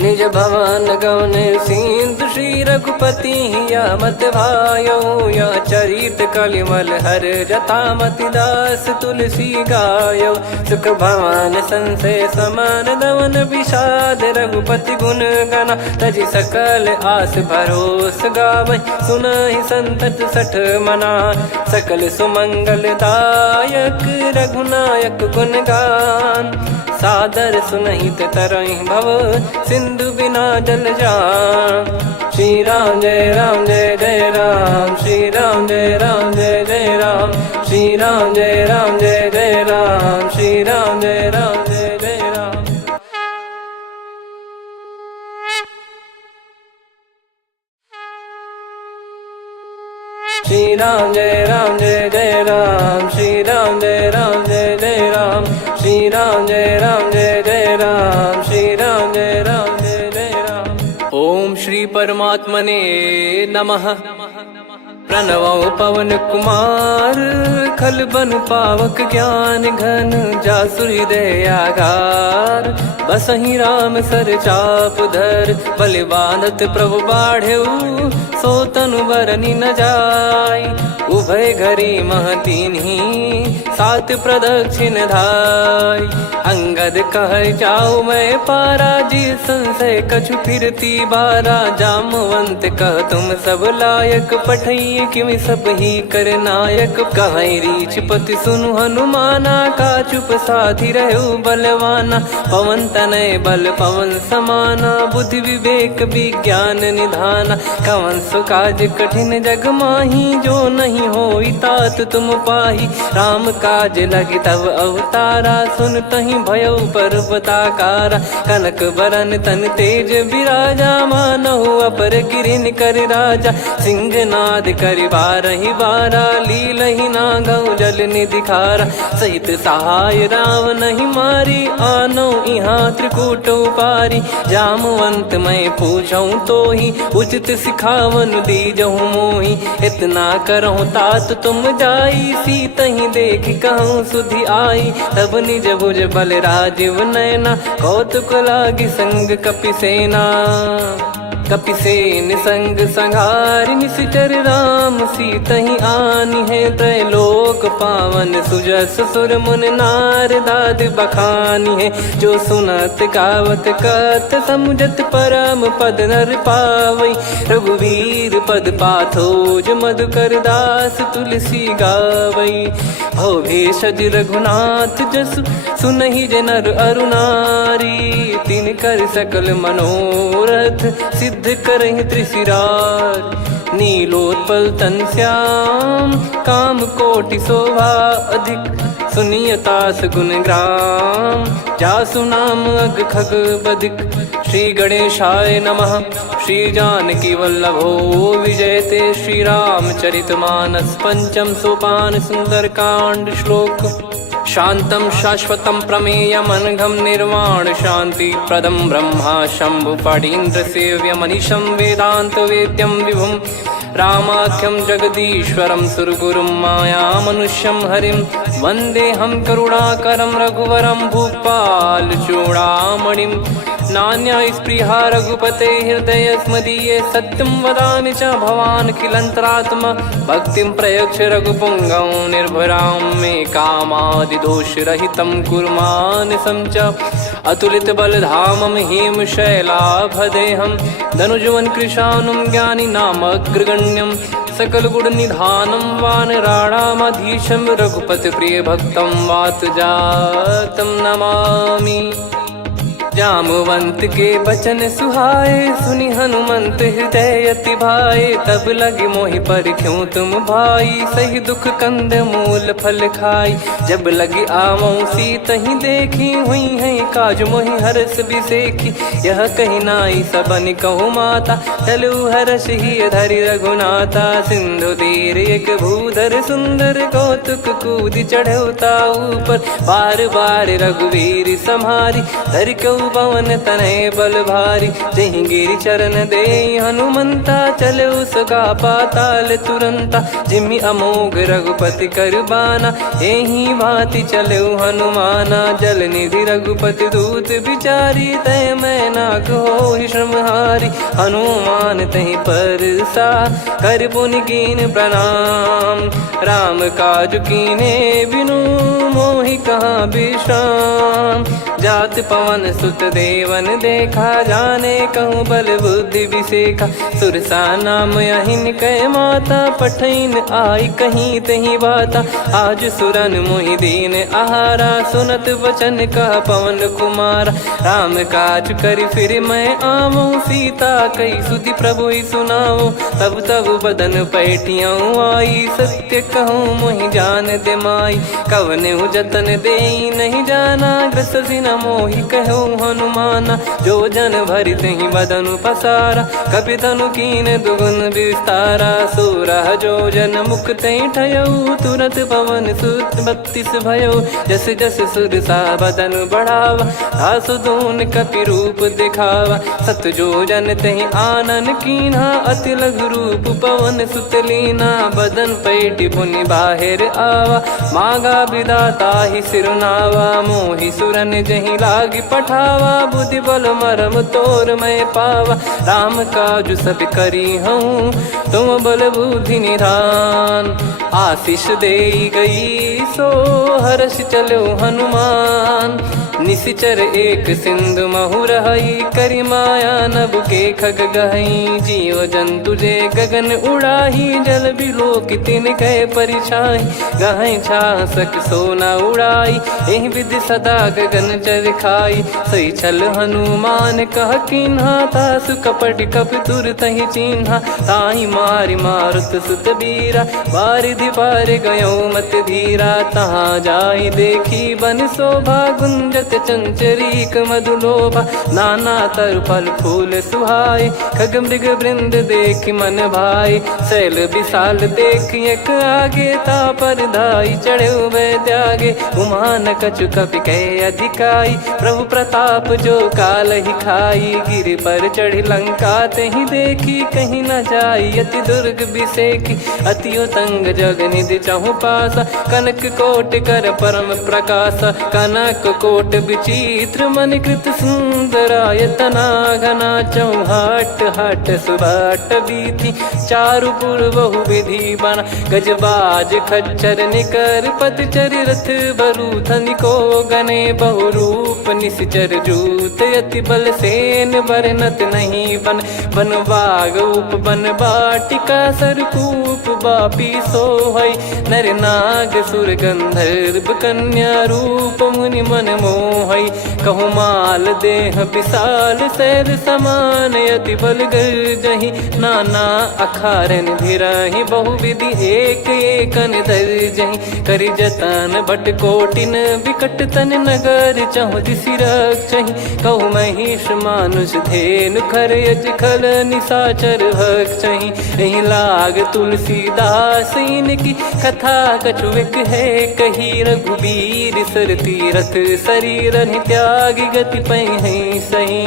निज भवन गौन सिंधु श्री रघुपति या मत भायो या चरित कलिमल हर जता मति दास तुलसी गायो सुख भवन संशय समान दवन विषाद रघुपति गुण गना तजि सकल आस भरोस गावै सुनहि संतत सठ मना सकल सुमंगल दायक रघुनायक गुण गान सादर सुनहित तरहि भव सिंधु बिना जल जान श्री राम जय जय राम श्री राम जय जय राम श्री राम जय जय राम श्री राम जय जय राम श्री राम जय जय राम श्री राम जय जय राम श्री राम जय जय राम श्री राम जय जय राम। ओम श्री परमात्मने नमः। प्रणवो पवन कुमार खल बन पावक ज्ञान घन जासु हृदय आगार बसहि राम सर चाप धर बलि बांधत प्रभु बाढ़ेऊ सो तनु बरनि न जाय उभय घरी महतीन्ही सात प्रदक्षिण धाय अंगद कह जाऊ मैं पारा जी संशय कछु फिरती बारा जामवंत कह तुम सब लायक पठई किमि सब ही कर नायक कहीं रीछ पति सुनु हनुमाना का चुप साधि रहो बलवाना पवन तनय बल पवन समाना बुद्धि विवेक विज्ञान निधाना कवन सो काज कठिन जग माही जो नहीं होई तात तुम पाही राम काज लगी तब अवतारा सुन तहि भयो पर्वताकारा कनक बरन तन तेज विराजा मानहु अपर गिरिन कर राजा सिंहनाद कर बारहि बारा लीलहि नागौ जल निधि खारा सहित सहाय राम नहीं मारी आनो इहाँ त्रिकूट पारी जामवंत मैं पूछऊं तो ही उचित सिखावन दीजहु मोही इतना करहु तात तुम जाई सीत ही देख कहूँ सुधि आई तब निज भुज बल राजीव नैना कौतुक लागी संग कपिसेना कपिसेन संग संहारि निशिचर राम सीतहि आनि है त्रैलोक पावन सुजस सुर मुन नार दाद बखानी है जो सुनत गावत कत समुझत परम पद नर पावई रघुवीर पद पाथोज मधुकर दास तुलसी गावई हो भेषज रघुनाथ जसु सुनहि जे नर अरु नारी। तिन कर सकल मनोरथ सिद्ध करहि त्रिशिरार। नीलोत्पल तन श्याम काम कोटि शोभा अधिक। सुनियतास गुण ग्राम जासु नाम अग खग बधिक। श्री गणेशाय नमः। श्री जानकी वल्लभो विजयते। श्री रामचरितमानस पंचम सोपान सुंदरकांड श्लोक। शांतं शाश्वतं प्रमेयम् अनघं निर्वाण शांति प्रदं ब्रह्मा शंभु फणीन्द्र सेव्य मनीषं वेदांत वेद्यं विभुं। रामाख्यं जगदीश्वरं सुरगुरुं माया मनुष्यं हरिं। वन्देऽहं करुणाकरं रघुवरं भूपाल चूडामणिं। नान्या स्पृहा रघुपते हृदय स्मदीये। सत्यं वदामि च भवान् खिलन्तरात्मा। भक्तिं प्रयच्छ रघुपुङ्गं निर्भरां मे कामादिदोषरहितं कुर्मानसं च। अतुलित बलधामं हेमशैलाभदेहं। धनुजवन कृशानुं ज्ञानी नामग्रगण्यं। सकल गुण निधानं वानराणामधीशं। रघुपति प्रिय भक्तं वात जातं नमामि। जामवंत के बचन सुहाए सुनि हनुमंत हृदय अति भाए। तब लगे मोहि पर क्यों तुम भाई सही दुख कंद मूल फल खाई। जब लगी आवों सीत ही देखी हुई है काज मोहि हरस बिसेखी। यह कही नाई सबन कहु माता चलु हरष ही धरि रघुनाथा। सिंधु तीर एक भूधर सुंदर कौतुक कूद चढ़ौता ऊपर। बार बार रघुवीर सम्हारी धरि कऊ पवन तनय बल भारी। जहि गिरि चरण दे हनुमंता चले उसका पाताल तुरंता। जिमि अमोघ रघुपति कर बाना एहि भांति चले हनुमाना। जल निधि रघुपति दूत बिचारी तय मैं नाक होहि श्रमहारी। हनुमान तहि परसा कर पुनि कीन प्रणाम। राम काज कीने बिनु मोहि कहाँ विश्राम। जात पवन सुत देवन देखा जाने कहूँ बल बुद्धि विसेखा। सुरसा नाम यहिन कै माता पठैन आई कहीं तही बाता। आज सुरन मोहि दीन आहारा सुनत वचन कह पवन कुमारा। राम काज करि फिर मैं आवूं सीता कई सुधि प्रभु ही सुनाऊं। तब तब बदन पैठियाँ आई सत्य कहूँ मोहि जान दे माई। कवने जतन दे नहीं जाना ग्रसिन मोहि कहूँ हनुमाना। जो जन भरि तहि बदनु पसारा कपि तनु कीन दुगुन विस्तारा। सोरह जो जन मुख तहि ठयऊ तुरत पवन सुत 32 भयऊ। जस जस सुरसा बदनु बढ़ावा आसु दून कपि रूप दिखावा। सत जो जन तहि आनन कीन्हा अति लघु रूप पवन सुत लीना। बदन पैठि पुनि बाहिर आवा मांगा विधाता ही सिरुनावा। मोहि सुरन जहि लागी पठावा बुद्धि बल मरम तोर मैं पावा। राम काज सब करी हूँ तुम बल बुद्धि निधान। आशीष दे गई सो हर्ष चलो हनुमान। निशिचर एक सिंधु महु रहई करी माया नभ के खग गहई। जीव जंतु जे गगन उड़ाही जल बिलो कितिन गए परिछाई। गहई छासक सोना उड़ाई एहि विधि सदा गगन चर खाई। सही छल हनुमान कह कीन्हा तासु कपट कप तुर तहि चिन्हा। ताहि मारि मारुत सुत बीरा बारिधि पार गयो मत धीरा। तहाँ जाई देखी बन शोभा गुंजत चंचरीक मधुलोभा। नाना तरु फल फूल सुहाई खग मृग वृंद देख मन भाई। शैल विशाल देख एक आगे तापर धाई चढ़े वै त्यागे। उमा न कछु कपि कह अधिकाई प्रभु प्रताप जो काल ही खाई। गिर पर चढ़ी लंका तहि देखी कहीं न जाई अति दुर्ग बिसेखी। अति उतंग जग निधि चहु पासा कनक कोट कर परम प्रकाशा। कनक कोट विचित्र मन कृत सुंदरायतना घना चौहाट हाट सुबाट बीथी चारु पुर बहु विधि बना गजबाज खच्चर निकर पतचर रथ बरु धनिको गने बहु रूप निश्चर जूत अति बल सेन बरनत नहीं बन बन बाग उप बन बाटिका सरकूप बापी सोहई नर नाग सुर गंधर्व कन्या रूप मुनि मन मोहई कहु माल देह विशाल शैल समान अति बल गर्जहि नाना अखारन भिराहि बहुविधि एक एकन दर्जहि करि जतन बट कोटिन विकट तन नगर चहु दिसि रक्षहि कहु महिष मानुष धेनु खर यज खल निशाचर भक्षहि एहि लाग तुलसीदास इनकी कथा कछुक है कही रघुबीर सर तीरथ शरीर त्यागी गति पै सही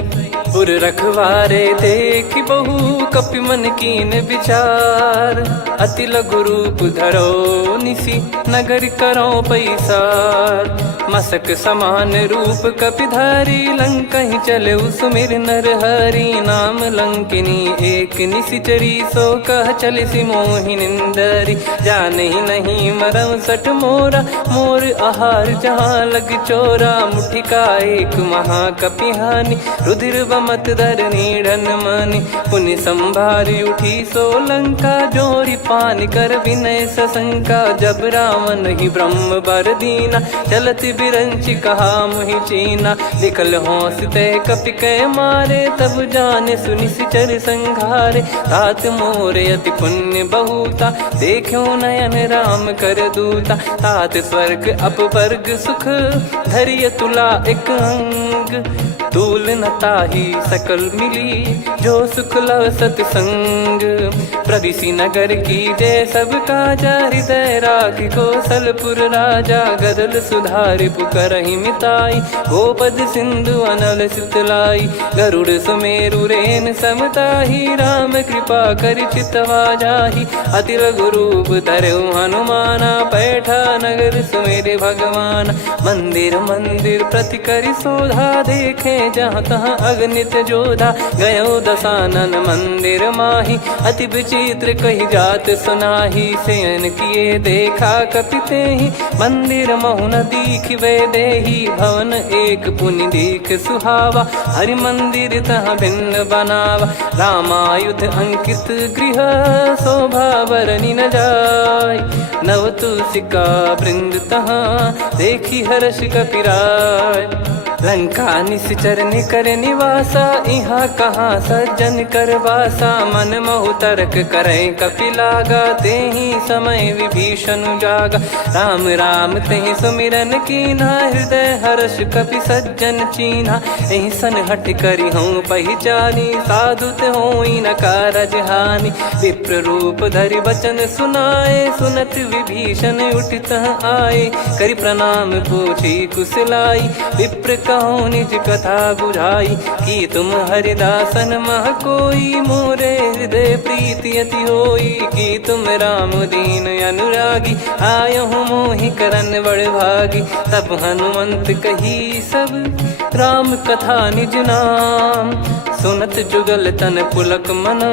पुर रखवारे देख बहु कपि मन कीन विचार अति लघु रूप धरो निसी नगर करो पैसार मसक समान रूप कपिधारी लंकहि चले सुमिर नर हरि नाम लंकिनी एक निशिचरी सो कह चले सि मोहि निंदरी जानहि नहीं मरम सठ मोरा मोर आहार जहाँ लग चोरा मुठिका एक महाकपिहानि रुधिर बमत धरनी ढन मानि पुनि संभारी उठी सो लंका जोरी पान कर विनय सशंका जब रावण ही ब्रह्म बर दीना चलति बिरंचि कहा मुहि चीना निकल हौसते कपि कै मारे तब जाने सुनि सिचर संघारे तात मोरे अति पुण्य बहुता देखो नयन राम कर दूता तात स्वर्ग अपवर्ग सुख धरिय तुला एक अंग तूल न ताही सकल मिली जो सुख लव सतसंग प्रदिशि नगर की जय सब काजा हृदय राख कौशलपुर राजा गदल सुधारि पुकरहि मिताई गोपद सिंधु अनल सितलाई गरुड़ सुमेरु रेन समताही राम कृपा कर चितवा जाहि अति लघु रूप धरऊ हनुमाना बैठा नगर सुमेरे भगवान मंदिर मंदिर प्रति करि शोधा देखे जहाँ तहाँ अगणित जोधा गयो दशानन मंदिर माही अति विचित्र कही जात सुनाही सेन किए देखा कपिते ही मंदिर महु न दीख वे देही भवन एक पुनि दीख सुहावा हरि मंदिर तहाँ भिन्न बनावा रामायुध अंकित गृह शोभा बरनी न जाय नव तुलसिका वृंद तहाँ देखी हर्ष कपिराय लंका निश्चर निकर निवासा इहाँ कहाँ सज्जन कर वासा मन महु तर्क करे कपिलागा तेहि समय विभीषण जागा राम राम तेहि सुमिरन कीना हृदय हर्ष कपि सज्जन चीन्हा एहि सन हट करी हूँ पहचानी साधु ते होई न कारज हानि विप्र रूप धरि वचन सुनाए सुनत विभीषण उठित आए करि प्रणाम पूछी कुशलाई विप्र कहो निज कथा बुझाई कि तुम हरिदासन मह कोई मोरे हृदय प्रीति अति होई कि तुम राम दीन अनुरागी आयहु मोहि करन बड़ भागी तब हनुमंत कही सब राम कथा निज नाम सुनत जुगल तन पुलक मन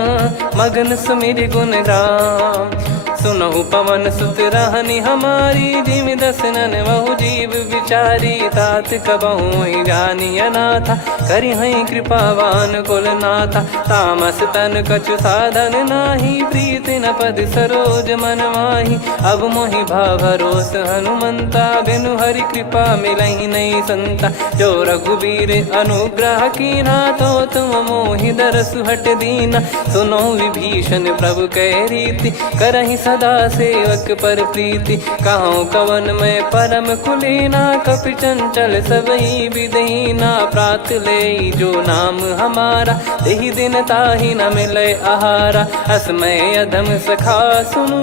मगन सुमिर गुण राम सुनहु पवन सुत रहनी हमारी जिमि दसनन बहु जीव विचारी तात कबहु जानी अनाथा करि हई कृपावान कुल नाथा तामस तन कछु साधन नाही प्रीति न पद सरोज मन माही अब मोहि भाव भरोस हनुमंता बिनु हरि कृपा मिलहि नहीं संता जो रघुबीर अनुग्रह कीना तो तुम मोहि दरसु हट दीना सुनो विभीषण प्रभु कह रीति करहि सदा सेवक पर प्रीति कहूँ कवन में परम कुलीना कपि चंचल सबई विदहीना प्रात ले जो नाम हमारा तेहि दिन ताहि न मिले आहारा असमय अधम सखा सुनु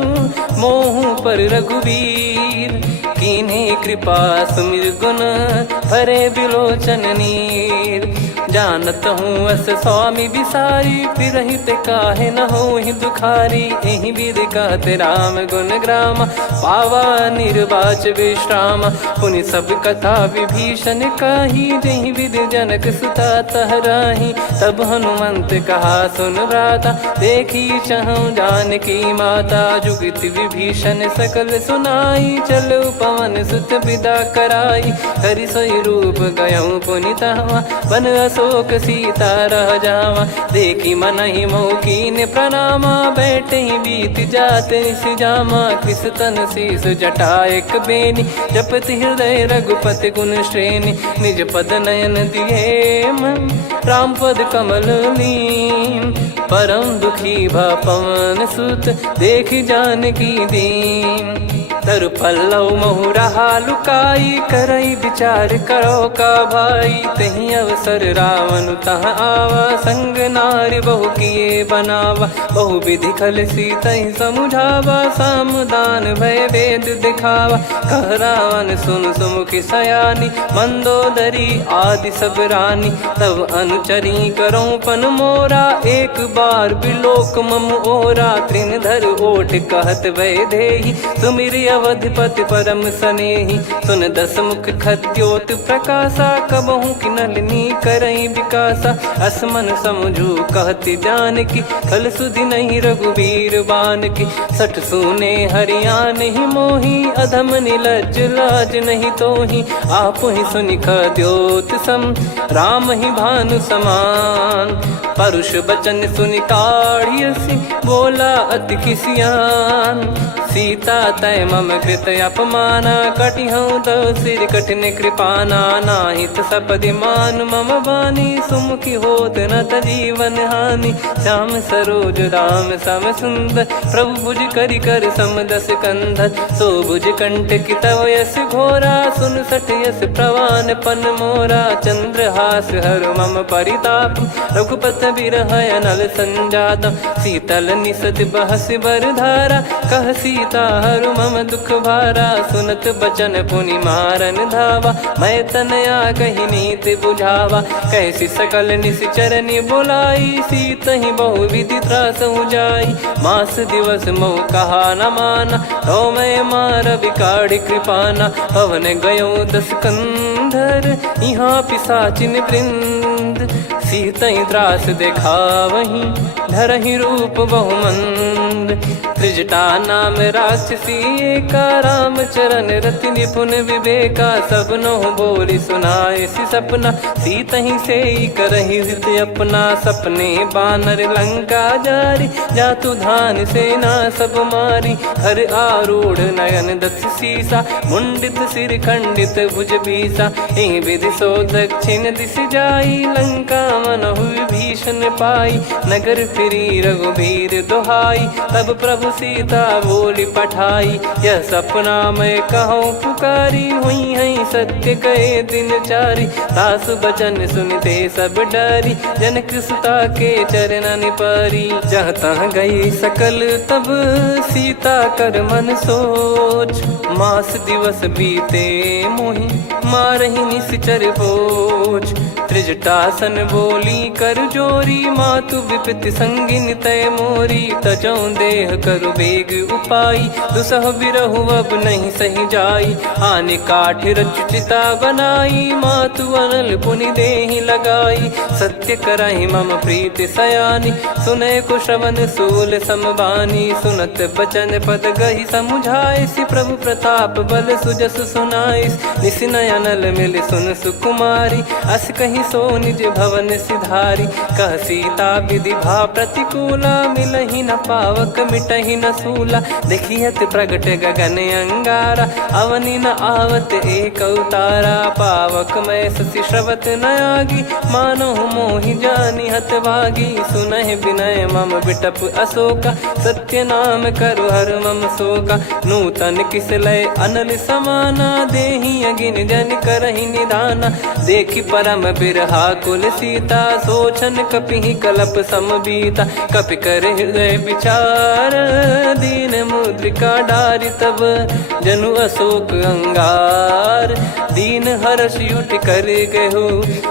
मोहु पर रघुवीर कीन्हे कृपा सुमिर गुण भरे बिलोचन नीर जानत हूँ अस स्वामी बिसारी, फिर ही ते काहे न हो ही दुखारी। यही विधि कहते राम गुण ग्राम, पावा निर्वाच विश्राम। पुनि सब कथा विभीषण काही, जही विधि जनक सुता तहराही। तब हनुमंत कहा सुन भ्राता, देखी चहु जानकी माता। जुगित विभीषण सकल सुनाई, चलो पवन सुत विदा कराई। हरि सोई रूप गयऊँ पुनि तहवा, बन अशोक सीता रह जावा। देखी मनहि मौकीन प्रणामा, बैठे ही बीत जात निस जामा। कृस तन शीस जटा एक बेनी, जपति हृदय रघुपति गुण श्रेणी। निज पद नयन दिए मन, राम पद कमल लीन। परम दुखी भा पवन सुत, देखी जानकी दीन। तरु पल्लव महु रहा लुकाई, करई विचार करो का भाई। तही अवसर रावण तहाँ आवा, संग नारी बहु किए बनावा। बहु विधि खल सीतहि समुझावा, सामदान भय वेद दिखावा। कह रावण सुन सुमुखी सयानी, मंदोदरी आदि सब रानी। तब अनुचरी करो पन मोरा, एक बार बिलोक मम ओरा। तृण धर ओठ कहत भय देहि, सुमिर अवधिपति परम सनेहि। सुन दस मुख खद्योत प्रकाशा, कबहु की नलिनी करई विकासा। असमन समझू कहति जानकी, खल सुधि नहीं रघुवीर बान की। सठ सुने हरियाण ही मोही, अधम निलज लाज नहीं तोही। आप ही सुनि खद्योत सम, राम ही भानु समान। परुष बचन सुनि काढ़ियसि, बोला अति किसियान। सीता तय मम कृत अपमाना, कटिहऊँ तो सिर कठिन कृपाना। नाहित सपदि मान मम बानी, सुमुखी होत न जीवन हानि। श्याम सरोज राम सम सुंदर, प्रभु भुज करि कर सम दस कंधर। सो भुज कंठ की तव यस घोरा, सुन सठ यस प्रवान पन मोरा। चंद्रहास हर मम परिताप, रघुपत बिरह अनल संजात। शीतल निसत बहस बर धारा, कह सीता हरु मम दुख भारा। सुनत बचन पुनि मारन धावा, मैं तनया कही नीति बुझावा। कैसी सकल निश्चरनि बुलाई, सीत ही बहु विधि त्रास जाई। मास दिवस मोह कहा न माना, तो मैं मार बिकाढ़ी कृपाना। पवन गयो दस कंधर, यहाँ पिशाचिन वृंद। सीतहि त्रास देखावहीं, धरहि रूप बहुमंद। त्रिजटा नाम राक्षसी एका, राम चरण रति निपुण विवेका। सबनो बोली सुनाए सि सपना, सीतहि से करहि हृद अपना। सपने बानर लंका जारी, जातु धान सेना सब मारी। हर आरूढ़ नयन दस सीसा, मुंडित सिर खंडित भुज बीसा। एहि विधि सो दक्षिण दिश जाई, लंका मनहु विभीषण पाई। नगर फिरी रघुबीर दुहाई, तब प्रभु सीता बोली पठाई। यह सपना मैं कहूँ पुकारी, हुई है सत्य कहे दिन चारी। सासु बचन सुनते सब डरी, जनक सुता के चरण परी। जहाँ तहाँ गई सकल तब सीता कर मन सोच। मास दिवस बीते मोहि, मारहि निश्चर बोझ। त्रिजटासन बोली कर जोरी, मातु विपति संगिन तय मोरी। तजौ देह करु बेग उपाई, दुसह बिरहु अब नहीं सही जाई। आने काठ रचिता बनाई, मातु अनल पुनि देहि लगाई। सत्य करहि मम प्रीति सयानी, सुनय को श्रवण सूल समबानी। सुनत बचन पद गहि समुझाए, सि प्रभु प्रताप बल सुजस सुनाइस। निस नयनल मिल सुन सुकुमारी, अस कहि सो निज भवन सिधारी। कह सीता विधि भा प्रतिकूला, मिलहि न पावक मिटहि न सूला। देखियत प्रगट गगन अंगारा, अवनि न आवत एक अवतारा। पावक मैं ससि श्रवत न आगी, मानो मोहि जानि हत भागी। सुनहि विनय मम बिटप अशोका, सत्य नाम करु हर मम शोका। नूतन किस लय अनल समाना, देहि अगिन जन करहि निधाना। देखि परम बिरहा कुल सीता, सोचन कपि कलप सम बीता। कपि कर हृदय विचार, दीन मुद्रिका डारि तब जनु अशोक अंगार। दीन हर्ष युट कर गहु,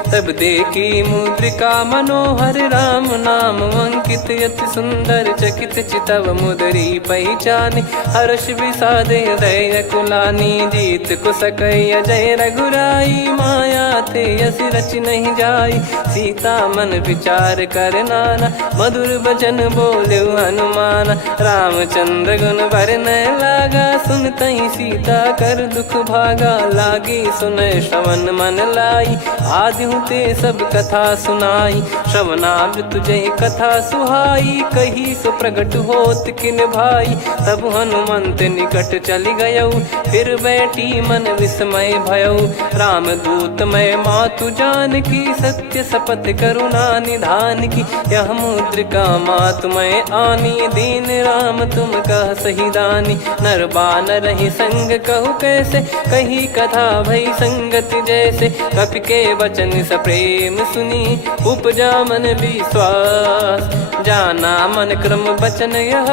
तब देखी मुद्रिका मनोहर। राम नाम अंकित अति सुंदर, चकित चितव मुदरी पहचानी। हर्ष विषाद हृदय कुलानी, जीत को सकय जय रघुराई। माया थे यस रच नहीं जाई, सीता मन विचार कर नाना। मधुर बचन बोले हनुमान, रामचंद्र गुण बरनय लागा। सुनतहि सीता कर दुख भागा, लागी सुनय श्रवण मन लाई। आदिहु ते सब कथा सुनाई, श्रवणाब तुझे कथा सुहाई। कही सो प्रगट होत किन भाई, तब हनुमंत निकट चली गयऊ। फिर बैठी मन विस्मय भयऊ, राम दूत मैं मातु जानकी। सत्य शपथ करुणा निधान की, यह मुद्रिका मातु मैं आनी। दीन राम तुम कह सही दानी, नर बानर ही संग कहु कैसे। कही कथा भई संगति जैसे, कपि के वचन सप्रेम सुनी। उपजा मन विश्वास, जाना मन क्रम बचन यह।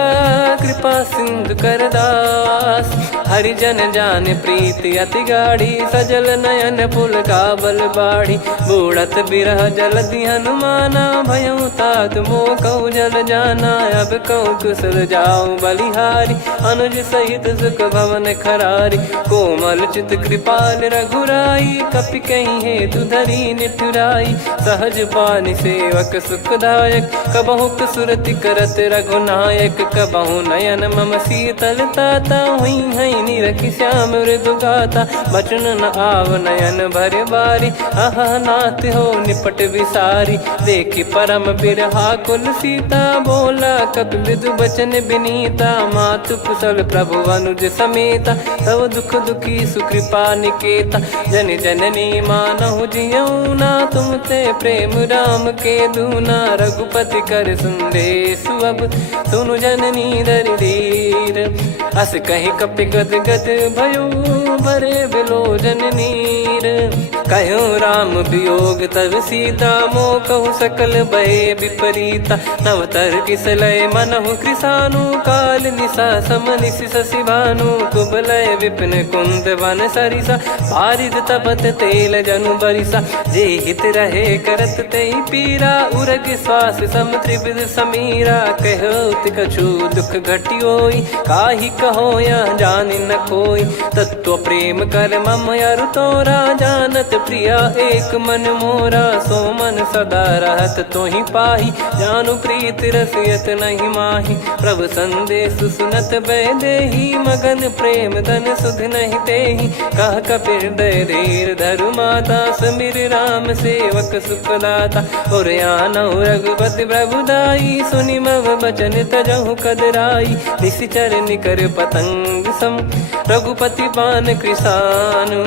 कृपा सिंधु कर दास, हरिजन जान प्रीति अति गाढ़ी। सजल नयन पुल काबल बाढ़ी, बूढ़त बिरह जलधि हनुमाना। भयउ तात मोह कहु जल जाना, अब कहु कुशल जाऊं बलिहारी। अनुज सहित सुख भवन खरारी, कोमल चित कृपाल रघुराई। कपि कहीं हेतु धरी निठुराई, सहज पानि सेवक सुखदायक। कबहु सुरति करत रघुनायक, कबहु नयन मम शीतल ताता। हुई हई निरखि श्याम मृदु गाता, बचन न आव नयन भर बारी। अह नाथ हो निपट विसारी, देखि परम बिरहा कुल सीता। बोला कपि मृदु बचन बिनीता, मातु कुशल प्रभु अनुज समेता। तव दुख दुखी सुकृपा निकेता, जन जननी मानहु जियऊ ना। तुम ते प्रेम राम के दूना, रघुपति कर संदेशु अब सुनु जननी दरि धीर। अस कहि कपि गद गद भयो, भरे बिलोचन नीर। कहूँ राम वियोग तब सीता, मोह कहु सकल भय विपरीता। नव तर किसलय मनहु कृसानु, काल निशा सम निशि शशि भानु। कुबलय विपिन कुंद वन सरिसा, पारिद तपत तेल जनु बरिसा। जे हित रहे करत ते पीरा, उरग श्वास सम त्रिविध समीरा। कहो कछु दुख घटियोई, काहि कहो या जानि न कोई। तत्व प्रेम कर मम अरु तोरा, जानत प्रिया एक मन मोरा। सो मन सदा रहत तोहि पाही, जानु प्रीत रसियत नहीं माही। प्रभु संदेश सुनत भय देहि, मगन प्रेम धन सुध नहीं तेहि। कह कपिर दय धीर धरु माता, समीर राम सेवक सुखदाता। और आनहु रघुपति प्रभु दाई, सुनि मव बचन तजहु कदराई। निशिचर निकर पतंग सम, रघुपति पान कृसानु।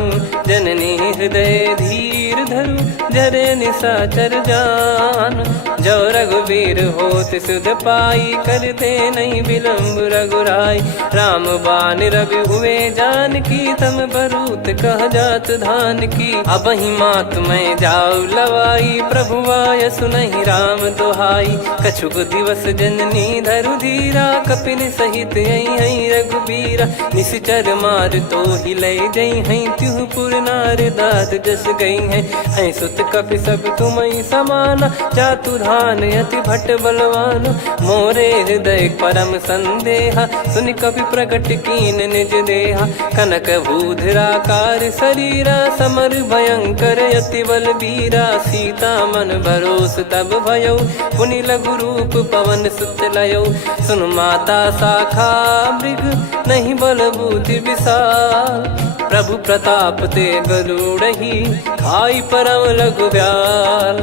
जननी हृदय धीर धरु, जरे निशाचर जान। जो रघुवीर होत सुध पाई, करते नहीं विलंब रघुराई। राम बान रवि हुए जानकी, तम बरूत कह जात धान की। अब ही मात मैं जाऊ लवाई, प्रभु आय सुनहि राम दोहाई। कछुक दिवस जननी धरु धीरा, कपिन सहित हई रघुबीरा। निश्चर मार तो ही लय जई हई, त्युह पुर नार दाद जस गई है। सुत कपि सब तुम समाना, जातु धान अति भट बलवान। मोरे हृदय परम संदेहा, सुनि कपि प्रकट कीन निज देहा। कनक भूधराकार शरीरा, समर भयंकर अति बलबीरा। सीता मन भरोस तब भयऊ, पुनि लघु रूप पवन सुत लयऊ। सुन माता शाखा मृग, नहीं बल बुद्धि विशाल। प्रभु प्रताप ते गरुड़हि, खाई परम लघु ब्याल।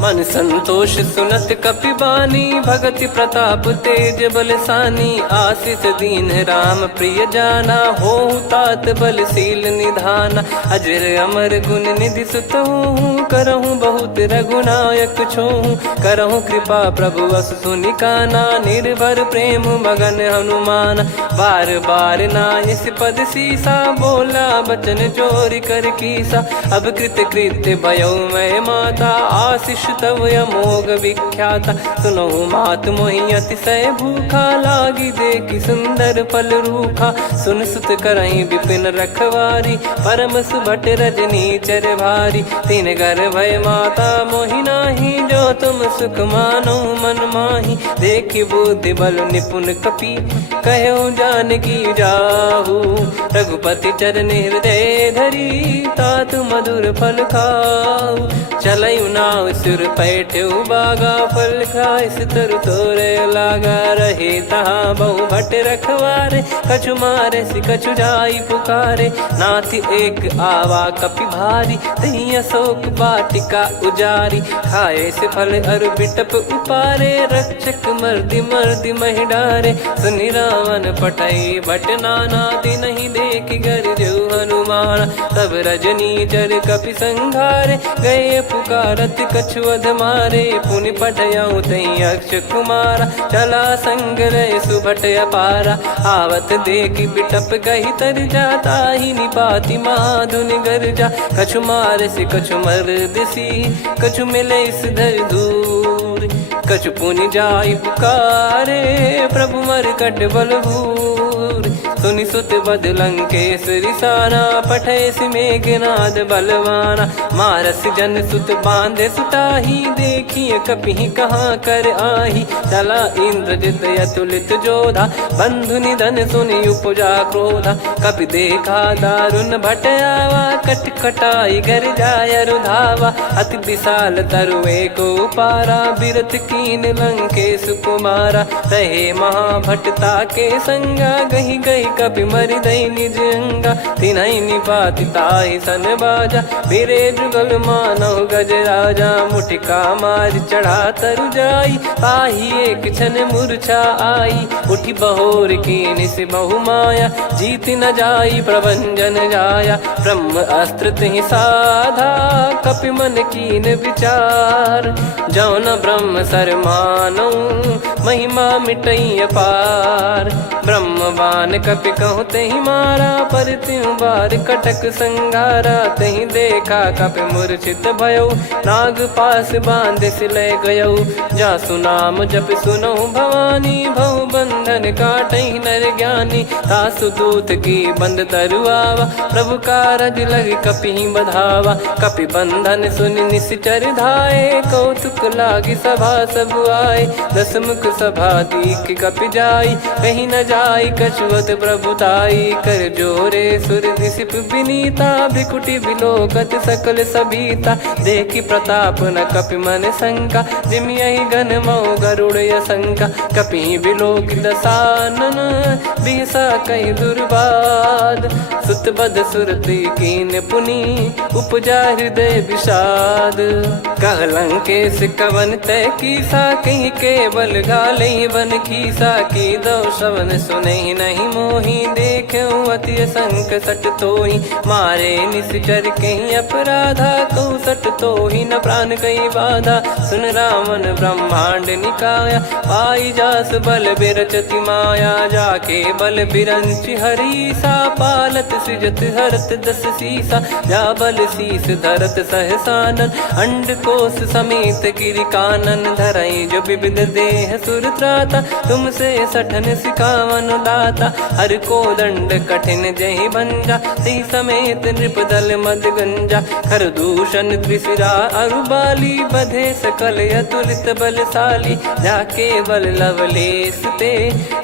मन संतोष सुनत कपि बानी, भगति प्रताप तेज बलसानी। आशीष दीन राम प्रिय जाना, होहु तात बलशील निधाना। अजर अमर गुण निधि सुतहु, करहु बहुत रघुनायक छोहु। करहु कृपा प्रभु अस सुनि काना, निर्भर प्रेम मगन हनुमान। बार बार नायस पद सीसा, बोला बचन चोरी कर कीसा। अब कृत कृत्य भयो मैं माता, आशीष तव अमोघ विख्याता। सुनो मात मोहि अतिशय भूखा, लागी देखी सुंदर फल रूखा। सुन सुत करई विपिन रखवारी, परम सुभट रजनी चर भारी। तीन घर भय माता मोहि नाही, जो तुम सुख मानो मन माही। देखी बुद्धि बल निपुण कपि, कहो जानकी जाहू। रघुपति चरण हृदय धरी, तात मधुर फल खाऊ। चलऊ नाव सुर पैठऊ बागा, फल खाइस तरु तोरे लागा। रहे तहाँ बहु भट रखवारे, कछु मारे सि कछु जाई पुकारे। नाथ एक आवा कपि भारी, तही अशोक वाटिका उजारी। खाए से फल अरु बिटप उपारे, रक्षक मर्दि मर्दि महि डारे। सुनि रावण पटई भट नाना, नहीं देखि गरजु हनुमान। तब रजनी चर कपि संघारे, गए पुकारत कछु अध मारे। पुनि पटयऊ तई अक्ष कुमारा, चला संग रहे सुभट अपारा। आवत देखि बिटप कही तर जाता, ही निपाति माधुन गर्जा। कछु मार से कछु मर्द सी, कछु मिले इस धर दूर। कछु पुनि जाई पुकारे, प्रभु मरकट बलभूर। सुनि सुत बद लंकेश्वरी साना, पठे सि मेघनाद बलवाना। मारस जन सुत बांधे सुताही, देखिए कपि कहाँ कर आही। चला इंद्रजित अतुलित जोधा, बंधु निधन सुनि उपजा क्रोधा। कपि देखा दारुण भट आवा, कट कटाई गर जाय रुधावा। अति विशाल तरुए को पारा, बिरत कीन लंकेश कुमारा। रहे महाभटता के संगा, गही गही कपि मरि दई निज अंगा। तिन्हि निपाति ताहि सन बाजा, फिरे जुगल मानव गज राजा। मुटिका मार चढ़ा तरु जाई, ताहि एक क्षण मूर्छा आई। उठी बहोर कीन से बहु माया, जीत न जाई प्रभंजन जाया। ब्रह्म अस्त्र तिहि साधा, कपि मन कीन विचार। जौ न ब्रह्म सर मानौ, महिमा मिटई अपार। ब्रह्मवान कपि कहु तहि मारा, पर त्यों बार कटक संगारा। तहि देखा कपि मूर्छित भयउ, नाग पास बांध सिले गयउ। जासु नाम जप सुनौ भवानी, भव बंधन काटहि नर ज्ञानी। तासु दूत की बंद तरुआवा, प्रभु कारज लग कपि बधावा। कपि बंधन सुनि निश्चर धाये, कौतुक लागी सभा सब आए। दस मुख सभा दीख कपि जाई, कहीं न जाई कछुअत प्रभुताई। कर जोरे सुर दिसिप विनीता, भ्रिकुटि बिलोकत सकल सबीता। देखि प्रताप न कपि मन शंका, जिमियहि घन मऊ गरुड़ असंका। कपि बिलोक दसानन, बिहसा कहि दुर्बाद। सुत बद सुरति कीन पुनि, उपजा हृदय विषाद। कह लंकेश कवन तय कीसा, कहीं केवल गाले बन खीसा। की दो श्रवण सुनहि नहीं मोही, देखऊं अति संक सट तोहि। मारे निश्चर कहीं अपराधा, कहूँ सट तोहि न प्राण कहीं बाधा। सुन रावण ब्रह्मांड निकाया, पाई जास बल बिरचति माया। जाके बल बिरंच हरीसा, पालत सृजत हरत दस सीसा। जा बल शीस धरत सहसानन, अंड कोश समेत गिरि कानन। धरई जो विविध देह सुर त्राता, तुमसे सठन सिखावन दाता। हर को दंड कठिन जहि भंजा, ती समेत नृप दल मद गंजा। खर दूषण त्रिशिरा अरुबाली, बधे सकल अतुलित बलशाली। जाके बल लवलेस ते,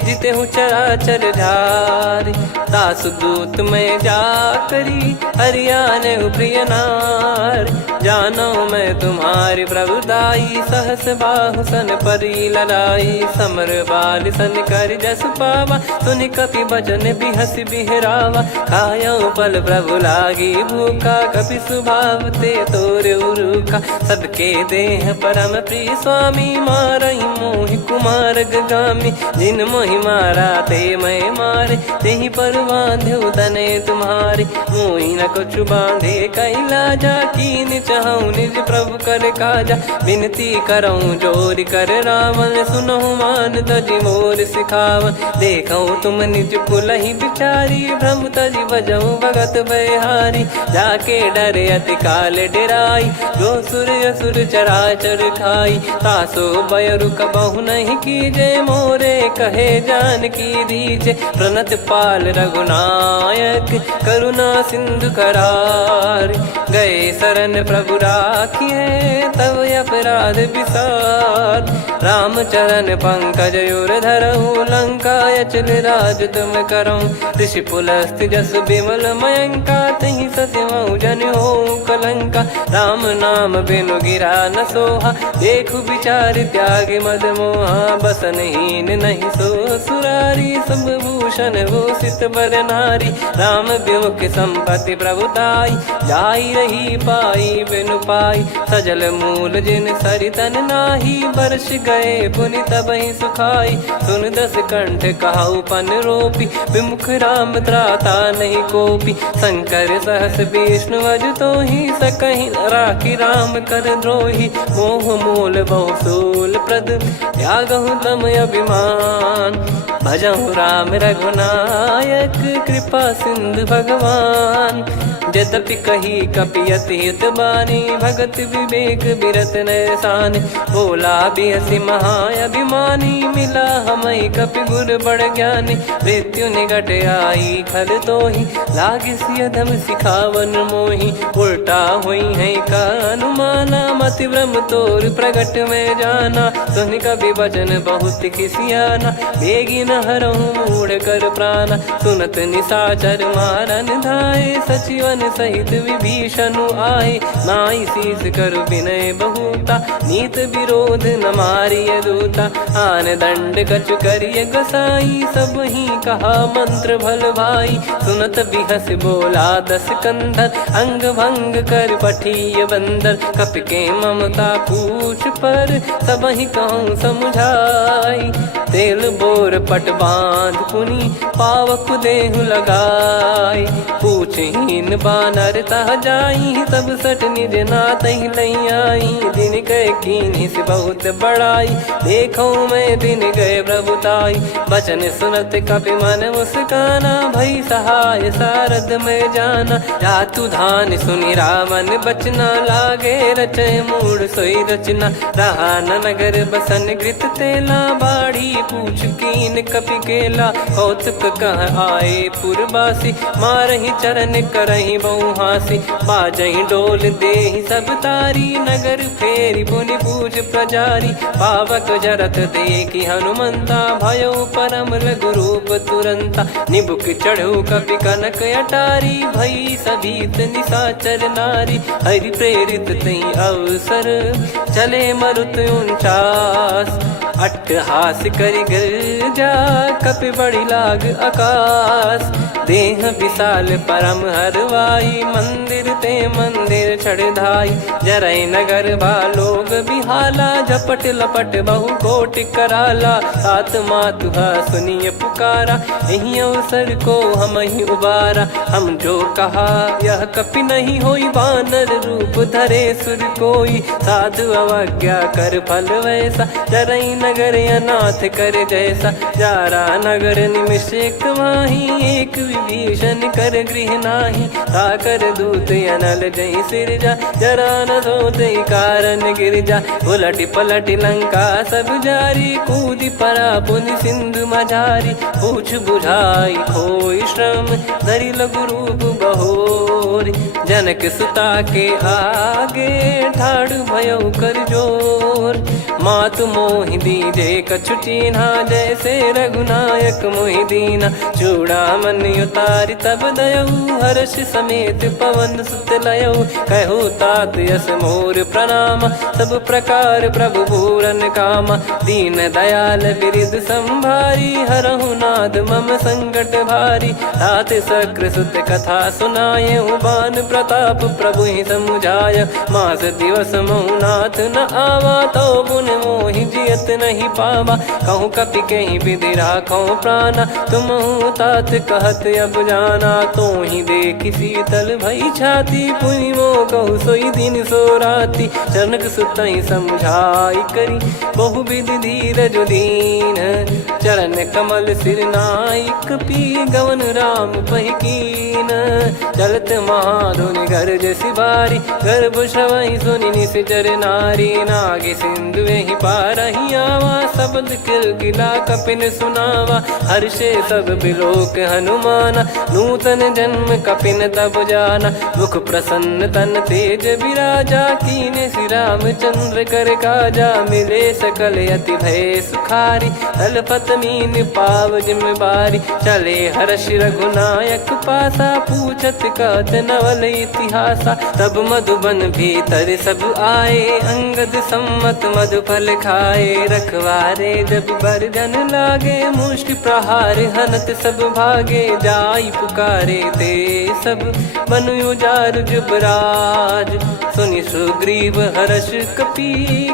जिते हूँ चराचर झारी। दास दूत में जा करी, हरियाने प्रिय नार। जानो मैं तुम्हारी प्रभुदाई, सहस बाहु सन परी लड़ाई। समर बाल सन कर जस पावा, सुनि कपि बचन बिहस बिहरावा। खायऊ पल प्रभु लागी भूखा, कपि स्वभाव ते तोर उरुखा। सबके देह परम प्रिय स्वामी, मारई मोहि कुमार गगामी। जिन मोहि मारा ते मैं मारे, तेहि पर बांधे तने तुम्हारे। मोहि न कुछ बांधे कैला, जा कीन चहूँ निज प्रभु कर काजा। विनती करऊँ जोर कर रावण, सुनहु मान तजी मोर सिखावन। देखऊँ तुम निज कुलहि बिचारी, भ्रम तजी बजऊँ भगत बहारी। जाके डरे अति काल डेराई, जो सुर असुर चराचर खाई। तासो बयरु कबहु नहीं कीजे, मोरे कहे जान की दीजे। प्रणत पाल रघुनायक, करुणा सिंधु करार। गए शरण प्रभु राखिए, तब अपराध विसार। राम चरण पंकज उर धरहु, लंका अचल राज तुम करऊँ। ऋषि पुलस्त्य जस विमल मयंका, तहि सत्यमऊ जन हो कलंका। राम नाम बिनु गिरा न सोहा, देखु विचार त्याग मद मोहा। बसनहीन नहीं सो सुरारी, सब भूषण भूषित बर नारी। राम विमुख संपत्ति प्रभुताई, जाई रही पाई बिनु पाई। सजल मूल जिन सरितन नाही, बरस गए पुनि तबहि सुखाई। सुन दस कंठ कहाऊ पन रोपी, विमुख राम त्राता नहीं कोपी। शंकर सहस विष्णु अज तोहि, सकहि न राखी राम कर द्रोही। मोह मूल बहु सूल प्रद, त्यागहु तम अभिमान। भजहु राम रघुनायक, कृपा सिंधु भगवान। यद्यपि कही कपियति हित बानी, भगत विवेक बिरत नैसान। बोला बिहसि महाअभिमानी, मिला हमई कपि गुर बड़ ज्ञानी। मृत्यु निकट आई खल तोहि, लागिसि अधम सिखावन मोहि। उल्टा हुई है का अनुमाना, मति भ्रम तोर प्रगट में जाना। सुनि कपि वचन बहुत खिसियाना, बेगी न हरहु मूढ़ कर प्राणा। सुनत निशाचर मारन धाये, सचिवन सहित विभीषण आए। नाई शीस कर विनय बहुता, नीत विरोध न मारिय दूता। आन दंड कछु करिय गसाई, सब ही कहा मंत्र भल भाई। सुनत बिहस बोला दस कंधर, अंग भंग कर पठिय बंदर। कपि के ममता पूछ पर, सब ही कहूँ समझाई। तेल बोर पट बांध पुनि, पावक देहु लगाई। पूछहीन बानर तह जाई, तब सट निज नाथ ही लई आई। दिन गए कीन्ही से बहुत बड़ाई, देखो मैं दिन गए प्रभुताई। बचन सुनत कपि मन मुस्काना, भई सहाय सारद में जाना। जातु धान सुनि रावण बचना, लागे रचय मूढ़ सोई रचना। रहा न नगर बसन घृत तेला, बाढ़ी पूछ कीन कपि केला। कौतुक कह आए पुरबासी, मारहि चरण करहि बहु हासी। बाजहि डोल देहि सब तारी, नगर फेरी पुनि पूज प्रजारी। पावक जरत देखि हनुमंता, भयो परम लघु रूप तुरंता। निबुक चढ़ऊ कपि कनक अटारी, भई सभीत निशाचर नारी। हरि प्रेरित तई अवसर, चले मरुत 49। अट्टहास करि गिरजा, कपि बड़ी लाग आकाश। देह विशाल परम हरवाई, मंदिर ते मंदिर चढ़धाई। जरई नगर बालोग बिहाला, झपट लपट बहु कोटि कराला। सात मातुहा सुनिय पुकारा, यही अवसर को हम ही उबारा। हम जो कहा यह कपि नहीं होई, वानर रूप धरे सुर कोई। साधु अवज्ञा कर फल वैसा, जरई नगर अनाथ कर जैसा। जारा नगर निमिष एक माही, एक विभीषण कर गृह नाही। ताकर दूत अनल जय सिरजा, जरा न सोते कारण गिरजा। उलटि पलटि लंका सब जारी, कूदि परा पुनि सिंधु मझारी। पूछ बुझाई खोई श्रम, धरि लघु रूप बहोरी। जनक सुता के आगे, ठाड़ भयउ कर जोर। मातु मोहि दीजे कछु चीन्हा, जैसे रघुनायक मोहि दीना। चूड़ामणि उतारि तब दयऊ, हर्ष समेत पवन सुत लयऊ। कहु तात यस मोर प्रणाम, सब प्रकार प्रभु पूरन कामा। दीन दयाल बिरिद संभारी, हरहु नाद मम संकट भारी। तात सक्र सुत कथा सुनाये, बान प्रताप प्रभु ही समुझाय। मास दिवस महु नाथ न आवा, तो पुन मोहि जियत नहीं पावा। कहूँ कपि कहीं विधि राखो प्राणा, तुम तात कहत अब जाना। तो ही देखी शीतल भई छाती, पुनि मो कहु सोई दिन सो राती। जनक सुतहि समझाई करी, बहु विधि धीरज दीन। चरण कमल सिर नायक, पी गवन राम पहिकीन। चलत महाधुनि गरज सिबारी, गर्भ श्रवहि सुनि निश्चर नारी। नागे सिंधु ही पारहि आवा, शब्द किलकिला कपिन सुनावा। हर्षे सब बिलोक हनुमाना, नूतन जन्म कपिन तब जाना। मुख प्रसन्न तन तेज विराजा, कीने श्री रामचंद्र कर काजा। मिले सकल अति भय सुखारी, तलपत मीन पाव जिम्मेवारी। चले हर्ष रघुनायक पासा, पूछत कहत नवल इतिहासा। तब मधुबन भीतर सब आए, अंगद सम्मत मधुफल खाए। रखवारे जब बरजन लागे, मुष्टि प्रहार हनत सब भागे। जाई पुकारे ते सब, बन उजार जुबराज। सुनि सुग्रीव हर्ष कपि,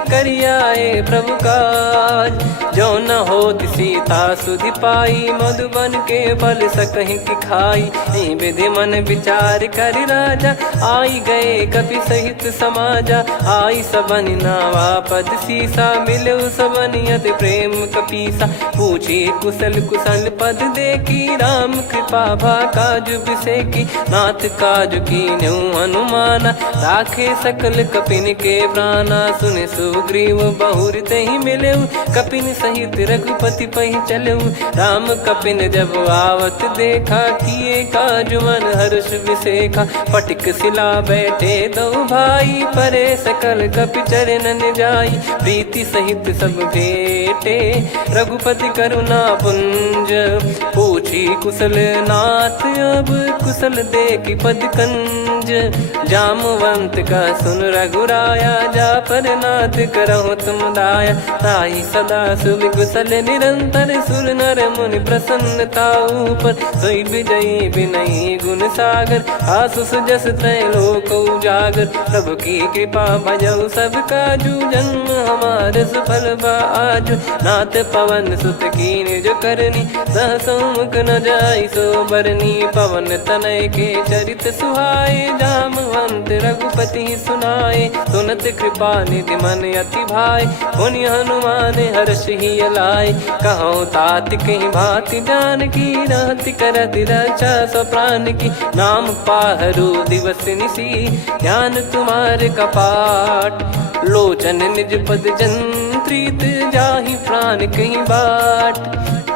करियाए प्रभु काज। जो न होत सीता सुधि पाई, मधुबन के बल सकहि की खाई। विधि मन विचार कर राजा, आई गए कपि सहित समाजा। आई सबनि नावा पद सीसा, मिलु सबनि अति प्रेम कपीसा। पूछी कुशल कुशल पद देखी, राम कृपा भा काज बिसेकी। नाथ काज कीन्हु हनुमाना, राखे सकल कपिन के प्राणा। सुनि सुग्रीव बहुर तेहि मिलेउ, कपिन सहित रघुपति पहि चलेउ। राम कपिन जब आवत देखा, किए काज मन हर्ष विसेखा। पटिक सिला बैठे दो भाई, परे सकल कपि चरणन जाई। प्रीति सहित सब भेटे, रघुपति करुणा पुंज। पूछी कुशल नाथ अब, कुशल देखि पद कंज। जामवंत का सुन रघुराया, जा पर नाथ करहु तुम दाया। ताहि सदा सुभि कुशल निरंतर, सुर नर मुनि प्रसन्नता ऊपर। सोई विजयी विनयी गुण सागर, आसु सुजस त्रैलोक उजागर। प्रभु की कृपा भजऊ सब काजू, जन्म हमार सफल बा आजु। नाथ पवन सुत कीन्ह जो करनी, सहसो मुख न जाई सो बरनी। पवन तनय के चरित सुहाए, जामवंत रघुपति सुनाए। सुनत कृपा निधि मन अति भाई, पुनि हनुमान हर्ष ही लाए। कहो तात कहीं भांति जान की, रहति करति रक्षा सो प्राण की। नाम पाहरु दिवस निसी, ध्यान तुम्हारे कपाट। लोचन निज पद जंत्रित, जाहि प्राण कहीं बाट।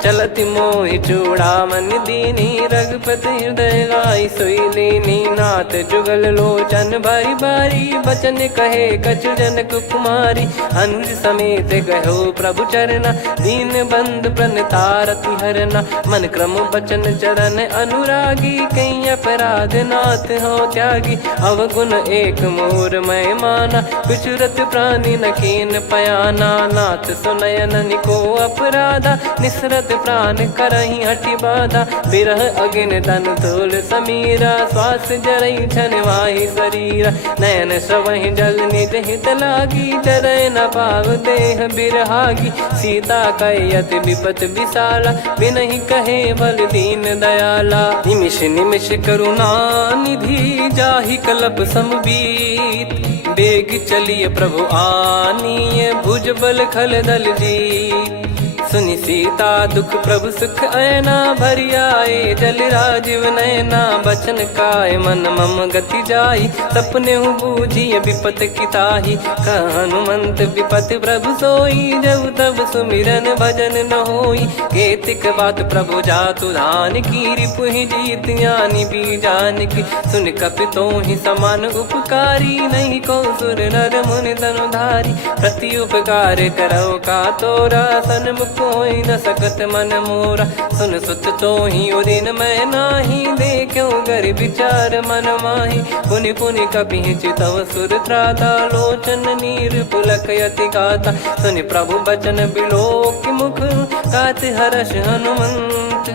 चलति मोहि चूड़ामन दीनी, रघुपति हृदय लाई सोई लीनी। नाथ जुगल लोचन बारी बारी, बचन कहे कछु जनक कुमारी। अनुज समेत गयो प्रभु चरना, दीन बंधु प्रणतारति हरना। मन क्रम बचन चरण अनुरागी, कहीं अपराध नाथ हो त्यागी। अवगुण एक मोर मैं माना, बिचुरत प्राणी न कीन पयाना। नाथ सुनयन को अपराधा, निसरत प्राण करहि हटि बाधा। बिरह अगिन तन तोल समीरा, श्वास जरई छन वाहि शरीरा। नयन श्रवहि जल निज हित लागी, चरय न पाव देह बिरहागी। सीता कयत विपत विशाला, बिनहि कहे बल दीन दयाला। निमिष निमिष करुणा निधि, जाहि कल्प समबीत। बेग चलिए प्रभु आनीय, भुज बल खल दल जीत। सुनि सीता दुख प्रभु सुख ऐना, भरि आए जल राजीव नैना। बचन काय मन मम गति जाई, सपने बूझी विपत किताही। हनुमंत विपत प्रभु सोई, जब तब सुमिरन भजन न होई। केतिक बात प्रभु जातु धान की, रिपुहि जीत ज्ञानी बीजान की। सुन कपि तोहि समान उपकारी, नहीं को सुर नर मुनि तनुधारी। प्रति उपकार करो का तोरा, सन्मुख कोई न सकत मन मोरा। सुन सुत तो ही उदिन मैं नाही, देखो गर विचार मन माही। पुनि पुनि कपि चितव सुर त्राता, लोचन नीर पुलक यति गाता। सुनि प्रभु बचन बिलोक मुख, गात हर्ष हनुमंत।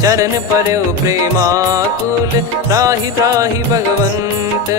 चरण परउ प्रेमाकुल, त्राहि त्राहि भगवंत।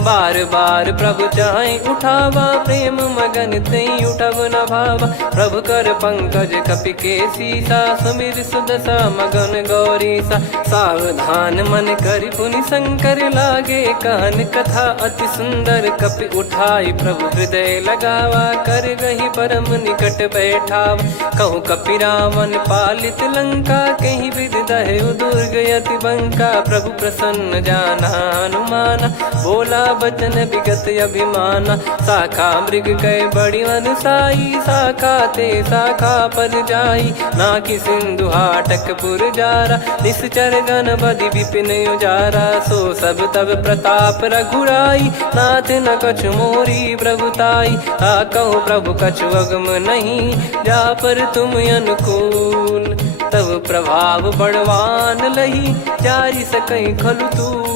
बार बार प्रभु चाहे उठावा, प्रेम मगन तई उठब न भावा। प्रभु कर पंकज कपि के सीसा, सुमिर सुदशा मगन गौरीसा। सावधान मन कर पुनि शंकर लागे, कहन कथा अति सुंदर कपि उठाई। प्रभु हृदय लगावा, कर गही परम निकट बैठावा। कहूँ कपि रावण पालित लंका, कहीं विधि दहु दुर्ग अति बंका। प्रभु प्रसन्न जाना हनुमाना, बोला बचन विगत अभिमाना। शाखा मृग कह बड़ी अनुसाई, शाखा ते शाखा पर जाई। ना कि सिंधु हाटक पुर जारा, निश्चर गण बधि विपिन उजारा। सो सब तब प्रताप रघुराई, नाथ न कछु मोरी प्रभुताई। कहूँ प्रभु कछु अगम नहीं, जा पर तुम अनुकूल। तब प्रभाव बड़वान लही, जारी सकई खलु तूल।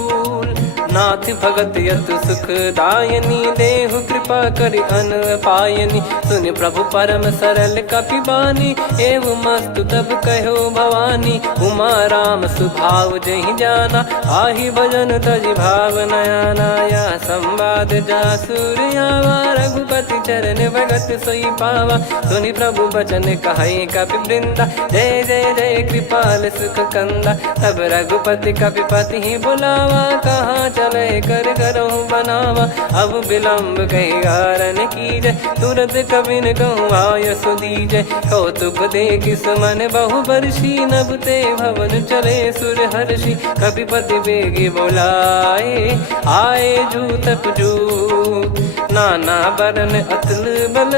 नाथ भगत यतु सुख दायनी, देहु कृपा करि अन पायनी। सुन प्रभु परम सरल कपि बानी, एवं मस्तु तब कहो भवानी। उमा राम सुभाव जहि जाना, आहि भजन तजि भाव नया नाया। संवाद जासुर आवा, रघुपति चरण भगत सोई पावा। सुनि प्रभु बचन कहै कपि वृंदा, जय जय जय कृपाल सुख कंदा। तब रघुपति कपिपति ही बुलावा, कहाँ चले कर करहु बनावा। अब विलम्ब कही कारण कीजय, तुरत कबिन कहूँ आयस दीजय। कौतुक देख सुमन बहु बरसी, नभ ते भवन चले सुर हर्षि। कपिपति बेगी बोलाए, आए जूतक जूत। नाना बरन अतुल बल,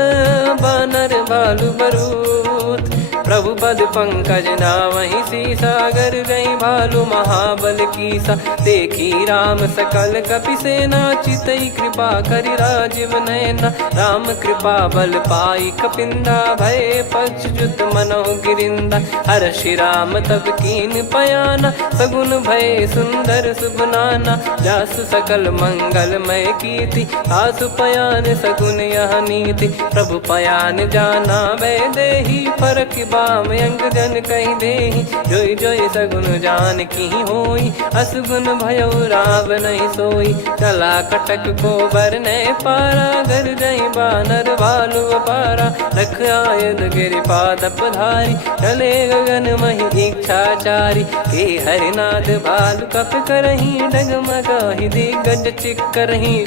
बानर भालु बरूत। प्रभु पद पंकज नामहि सीसा, गर गई भालु महाबल कीसा। देखी राम सकल कपि सेना, चितई कृपा करि राजीव नयना। राम कृपा बल पाई कपिंदा, भय पक्षजुत मनोह गिरिंदा। हर्षि राम तब कीन पयाना, सगुन भय सुंदर सुबनाना। जासु सकल मंगलमय कीर्ति, आसु पयान सगुन यह नीति। प्रभु पयान जाना वै देहि, फरक बाम अंग जन कहि देहि। जोई जोई सगुन जान की होई, असगुन भयो राव नहीं सोई। कला कटक को बरने पारा, घर जई बानर भालु अपारा। लख आयद गिरिपाद पधारी, चले गगन महि इच्छाचारी। के हरिनाथ भालु कप करही, डगमगाहि दिग्गज चिक्करही।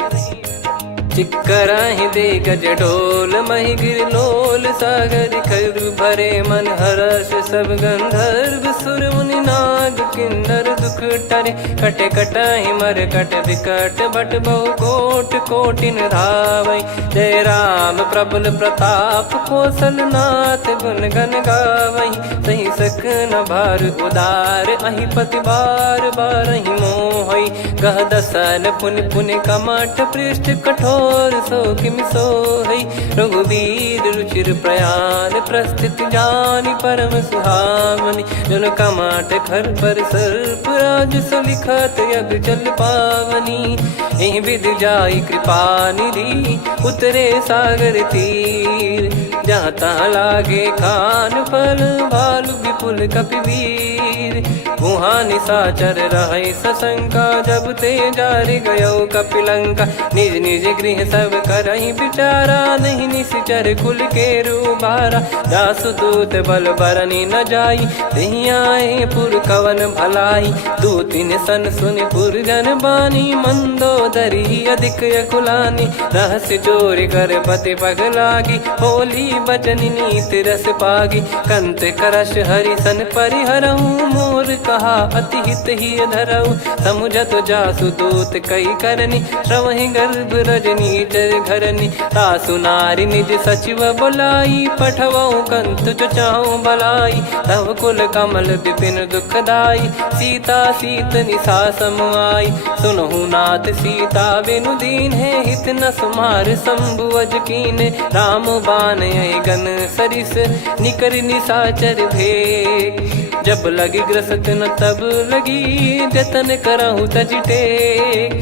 चिक्कराहि दे गज ढोल, महि गिर लोल। सागर खर भरे मन हर्ष, सब गंधर्व सुर मुनि नाग किन्नर दुख टरे। कटे कटाहि मर कट विकट, भट बहु कोट कोटिन धावै। जय राम प्रबल प्रताप, कौशल नाथ गुण गन गावै। सही सख न भार उदार, अहि पति बार बारहि मोहै। गह दसन पुन पुन कमठ, पृष्ठ कठोर सो किमि सोहै। रघुवीर रुचिर प्रयाण, प्रस्थित जानि परम सुहावनी। जन कमाट खर पर सर्प, राज सलिखत यग जल पावनी। एहि विधि जाई कृपा निधि, उतरे सागर तीर। जहाँ तहाँ लागे खान फल, भालु विपुल कपिवीर। वहाँ निशाचर रहै सशंका, जब ते जारि गयो कपिलंका। निज निज गृह सब करहि विचारा, नहीं निश्चर कुल के रूबारा। दासु दूत बल बरनी न जाई, तेहि आए पुर कवन भलाई। दूतिन सन सुनि पुर जन बानी, मंदोदरी अधिक अकुलानी। रहस्य चोरी कर पति पग लागी, होली बचन नीत रस पागी। कंत करश हरि सन परिहरहु, मोर कहा अति हित ही धरऊ। समुझत जासु दूत कई करनी, श्रवहि गर्भ रजनी चर घरनी। तासु नारी निज सचिव बुलाई, पठवऊ कंत जो चाहूं भलाई। तव कुल कमल विपिन दुखदाई, सीता सीत निशा समाई। सुनहु नाथ सीता बिनु दीन है, हित न सुमार शंभु अज कीने। राम बान गन सरिस, निकर निशाचर भेग। जब लगी ग्रसत न तब लगी, जतन करहु तज टेक।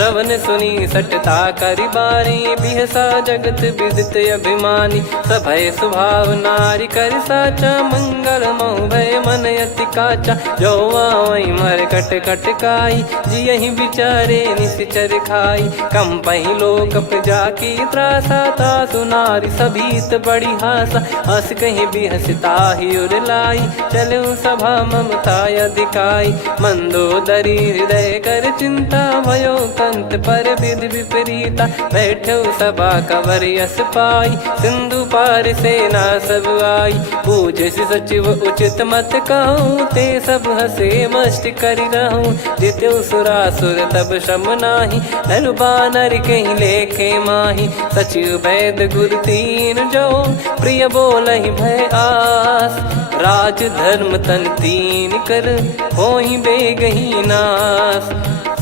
श्रवण सुनी सटता करि बारी, बिहसा जगत विदित अभिमानी। सभय स्वभाव नारी कर साचा, मंगल मोह भय मन अति काचा। जो आवई मर कट कट काई, जियहि विचारे निश्चर खाई। कम पही लोक जाकी त्रासा, तासु नारी सभीत बड़ी हासा। हस कहीं भी हंसता ही उर लाई, चलूं सभा ममता अधिकाई। मंदोदरी हृदय कर चिंता, भयो कंत पर विधि विपरीता। बैठो सभा कवर यस पाई, सिंधु पार सेना सब आई। पूजे सचिव उचित मत कहूँ, ते सब हसे मस्त करि रहूं। जित्यु सुरासुर तब श्रम नाही, नर बानर कहीं लेखे माही। सचिव वैद गुरु तीन जो, प्रिय बोलहि भय आस। राज धर्म तन तीन कर, होहि बेगहि नास।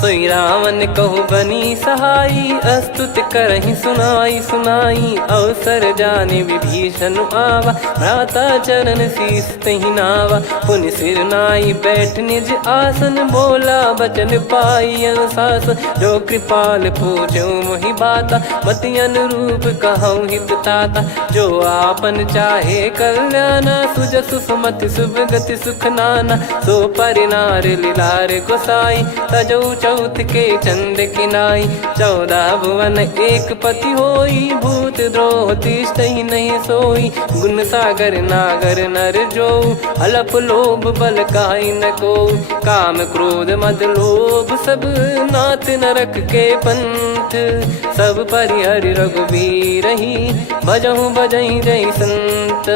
सोई रावण कहु बनी सहाई, अस्तुत करहि सुनाई सुनाई। अवसर जाने विभीषण आवा, भ्राता चरण शीस तहि नावा। पुनि सिर नाई बैठ निज आसन, बोला बचन पाई अनुशासन। जो कृपाल पूछो मोहि बाता, मति अनुरूप कहूँ हित ताता। जो आपन चाहे कल्याणा, सुजसु सुमति शुभ गति सुख नाना। सो परिनार लीलार गोसाई, तजौ चौथ के चंद किनाई। 14 भुवन एक पति होई, भूत द्रोह तिष्ठहि नहीं सोई। गुण सागर नागर नर जो, अलप लोभ बल काई न को। काम क्रोध मद लोभ सब, नाथ नरक के पंथ। सब परिहरि रघुवीर ही, भजहु भजहि जय संत।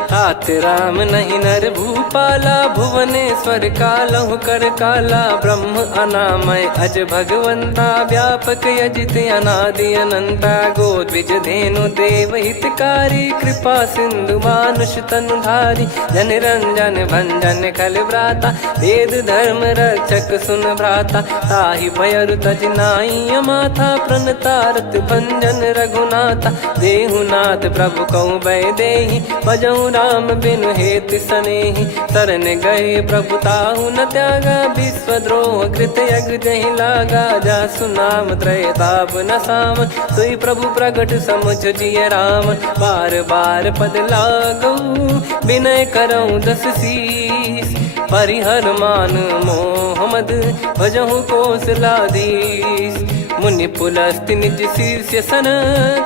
तात राम नहीं नर भूपाला, भुवनेश्वर कालहु कर काला। ब्रह्म अनामय अज भगवंता, व्यापक यजित अनादि अनंता। गोद्विज धेनु देव हितकारी, कृपा सिंधु मानुष तनुधारी। जन रंजन भंजन खल भ्राता, वेद धर्म रक्षक सुन भ्राता। ताहि भयरु तज नाई माथा, प्रणतारत भंजन रघुनाथा। देहुनाथ प्रभु कहु भय देहि, भजहु राम बिनु हेतु सनेहि। शरण गए प्रभु ताहु न त्यागा, विश्वद्रोह कृत यज्ञ जहि लागा। जासु नाम त्रय ताप न साम, सोई प्रभु प्रगट समुझ जिय राम। बार बार पद लागऊ, विनय करऊँ दस शीस। परिहर मान मोह मद, भजहु कौशलाधीश। मुनि पुलस्त्य निज शीर्ष सन,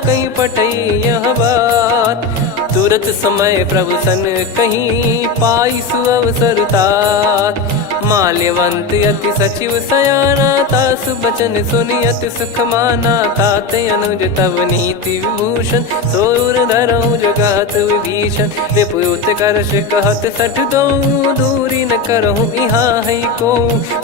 कहीं पटई यह बात। तुरत समय प्रभु सन कहीं, पाई सुअवसर तात। माल्यवंत अति सचिव सयाना, तासु बचन सुनि अति सुख माना। तात अनुज तव नीति विभूषण, सोर धरहु जगत विभीषण। विपुत करश कहत सठ दो, दूरी न करहु यहाँ है को।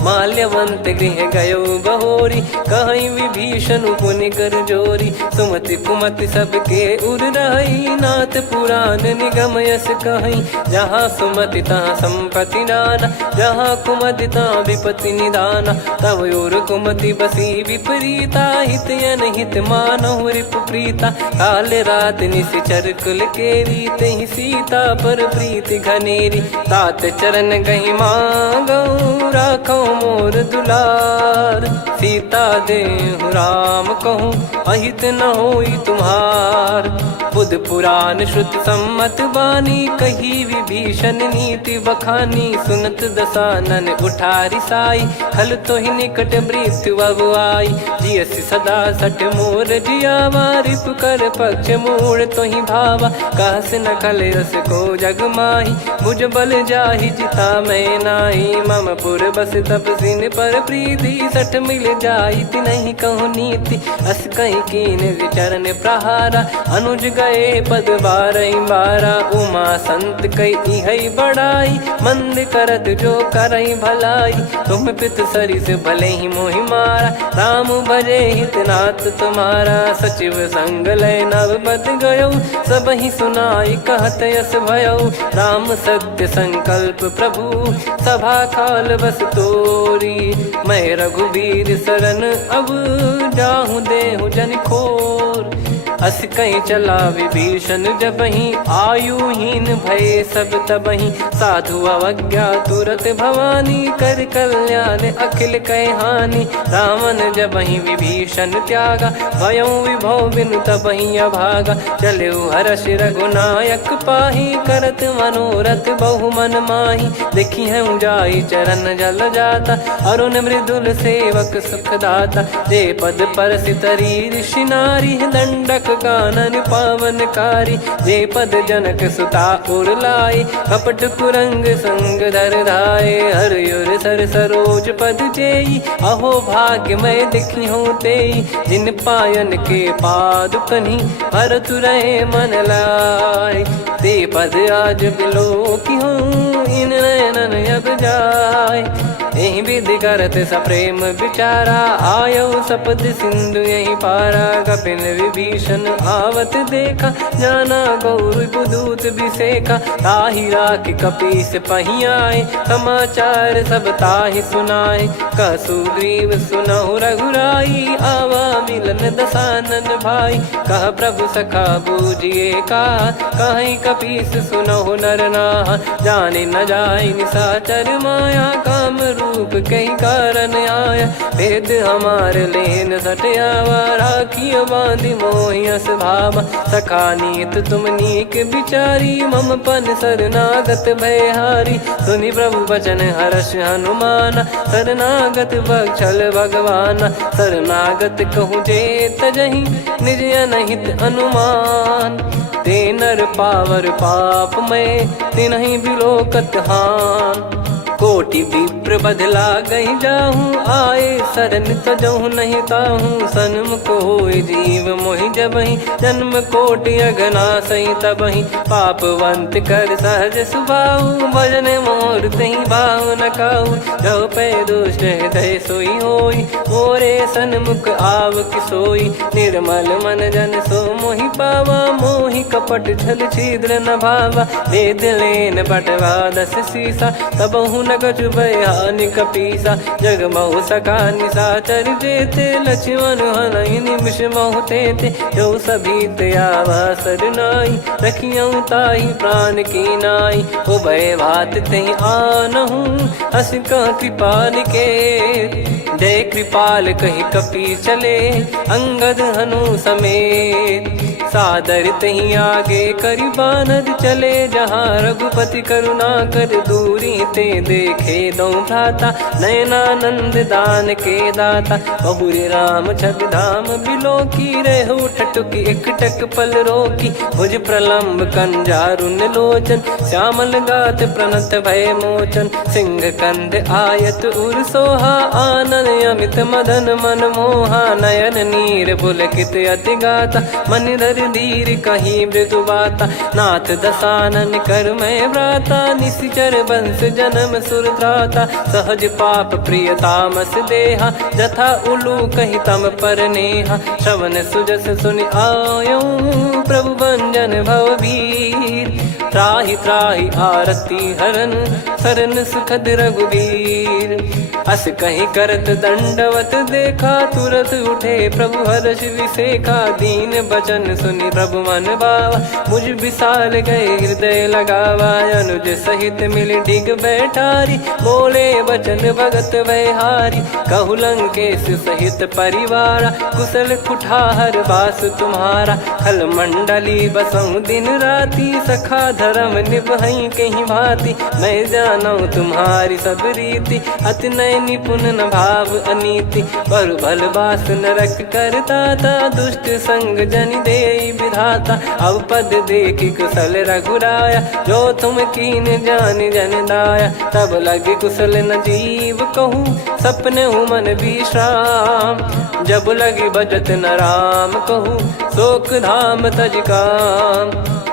माल्यवंत गृह गयो बहोरी, कहीं विभीषण पुनि कर जोरी। सुमति कुमति सबके उर रही, नाथ पुराण निगम यस कहीं। जहाँ सुमति तहाँ संपत्ति नाना, जहाँ कुमति तहाँ विपत्ति निदाना। तव और कुमति बसी विपरीता, हित अनहित मानहु रिप प्रीता। काल रात निशिचर कुल केरी, तहि सीता पर प्रीति घनेरी। तात चरण गहि मांगऊ, राखो मोर दुलार। सीता देहु राम कहूँ, अहित न होई तुम्हार। बुध पुराण श्रुति सम्मत बानी, कही विभीषण नीति बखानी। सुनत दसानन उठारी साई, खल तो ही निकट मृत्यु अब आई। जियसि सदा सठ मोर जियावा, रिप कर पक्ष मूड़ तो ही भावा। कहस न खल रस को जग माही, भुज बल जाहि जिता मैं नाही। मम पुर बस तपसिन पर प्रीति, सठ मिल जाई तिनहि कहूँ नीति। अस कहीं कीन विचरण प्रहारा, अनुज गए पद बारहि बारा। उमा संत कई इहै बड़ाई, मंद करत जो करई भलाई। तुम पित सरिस भले ही मोहि मारा, राम भजे हितनाथ तुम्हारा। सचिव संग लय नवबत गयो, सब ही सुनाई कहत यस भयो। राम सत्य संकल्प प्रभु, सभा काल बस तोरी। मैं रघुबीर शरण अब, जाहु देहु जन खोर। अस कहीं चला विभीषण जबहि, आयुहीन भये सब तबहि। साधु अवज्ञा तुरत भवानी, कर कल्याण अखिल कह हानि। रावण जबहि विभीषण त्यागा, भयउ विभव बिनु तबहि अभागा। चलऊ हर्ष रघुनायक पाहि, करत मनोरथ बहु मन माहि। देखी हूँ जाई चरण जल जाता, अरुण मृदुल सेवक सुखदाता। जे पद परसि तरी ऋषि नारी, दंडक कानन पावनकारी। जे पद जनक सुता उर लाई, कपट कुरंग संग धर धाये। हरियुर सर सरोज पद जेई, अहो भाग्य मैं दिखी हूँ तेई। जिन पायन के पाद कन्ही, भरत रहे मन लाय। ते पद आज बिलो की हूँ, इन नयनन अब जाय। यही विधि करत सप्रेम विचारा, आयो सपद सिंधु यही पारा। कपिन विभीषण आवत देखा, जाना गौर बुदूत बिसेखा। ताहि राख कपीस पही आए, समाचार सब ताहि सुनाए। कह सुग्रीव सुनहु रघुराई, आवा मिलन दसानन भाई। कह प्रभु सखा बूझिए का, कहीं कपीस सुनहु नर नाहा। जाने न जाय निशाचर माया, काम रूप कई कारण आया। भेद हमार लेन सटयावा, राखिय बांधि मोहियस भावा। सखा नीत तुम नीक बिचारी, मम पन शरणागत भयहारी। सुनि प्रभु बचन हर्ष हनुमाना, शरणागत बक्षल भगवाना। शरणागत कहूँ जे तजहि, निज अनहित अनुमान। ते नर पावर पाप में, तिन्हि बिलोकत हान। कोटि विप्र बदला गई जाहूँ, आए शरण तजहु नहीं ताहूँ। सन्मुख होय जीव मोहि जबहि, जन्म कोटि अगना सही तबहि। पापवंत कर सहज सुभाऊ, भजन मोर तहि भाव न काऊ। जो पै दुष्ट हृदय सोई होई, मोरे सन्मुख आव किसोई। निर्मल मन जन सो मोहि पावा, मोहि कपट छल छिद्र न भावा। वेद लेन बटवा दस सीसा, तबहु न कछु बयानि कपीसा। जग महु सका निशाचर जेते, लक्ष्मण हनहि निमिष महु तेते। जो सभी त्यावा सरनाई, रखियऊँ ताहि प्राण की नाई। उभय भात तहि आनहूँ, अस कह कृपाल के। जय कृपाल कहि कपी चले, अंगद हनु समेत। सादर तही आगे करि बानर चले, जहाँ रघुपति करुणा कर दूरी ते देखे दो भ्राता। नयनानंद दान के दाता, बहुरे राम छवि धाम बिलो की। रहु ठटुकी एकटक पल रोकी, भुज प्रलम्ब कंजारुन लोचन। श्यामल गात प्रणत भय मोचन, सिंह कंध आयत उर सोहा। आनन अमित मदन मन मोहा, नयन नीर पुलकित अति गाता। मन धर धीर कहीं मृदु बाता, नाथ दसानन कर मैं व्राता। निशिचर वंश जन्म सुरत्राता, सहज पाप प्रिय तामस देहा। जथा उलू कही तम पर नेहा, श्रवण सुजस सुनि आयो। प्रभु भंजन भवभीर, त्राहि त्राहि आरती हरन। शरण सुखद रघुबीर, अस कहीं करत दंडवत देखा। तुरत उठे प्रभु हर्ष विसेखा, दीन बचन सुनि प्रभु मन भावा। मुझ विशाल गए हृदय लगावा, अनुज सहित मिल डिग बैठारी। बोले बचन भगत भयहारी, कहु लंकेश सहित परिवारा। कुशल कुठार बास तुम्हारा, खल मंडली बसऊं दिन राती। सखा धर्म निभई कहीं भांति, मैं जानू तुम्हारी सब रीति। अति नय निपुण न भाव अनीति, पर भल बास नरक करता था। दुष्ट संग जन दे विधाता, अब पद देखी कुशल रघुराया। जो तुम कीन जान जन दाया, तब लगे कुशल न जीव कहूँ। सपने मन विश्राम, जब लगी बजत न राम कहूँ। शोक धाम तज काम,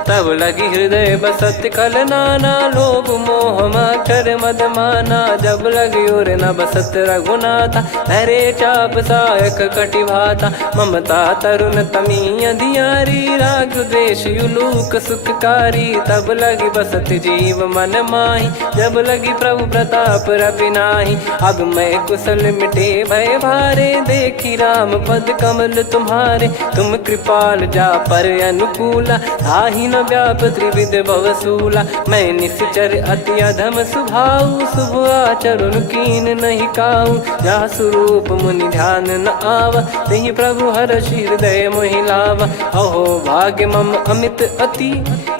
तब लगी हृदय बसत कल नाना। लोभ मोह मक्षर मद माना, जब लगी और न बसत रघुनाथा। हरे चाप सायक कटि भाता, ममता तरुण तमी अधियारी। राग द्वेष युलूक सुखकारी, तब लगी बसत जीव मन माही। जब लगी प्रभु प्रताप रवि नाही, अब मैं कुशल मिटे भय भारे। देखी राम पद कमल तुम्हारे। तुम कृपाल जा पर अनुकूला, ताहि न व्याप त्रिविध भवसूला। मैं निश्चर अति अधम सुभाऊ, शुभ आचरण कीन नहीं काऊ। जा स्वरूप मुनि ध्यान न आवा, तेहि प्रभु हर्षि हृदय मोहि लावा। अहो भाग्य मम अमित अति,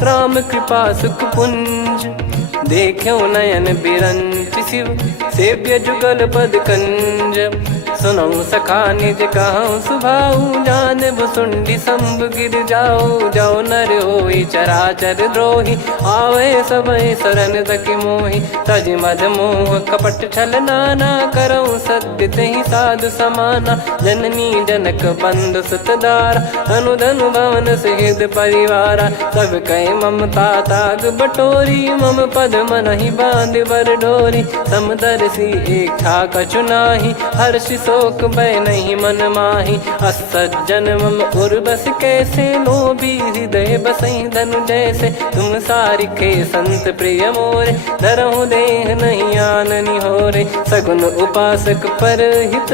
राम कृपा सुख पुंज। देखो नयन बिरंच शिव, सेव्य जुगल पद कंज। सुनऊ सखा निज कहूँ सुभाऊ, जान भुसुंडी शंभ गिर जाओ। जाओ नर होई चराचर द्रोही, आवे सबय शरण तकी मोहि। तज मद मोह कपट छल नाना, करऊँ सत्य तेहि साधु समाना। जननी जनक बंधु सुतदारा, धनु धनु भवन सहित परिवारा। सब कहे ममता ताग बटोरी, मम पद मनहि बांध बर डोरी। समदर्शी इच्छा कछु नाही, हर्ष शोक भय नहीं मन माही। असज्जन मम उर्वश कैसे, लोभी हृदय बसई धनु जैसे। तुम सारिखे संत प्रिय मोरे, धरहु देह नहीं आननि होरे। सगुन उपासक परहित,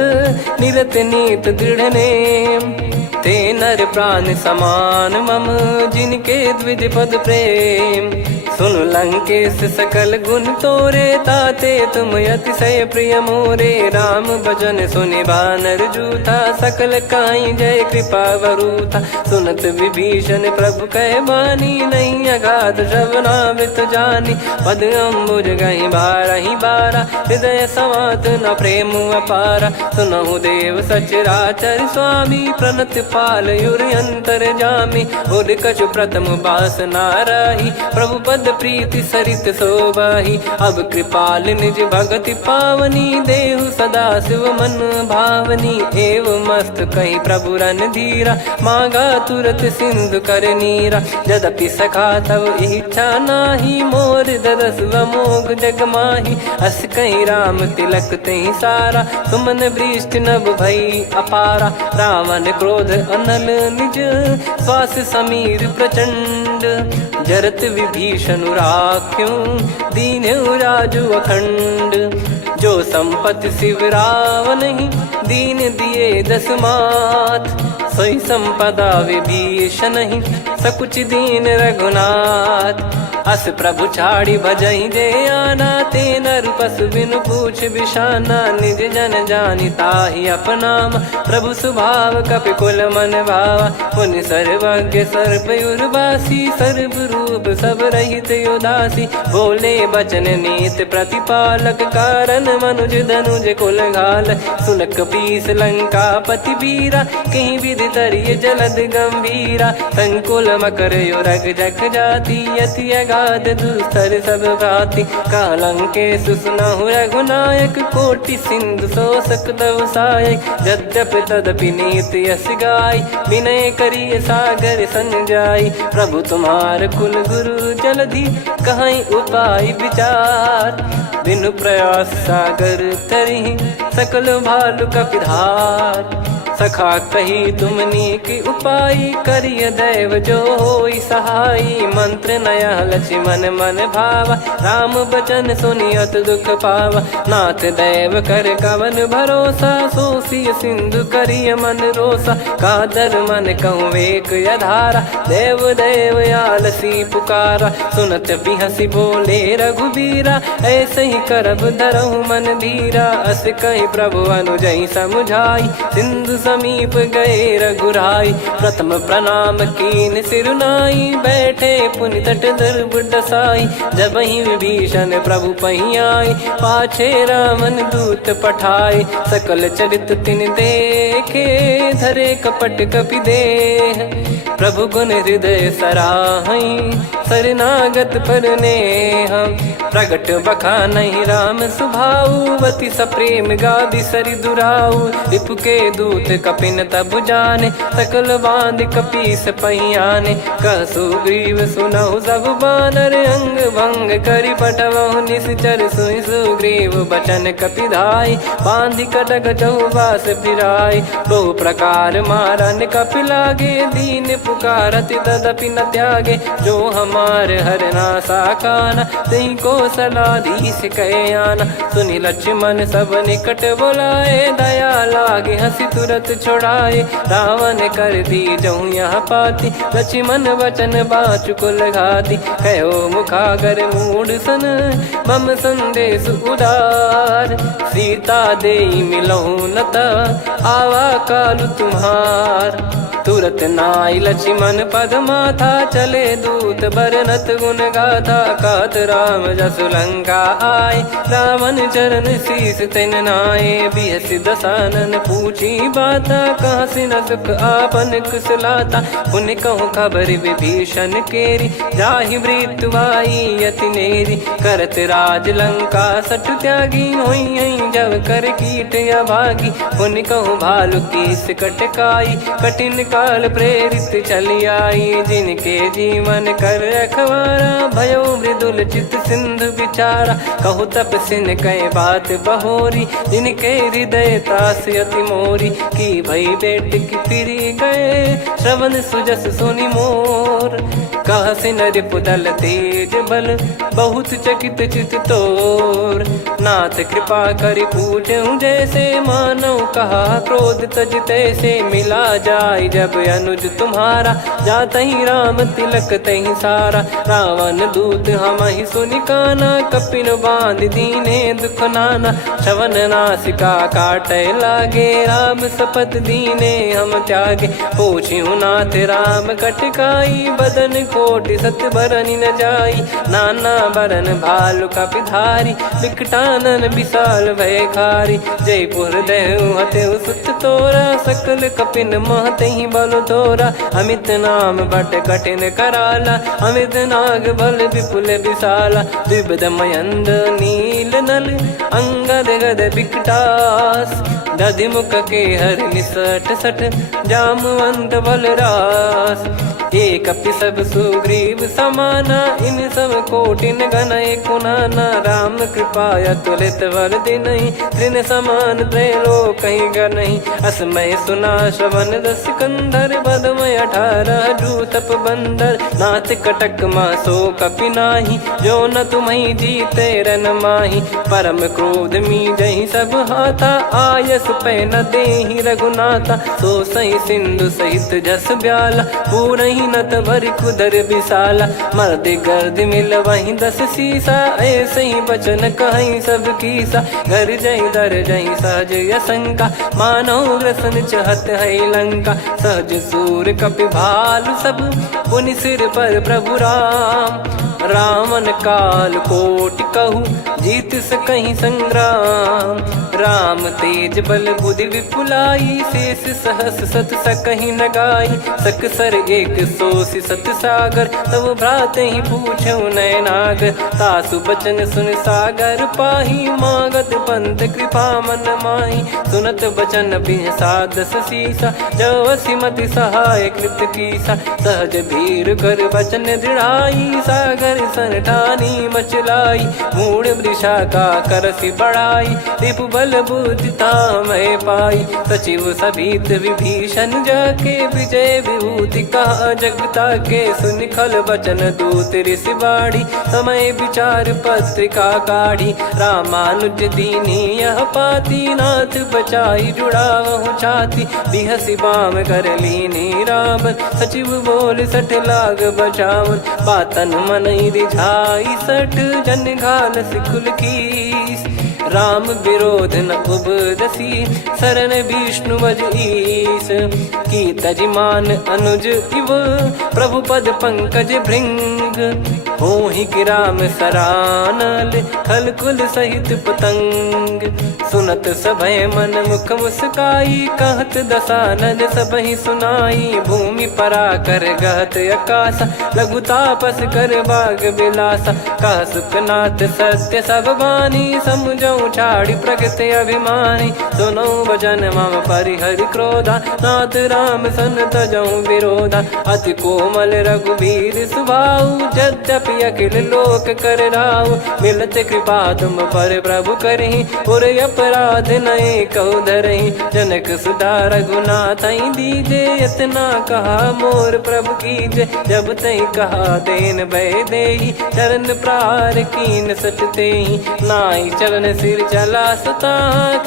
निरत नीत दृढ़ नेम। ते नर प्राण समान मम, जिनके द्विज पद प्रेम। सुन लंकेश सकल गुण तोरे, ताते तुम अतिशय प्रिय मोरे। राम भजन सुनि बानर जूथा, सकल काई जय कृपा वरूथा। सुनत विभीषण प्रभु कह बानी, नहीं अगाध श्रवणामृत जानी। पद अम्बुज गहि बारहि बारा, हृदय समात न प्रेम अपारा। सुनहु देव सचराचर स्वामी, प्रणत पाल युर अंतर जामी। उर कछु प्रथम बास नाराही, प्रभु पद प्रीति सरित शोभाही। अब कृपाल निज भगति पावनी, देहु सदा शिव मन भावनी। एव मस्त कही प्रभु रन धीरा, मांगा तुरत सिंधु कर नीरा। यद्यपि सखा तब इच्छा नाही, मोर दरस मोग जग माही। अस कहीं राम तिलक तेहि सारा, सुमन वृष्टि नभ भई अपारा। रावण क्रोध अनल निज, श्वास समीर प्रचंड। जरत विभीषण राख्यों, दीन्हु राजु अखंड। जो संपत्ति शिव रावण ही, दीन दिए दस मात। सोई संपदा विभीषण ही, सकुच दीन रघुनाथ। अस प्रभु छाड़ी भजई जे आना, ते नर पशु बिनु पूछ बिशाना। निज जन जानि ताहि अपनाम, प्रभु स्वभाव कपि कुल मन भावा। मुनि सर्वज्ञ सर्वयुर्वासी, सर्व रूप सब रहित उदासी। बोले बचन नीत प्रतिपालक, कारण मनुज धनुज कुल घाल। सुन कपीस लंका पति वीरा, कहीं विधि तरिय जलद गंभीरा। संकुल मकर युरग जग जाति, यति अगाध दुस्तर सब घाति। कालंकेश सुनहु रघुनायक, कोटि सिंधु शोषक तव सहायक। यद्यपि तदपि नीति यस गाय, विनय करिय सागर सन जाई। प्रभु तुम्हार कुल गुरु जलधि, कहीं उपाय विचार। बिनु प्रयास सागर तरिहि, सकल भालु कपिधार। सखा कही तुमनी की उपाय, करिय दैव जो होई सहाई। मंत्र नया लक्ष्मण मन भावा, राम बचन सुनियत दुख पावा। नाथ दैव कर कवन भरोसा, सोसिय सिंधु करिय मन रोसा। कादर मन कहूँ एक यधारा, देव देव आलसी पुकारा। सुनत बिहसी बोले रघुबीरा, ऐसे ही करब धरहु मन धीरा। अस कही प्रभु अनुजई समुझाई, सिंधु समीप गए रघुराई। प्रथम प्रणाम कीन सिरुनाई, बैठे पुनि तट दर्भ डसाई। जब ही विभीषण प्रभु पही आई, पाछे रामन दूत पठाए। सकल चरित तिन देखे, धरे कपट कपि देह। प्रभु गुण हृदय सराहई, शरणागत पर नेह। प्रगट बखानहि राम सुभाऊ, बति सप्रेम गादि सरि दुराऊ। रिपु के दूत कपिन तब जाने, सकल बांध कपीस पहियाने। कह सुग्रीव सुनहु सब बानर, अंग भंग करि पटवहु निश्चर। सुनि सुग्रीव बचन कपिधाई, बांधि कटक चहुबास फिराई। बहु प्रकार मारन कपि लागे, दीन पुकारति तदपि न त्यागे। जो हम कुमार हरना साकाना, तई को सलाधीश कहे आना। सुनि लक्ष्मण सब निकट बुलाए, दया लागे हंसी तुरत छुड़ाए। रावण कर दी जऊँ यहाँ पाती, लक्ष्मण वचन बाचु कुल घाती। कहो मुखागर मूड सन, मम संदेश उदार। सीता देई मिलहु नत, आवा कालु तुम्हार। तुरत नाई लक्ष्मण पद माथा, चले दूत बरनत गुण गाथा। कहत राम जसु लंका आए, रावण चरण शीस तिन नाये। बिहसि दसानन पूछी बाता, कहाँ से न सुख आपन कुशलाता। पुन कहूँ खबर विभीषण केरी, जाहि मृत्यु आई अति नेरी। करत राज लंका सठ त्यागी, होई जब कर कीट अभागी। पुन कहूँ भालु कीस कटकाई, कठिन काल प्रेरित चली आई। जिनके जीवन कर रखवारा, भयो मृदुल चित सिंधु विचारा। कहु तपसिन कई बात बहोरी, जिनके हृदय तास अति मोरी। की भई बेट की फिरी गए, श्रवण सुजस सुनि मोर। कह सिन रिपुदल तेज बल, बहुत चकित चित तोर। नाथ कृपा करि पूछऊँ जैसे, मानव कहा क्रोध तज तैसे। मिला जाय जब अनुज तुम्हारा, जातहि राम तिलक तहि सारा। रावण दूत हमहि सुनि काना, कपिन बांध दीने दुख नाना। श्रवण नासिका काटै लागे, राम शपथ दीने हम त्यागे। पूछिहु नाथ राम कटकाई, बदन कोटि सत बरनि न जाई। नाना बरन भालु कपिधारी, विकटानन विशाल भयखारी। जयपुर देहु हतेउ सुत तोरा, सकल कपिन महतहि बल तोरा। अमित नाम बट कठिन कराला, अमित नाग बल विपुल विशाला। द्विविध मयंद नील नल, अंगद गद विकटास। दधिमुख के हर निसठ सठ, जामवंत बलरास। एक कपि सब सुग्रीव समाना, इन सब कोटिन गनय कुनाना। राम कृपा अतुलित बल दिनहि, तृण समान त्रैलोकहि गनहि। असमय सुना श्रवण दस कंधर, बदमय 18 जूतप बंदर। नाथ कटक मासो कपि नाही, जो न तुम्हि जीते रन माही। परम क्रोध मीजहि सब हाथा, आयस पै न देहि रघुनाथा। सो सही सिंधु सहित जस ब्याला, पूरहि नत भर कुदर विशाला। मर्द गर्द मिल वहीं 10 सीसा, ऐसे ही बचन कहीं सब कीसा। घर जय दर जय सहज यसंका, मानो ग्रसन चहत है लंका। सहज सूर कपि भालु सब, पुनि सिर पर प्रभु राम। रामन काल कोटि कहु, जीत सकहि संग्राम। राम तेज बल बुद्धि विपुलाई, शेष सहस सत सकहि न गाई। सकसर एक सोसि सत सागर, तब भ्राते ही पूछौ नयनागर। तासु बचन सुन सागर पाही, मागत पंथ कृपा मन माही। सुनत बचन बिहसा 10 सीसा, जवसि मति सहाय कृत कीसा। सहज भीर कर बचन दृढ़ाई, सागर सन ठानी मचलाई। मूढ़ वृषा का करसि बढ़ाई, रिपु बल बुद्धि तामय पाई। सचिव सभीत विभीषण जाके, विजय विभूति कहा जगता के। सुनि खल बचन दूत ऋषि बाढ़ी, समय विचार पत्रिका काढ़ी। रामानुज दीनी यह पाती, नाथ बचाई जुड़ावहु छाती। बिहसि बाम कर लीनी राम, सचिव बोल सठ लाग बचावन। बातन मन रिझाई सठ, जन घाल सिकुल कीस। राम विरोध न उपदसी, शरण विष्णु बज ईस। की तजिमान अनुज इव, प्रभु पद पंकज भृंग। होहि कि राम सरानल, खल कुल सहित पतंग। सुनत सभय मन मुख मुस्काई, कहत दसानन सबहि सुनाई। भूमि परा कर गहत आकाशा, लघु तापस कर बाग बिलासा। कह सुखनाथ सत्य सब बानी, समुझौ छाड़ी प्रकृति अभिमानी। सुनो भजन मम परिहरि क्रोधा, नाथ राम सन तजौ विरोधा। अति कोमल रघुवीर सुभाऊ, यद्यपि की अखिल लोक कर राव। मिलत कृपा तुम पर प्रभु करही, और अपराध नए कौ धरही। जनक सुधा रघुनाथ दीजे, इतना कहा मोर प्रभु कीजे। जब तई कहा देन भय देही, चरण प्रार कीन सटते ही। नाई चरण सिर चला सता,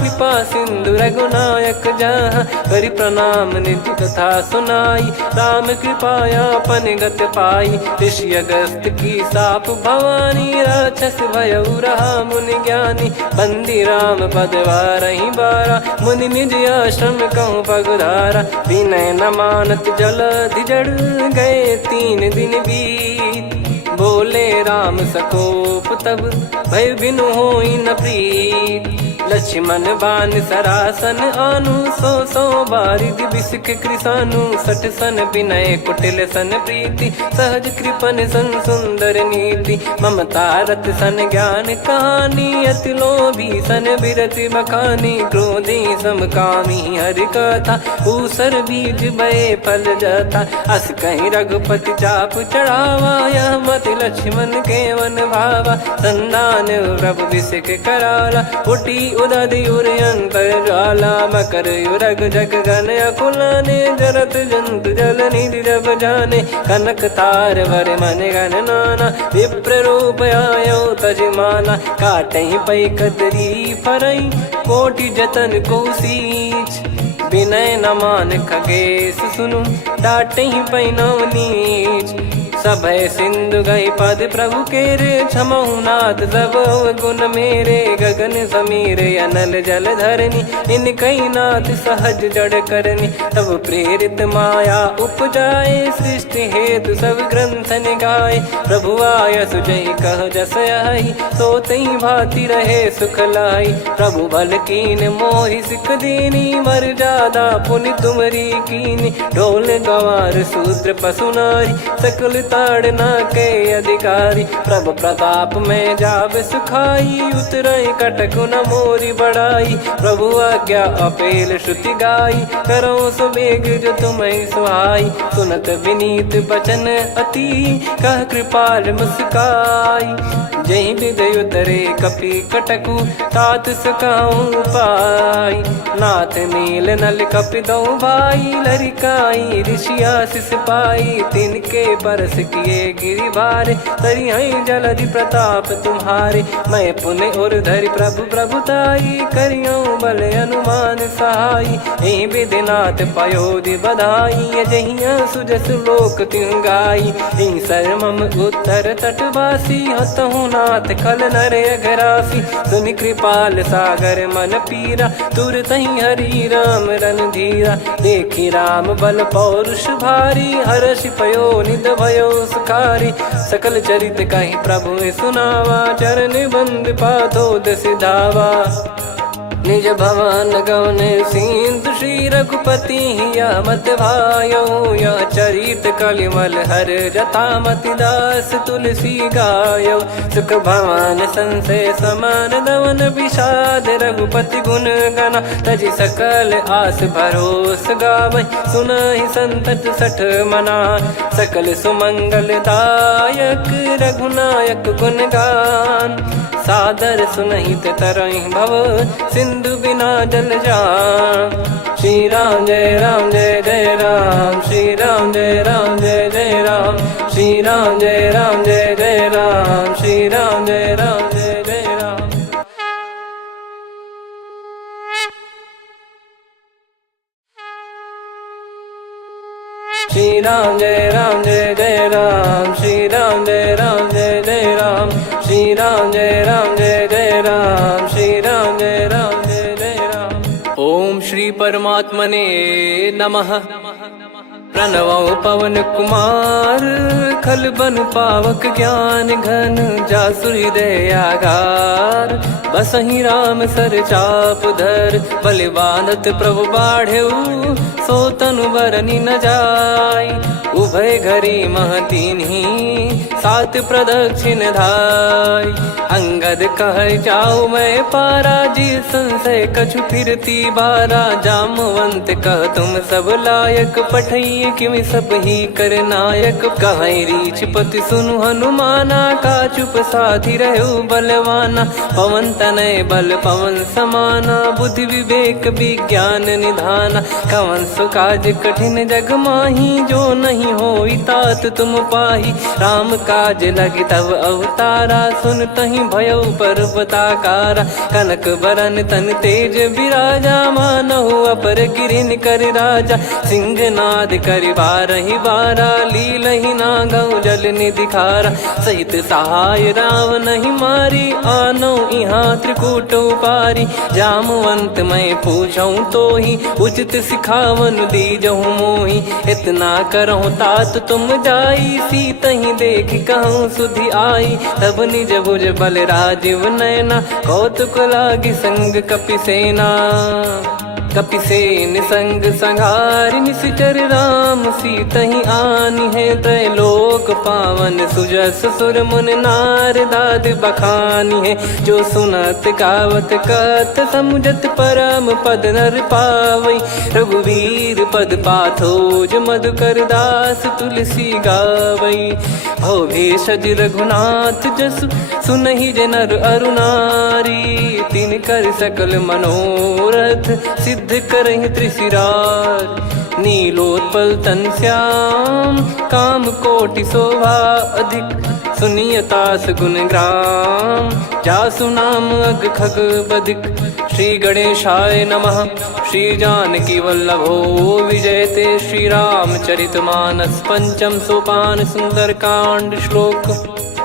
कृपा सिंधु रघुनायक जहाँ। करि प्रणाम निज कथा सुनाई, राम कृपाया पन गत पाई। ऋषि अगस्त की साप भवानी, राक्षस भयउ रहा मुनि ज्ञानी। बंदी राम पद वारहि बारा, मुनि निज आश्रम कहूँ पगुधारा। विनय न मानत जलधि जड़, गए 3 दिन बीत। बोले राम सकोप तब, भय बिनु होई न प्रीत। लक्ष्मण बान सरासन आनु, 100 बारिद बिसिख कृसानु। 60 सन विनय कुटिल सन प्रीति, सहज कृपन सन सुंदर नीति। ममता रत सन ज्ञान कहानी, अति लोभी सन बिरति बखानी। क्रोधी समकामी हरि कथा, ऊसर बीज बये फल जथा। अस कहीं रघुपति चाप चढ़ावा, यह मत लक्ष्मण के मन भावा। संदान प्रभु बिसिख कराला, उठी उदधि उर अंतर ज्वाला। मकर युरग जग गण अकुलाने, जरत जंतु जल निधि जब जाने। कनक तार वर मन गण नाना, विप्र रूप आयो तजमाना। काटहि पै कदरी फरई, कोटि जतन को सींच। विनय न मान खगेश सुनु, डांटहि पै नव नीच। सभय सिंधु गई पद प्रभु केरे, क्षमहु नाथ सब गुण मेरे। गगन समीरे अनल जल धरनी, इन कई नाथ सहज जड़ करनी। तब प्रेरित माया उपजाए, सृष्टि हेतु सब ग्रंथ निगाए। प्रभु आय सुजई कह जस आई, सोतई भांति रहे सुख लाई। प्रभु बल कीन मोहि सिख दीनी, मर्यादा पुनि तुमरी कीनी। ढोल गवार शूद्र पशु नारी, सकल ताड़ना के अधिकारी। प्रभु प्रताप में जाब सुखाई, उतरई कटक न मोरी बढ़ाई। प्रभु आज्ञा अपेल श्रुति गाई, करो सुबेग जो तुम्हें सुहाई। सुनत विनीत बचन अति, कह कृपाल मुस्काई। जही विदय उतरे कपि कटकु, तात सकाऊं पाई। नाथ नील नल कपि दो भाई, लरिकाई ऋषि आशीष पाई। तिनके परस किए गिरि भारे, तरिहै जलधि प्रताप तुम्हारे। मैं पुण्य और धरि प्रभु प्रभुताई, करियऊं बल अनुमान सहाई। एहि विधिनाथ पयोधि बधाई, जहिया सुजस लोक तिहुँ गाई। एहि सरमम उत्तर तटवासी, हतहु नाथ खल नर अघरासी। सुनि कृपाल सागर मन पीरा, तुरतहि हरि राम रणधीरा। देखि राम बल पौरुष भारी, हर्षि पयो निध भयो सुखारी। सकल चरित कहि प्रभु सुनावा, चरण बंद पादोद सिधावा। निज भवन गौन सिंधु, श्री रघुपति हिया मत भायो। यह चरित कलिमल हर जथा, मति दास तुलसी गायो। सुख भवन संशय समान दवन, विषाद रघुपति गुण गना। तजि सकल आस भरोस गावै, सुनहि संतत सठ मना। सकल सुमंगल दायक, रघुनायक गुण गान। सादर सुनहित तरहि भव, सिंधु बिना जल जान। श्री राम जय राम जय जय राम, श्री राम जय राम जय जय राम। श्री राम जय राम जय जय राम, श्री राम जय राम जय जय राम। श्री राम जय राम जय जय राम, श्री राम जय राम जय जय राम। श्री राम जय राम जय जय राम, श्री राम जय राम जय जय राम। ओम श्री परमात्मने नमः। प्रणवौ पवन कुमार, खल बन पावक ज्ञान घन। जासु हृदय आगार, बसहि राम सर चाप धर। बलि बांधत प्रभु बाढ़ेउ, सो तनु बरनि न जाय। उभय घरी मह दीन्ही, सात प्रदक्षिण धाय। अंगद कह जाऊ मैं पारा, जी संशय कछु फिरती बारा। जामवंत कह तुम सब लायक, पठई किमि सब ही कर नायक। कहीं रीछ पति सुनु हनुमाना, का चुप साधि रहु बलवाना। पवन तनय बल पवन समाना, बुद्धि विवेक विज्ञान निधाना। कवन सो काज कठिन जग माही, जो नहीं होई तात तुम पाही। राम काज लगी तब अवतारा, सुन तहि भयउ पर्वताकारा। कनक बरन तन तेज बिराजा, मानहु अपर गिरिन कर राजा। सिंहनाद करि बारहि बारा, लीलहि नागौ जल निधि खारा। सहित सहाय रावणहि मारी, आनौ इहाँ त्रिकूट उपारी। जामवंत मैं पूछऊँ तोहि, उचित सिखावन दीजहु मोहि। इतना करहु तात तुम जाई, सीतहि देख कहूँ सुधि आई। तब निज भुज बल राजीव नयना, कौतुक लागी संग कपिसेना। कपिसेन संग संहारि निशिचर राम, सीतहि आनि है त्रैलोक पावन। सुजस सुर मुन नार दाद बखानी है, जो सुनत गावत कथ समुझत परम पद नर पावई। रघुवीर पद पाथोज मधुकर दास तुलसी गावई। भव भेषज रघुनाथ जसु, सुनहि जे नर अरु नारी। तिन कर सकल मनोरथ, सिद्ध करहि त्रिशिरार। नीलोत्पल तन श्याम, काम कोटि शोभा अधिक। सुनियतास गुण ग्राम, जासु नाम अग खग बदिक। श्री गणेशाय नमः। श्री जानकी वल्लभो विजयते, श्री रामचरित मानस। पंचम सोपान सुंदर कांड श्लोक।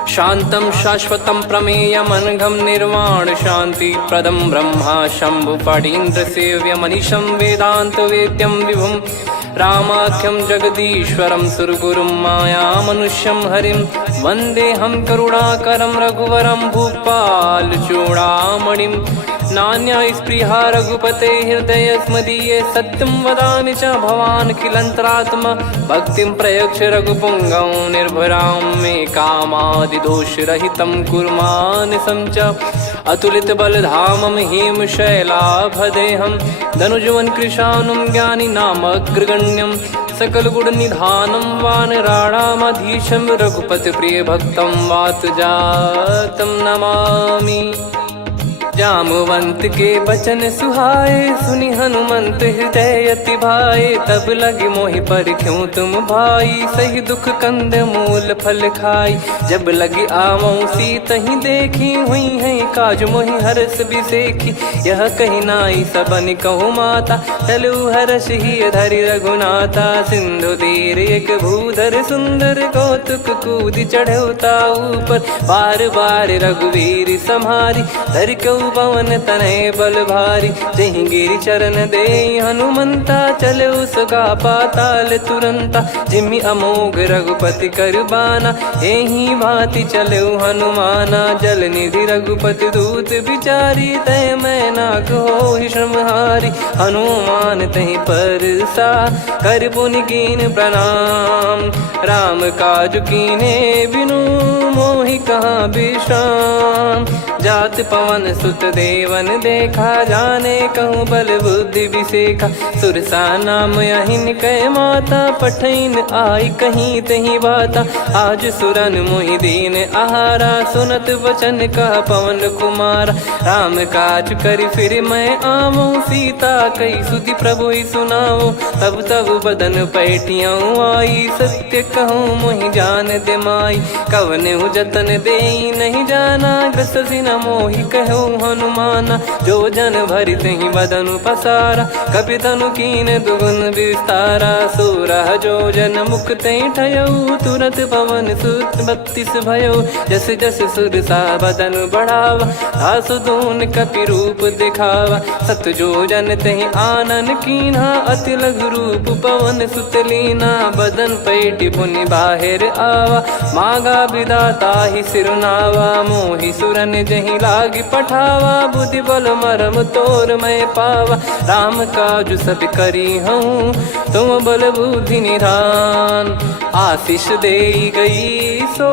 शांतं शाश्वतं प्रमेयमनघं निर्वाण शांति प्रदं ब्रह्मा शंभु फणीन्द्र सेव्य मनीषं वेदांत वेद्यं विभुं। रामाख्यं जगदीश्वरं सुरगुरुं माया मनुष्यं हरिं। वन्देऽहं करुणाकरं रघुवरं भूपाल चूडामणिं। नान्या स्पृहा रघुपते हृदय स्मदीये, सत्यं वदामि च भवान् खिलन्तरात्मा। भक्तिं प्रयच्छ रघुपुङ्गं निर्भरां मे कामादिदोषरहितं कुर्मानसं च। अतुलित बलधामं हेमशैलाभदेहं, धनुजवन कृशानुं ज्ञानिनामग्रगण्यं। सकल गुण निधानं वानराणामधीशं, रघुपति प्रिय भक्तं वात जातं नमामि। जामवंत के बचन सुहाए, सुनि हनुमंत हृदय अति भाए। तब लगे मोहि पर क्यों तुम भाई, सही दुख कंद मूल फल खाई। जब लगी आवऊँ सीतहि देखी, हुई है काज मोहि हरस बिसेखी। यह कही नाई सबन कहु माता, चलु हरष ही धरि रघुनाथा। सिंधु तीर एक भूधर सुंदर, कौतुक कूद चढ़ौता ऊपर। बार बार रघुवीर सम्हारी, धरि कहु पवन तनय बल भारी। जहि गिरि चरण दे हनुमंता, चले उसका पाताल तुरंता। जिमि अमोघ रघुपति कर बाना, एहि भांति चले हनुमाना। जल निधि रघुपति दूत बिचारी, तय मैं नाक होहि श्रमहारी। हनुमान तहि परसा, कर पुनि कीन प्रणाम। राम काज कीने बिनु, मोहि कहाँ विश्राम। जात पवन सुत देवन देखा, जाने कहूँ बल बुद्धि विसेखा। सुरसा नाम अहिन कै माता, पठैन आई कहीं तही बाता। आज सुरन मोहि दीन आहारा, सुनत वचन कह पवन कुमारा। राम काज करि फिर मैं आवऊँ, सीता कई सुधि प्रभु ही सुनाओ। तब तब बदन पैठियाँ आई, सत्य कहूँ मोहि जान दे माई। कवने जतन देई नहीं जाना, ग्रसि न मोहि कहूँ हनुमाना। जो जन भरि तहि बदनु पसारा, कपितनु कीन दुगुन विस्तारा। सोरह जो जन मुख तहि ठयऊ, तुरत पवन सुत 32 भयऊ। जस जस सुरसा बदनु बढ़ावा, आसु दून कपि रूप दिखावा। सत जो जन तहि आनन कीन्हा, अति लघु रूप पवन सुत लीना। बदन पैठि पुनि बाहिर आवा, मागा विधाता ही सिरुनावा। मोहि सुरन जहि नहीं लागी पठावा, बुद्धि बल मरम तोर मैं पावा। राम काज सब करी हूँ तुम बल बुद्धि निधान, आशीष दे गई सो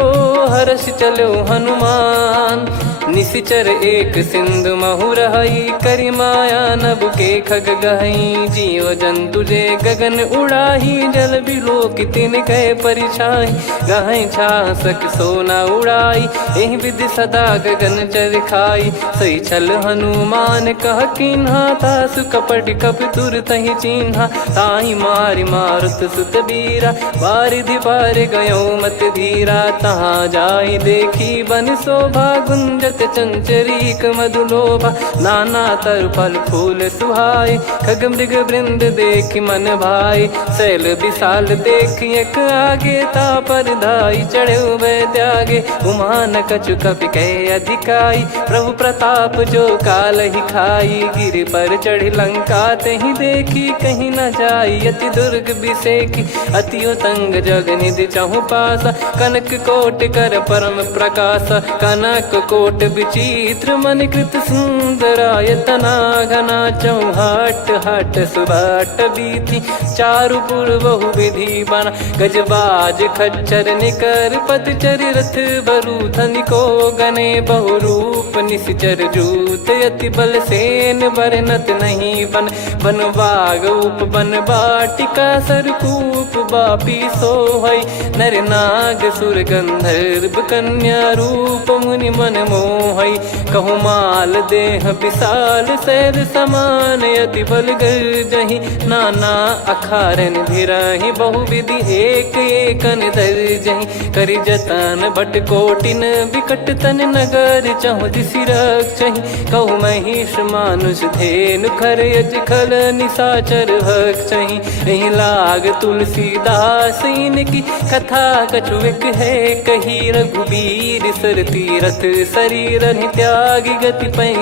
हर्ष चलो हनुमान। निशिचर एक सिंधु महु रहई, करी माया नभ के खग गहई। जीव जंतु जे गगन उड़ाही, जल बिलो कि तिन गए परिछाई। गहई छासक सोना उड़ाई, एहि विधि सदा गगन चर खाई। सही छल हनुमान कह किन्हा, तासु कपट कप तुर तहि चिन्हा। ताहि मारि मारुत सुत बीरा, बारिधि पार गयो मत धीरा। तहाँ जाई देखी बन शोभा, गुंजत चंचरीक मधुलोभा। नाना तर फल फूल सुहाए, खग मृग वृंद देखि मन भाई। शैल विशाल देखि एक आगे, तापर धाई चढ़े वै त्यागे। उमा न कछु कपि कहे अधिकाई, प्रभु प्रताप जो काल ही खाई। गिर पर चढ़ी लंका तहि देखी, कहीं न जाई अति दुर्ग बिसेकी। अति उतंग जग निधि चहु पासा, कनक कोट कर परम प्रकाशा। कनक कोट विचित्र मन कृत सुंदरायतना घना। चौहाट हाट सुबाट बीथी, चारु पुर बहु विधि बना। गजबाज खच्चर निकर पतचर, रथ बरु धनिको गने। बहु रूप निशिचर जूत, अति बल सेन बरनत नहीं बन। बन बाग उप बन बाटिका, सरकूप बापी सोहई। नर नाग सुर गंधर्व कन्या, रूप मुनि मन मोहई। कहु माल देह विशाल, शैल समान अति बल गर्जहि। नाना अखारन भिराहि, बहु विधि एक एकन दर्जहि। करि जतन भट कोटिन, विकट तन नगर चहु दिसि रक्षहि। कहु महिष मानुष धेनु, खर यज खल निशाचर भक्षहि। एहि लाग तुलसीदास इनकी, कथा कछुक है कही। रघुबीर सर तीरथ शरीर, त्यागी गति पै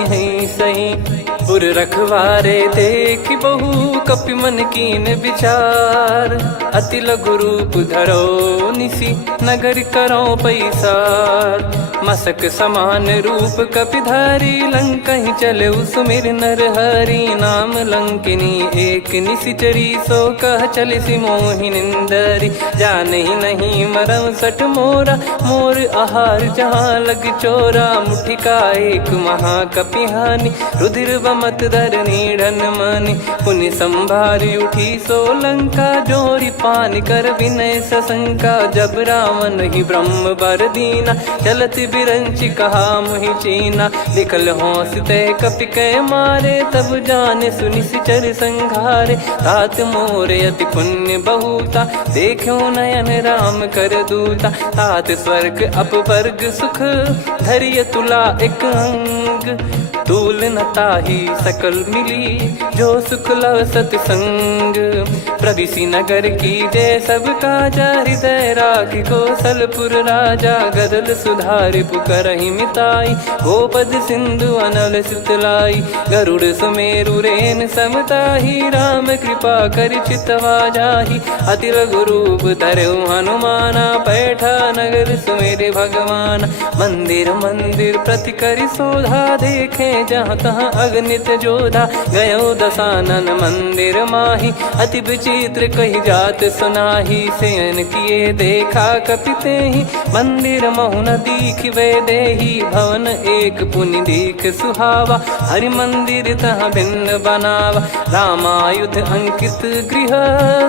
सही। पुर रखवारे देख बहु, कपि मन कीन विचार। अति लघु रूप धरो निसी, नगर करो पैसार। मसक समान रूप कपिधारी, लंकहि चले सुमिर नर हरि। नाम लंकिनी एक निशिचरी, सो कह चलिसि मोहि निंदरी। जानहि नहीं मरम सठ मोरा, मोर आहार जहाँ लग चोरा। मुठिका एक महाकपिहानि, रुधिर बमत धरनी ढन मानि। पुनि संभारी उठी सो लंका, जोरी पान कर विनय सशंका। जब रावण ही ब्रह्म बर दीना, चलत बिरंचि कहा मुहि चीना। लिखल होंस ते कपि कै मारे, तब जाने सुनि सिचर संघारे। तात मोरे अति पुण्य बहुता, देखो नयन राम कर दूता। तात स्वर्ग अपवर्ग सुख, धरिय तुला एक अंग। तूल न ताहि सकल मिली, जो सुख लव सतसंग। प्रदिशि नगर की जय सब काजा, हृदय राखि कौशलपुर राजा। गदल सुधारि पुकारहि मिताई, गोपद सिंधु अनल सितलाई। गरुड़ सुमेरु रेन समताहि, राम कृपा करि चितवा जाहि। अति लघु रूप धरऊ हनुमाना, पैठा नगर सुमेरे भगवान। मंदिर मंदिर प्रति करि शोधा, देखे जहाँ तहाँ अगणित जोधा। गयो दशानन मंदिर माही, अति विचित्र कही जात सुनाही। शयन किए देखा कपितेहि, मंदिर महु न दीखिबे देहि। भवन एक पुनि दीख सुहावा, हरि मंदिर तहाँ भिन्न बनावा। रामायुध अंकित गृह,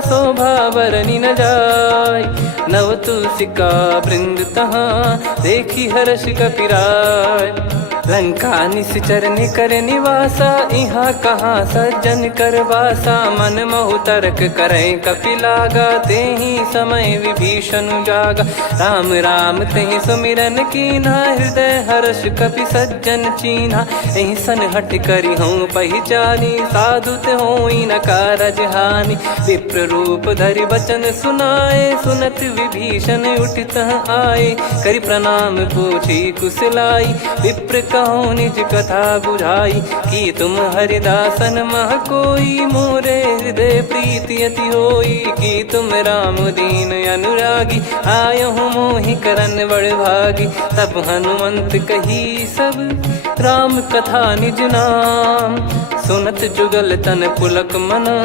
शोभा बरनि न जाय। नव तुलसिका वृंद तहाँ, देखी हर्ष कपिराय। लंका निश्चर निकर निवासा, इहाँ कहाँ सज्जन कर वासा। मन महु तर्क करै कपिलागा, तेहि समय विभीषण जागा। राम राम तेहि सुमिरन कीन्हा, हृदय हर्ष कपि सज्जन चीन्हा। एहि सन हट करि हूँ पहिचानी, साधु ते होई न कारज हानि। विप्र रूप धरि वचन सुनाए, सुनत विभीषण उठित आए, करि प्रणाम पूछी कुशलाई। विप्र कहो निज कथा बुझाई, कि तुम हरिदासन मह कोई। मोरे हृदय प्रीति अति होई, कि तुम राम दीन अनुरागी। आयहु मोहि करन बड़ भागी, तब हनुमंत कही सब राम कथा निज नाम। सुनत जुगल तन पुलक मना,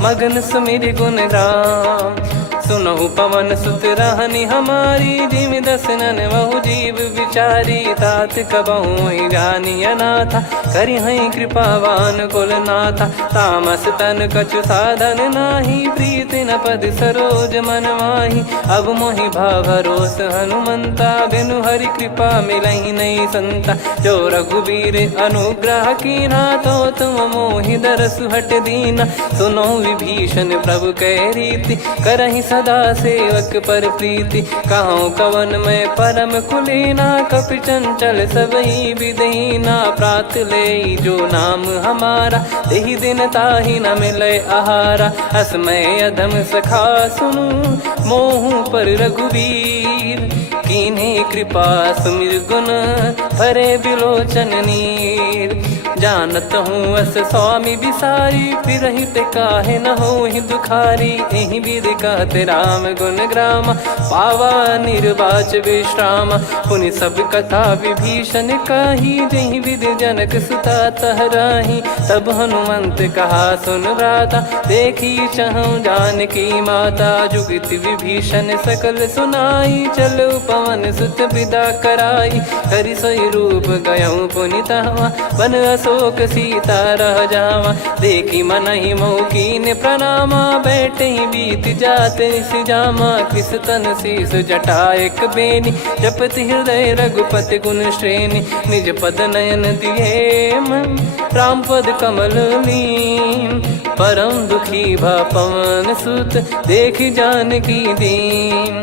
मगन सुमिर गुण राम। सुनहु पवन सुत रहनि हमारी, जिमि दसनन बहु जीव विचारी। तात कबहु ही जानिय नाथा, करिहै कृपावान कुल नाथा। तामस तन कछु साधन नाही, प्रीति न पद सरोज मन माही। अब मोहि भाव भरोस हनुमंता, बिनु हरि कृपा मिलहि नहीं संता। जो रघुबीर अनुग्रह कीना, तो तुम मोहि दरसु हट दीना। सुनो विभीषण प्रभु कह रीति, करहि सदा सेवक पर प्रीति। कहूँ कवन में परम कुलीना, कपि चंचल सबही विदहीना। प्रात ले जो नाम हमारा, तेहि दिन ताहि न मिले आहारा। असमय अधम सखा सुनु, मोहु पर रघुवीर। कीन्हे कृपा सुमिर गुण, भरे बिलोचन नीर। जानत हूँ अस स्वामी बिसारी, फिरहि ते काहे न होहि दुखारी। एहि विधि कहते राम गुण ग्राम, पावा निर्वाच विश्राम। पुनि सब कथा विभीषण काही, जहि विधि जनक सुता तहराही। तब हनुमंत कहा सुन भ्राता, देखी चहु जानकी माता। जुगित विभीषण सकल सुनाई, चलो पवन सुत विदा कराई। हरि सोई रूप गयऊँ पुनि तहवा, बन अशोक सीता रह जावा। देखी मनहि मौकीन प्रणामा, बैठे ही बीत जात निस जामा। कृस तन शीस जटा एक बेनी, जपति हृदय रघुपति गुण श्रेणी। निज पद नयन दिए मन, राम पद कमल लीन। परम दुखी भा पवन सुत, देखी जानकी दीन।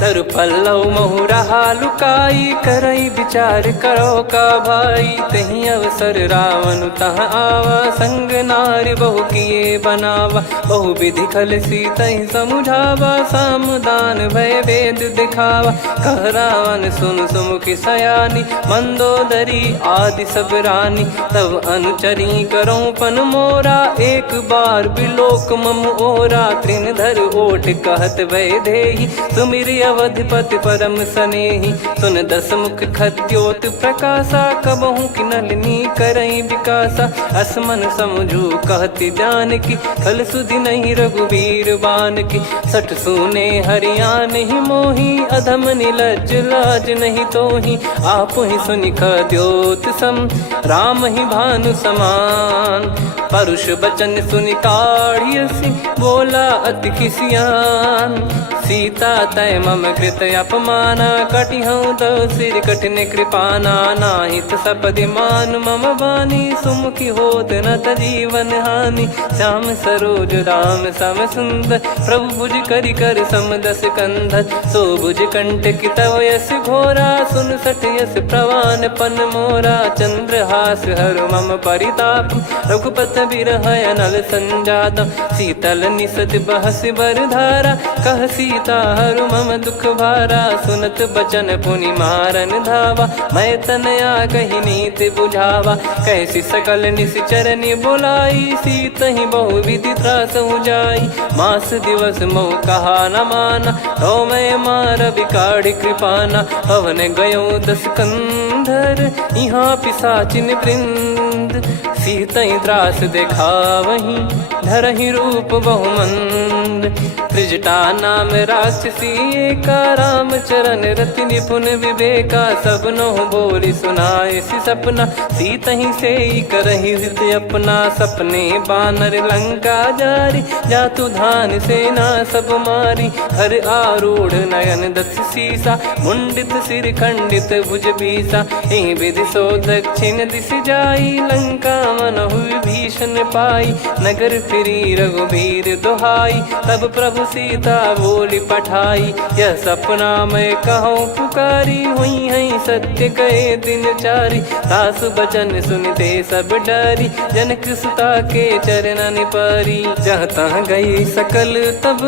तरु पल्लव महु रहा लुकाई, करई विचार करो का भाई। तही अवसर रावण तह आवा, संग नारी बहु किए बनावा। बहु विधि खल सीतहि समुझावा, सामदान भय वेद दिखावा। कह रावण सुन सुमुखी सयानी, मंदोदरी आदि सब रानी। तब अनुचरी करो पन मोरा, एक बार बिलोक मम ओरा। तृण धर ओट कहत भय देहि, सुमिर अवधिपति परम सनेहि। सुन दस मुख खद्योत प्रकाशा, कबहु की नलिनी करई विकासा। असमन समझू कहति जानकी, खल सुधि नहीं रघुबीर बान की। सठ सुने हरियाण ही मोही, अधम निलज लाज नहीं तोही। आप ही सुनि खद्योत सम, राम ही भानु समान। परुष बचन सुनि काढ़ियसि, बोला अति किसियान। सीता तय मम कृत अपमाना, कटिहऊँ तो सिर कठिन कृपाना। नाहित सपदि मान मम बानी, सुमुखी होत न तजीवन हानि। श्याम सरोज राम सम सुंदर, प्रभु भुज करि कर सम दस कंधर। सो भुज कंटक तव यस घोरा, सुन सठ यस प्रवान पन मोरा। चंद्रहास हर मम परिताप, रघुपत बिरह अनल संजात। शीतल निसत बहस बर धारा, कह सीता हरु मम दुख भारा। सुनत बचन पुनि मारन धावा, मैं तनया कही नीति बुझावा। कैसी सकल निश्चरनि बुलाई, सीतहि बहु विधि त्रास जाई। मास दिवस मोह कहा न माना, तो मैं मार बिकाढ़ कृपाना। पवन गयो दस कंधर, यहाँ पिशाचिन वृंद। सीतहि त्रास देखावहीं, धरहि रूप बहुमंद। त्रिजटा नाम राक्षसी एका, राम चरण रति निपुण विवेका। सब नोह बोली सुनाए सि सपना, सीतहि से करहि हित अपना। सपने बानर लंका जारी, जातु धान सेना सब मारी। हर आरूढ़ नयन दस सीसा, मुंडित सिर खंडित भुज बीसा। एहि विधि सो दक्षिण दिश जाई, लंका मनहु विभीषण पाई। नगर फिरी रघुबीर दुहाई, तब प्रभु सीता बोली पठाई, यह सपना मैं कहूँ पुकारी, हुई है सत्य कहे दिन चारी। सासु बचन सुनते सब डरी, जनक सुता के चरण परी। जहाँ तहाँ गई सकल तब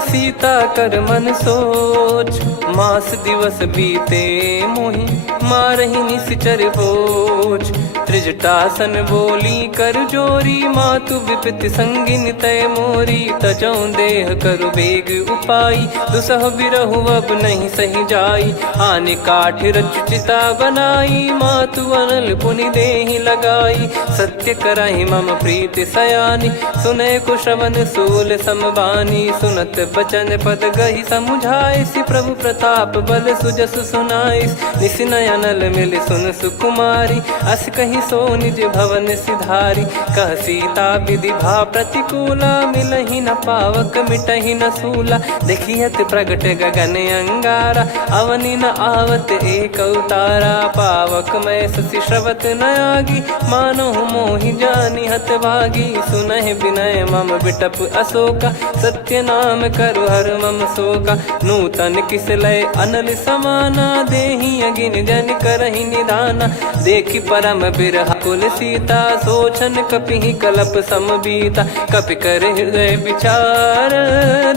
सीता कर मन सोच, मास दिवस बीते मोहि मारहि निश्चर बोझ। त्रिजटासन बोली कर जोरी, मातु विपत्ति संगिन तय मोरी। तजौ देह करु बेग उपाई, दुसह बिरहु अब नहीं सही जाई। आने काठ रचु चिता बनाई, मातु अनल पुनि देहि लगाई। सत्य कराहि मम प्रीति सयानी, सुने को श्रवण सूल समबानी। सुनत बचन पद गही समुझाइसि, प्रभु प्रताप बल सुजस सुनाइस। निस नयनल मिल सुन सुकुमारी, अस कही सो निज भवन सिधारी। कह सीता विधि भा प्रतिकूला, मिलहि न पावक मिटहि न सूला। देखियत प्रगट गगन अंगारा, अवनि न आवत एक अवतारा। पावक मैं ससि श्रवत न आगी, मानो मोहि जानि हत भागी। सुनहि विनय मम बिटप अशोका, सत्य नाम करु हर मम शोका। नूतन किस लय अनल समाना, देहि अगिन जन करहि निदाना। देखि परम बिरहा कुल सीता, सोचन कपिहि कलप समबीता। कपि कर हृदय विचार,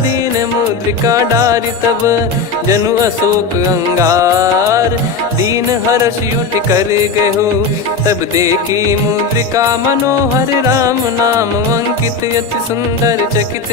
दीन मुद्रिका डारि। तब जनु अशोक अंगार, दीन हर्ष उठ कर गहु। तब देखी मुद्रिका मनोहर, राम नाम अंकित अति सुंदर चकित।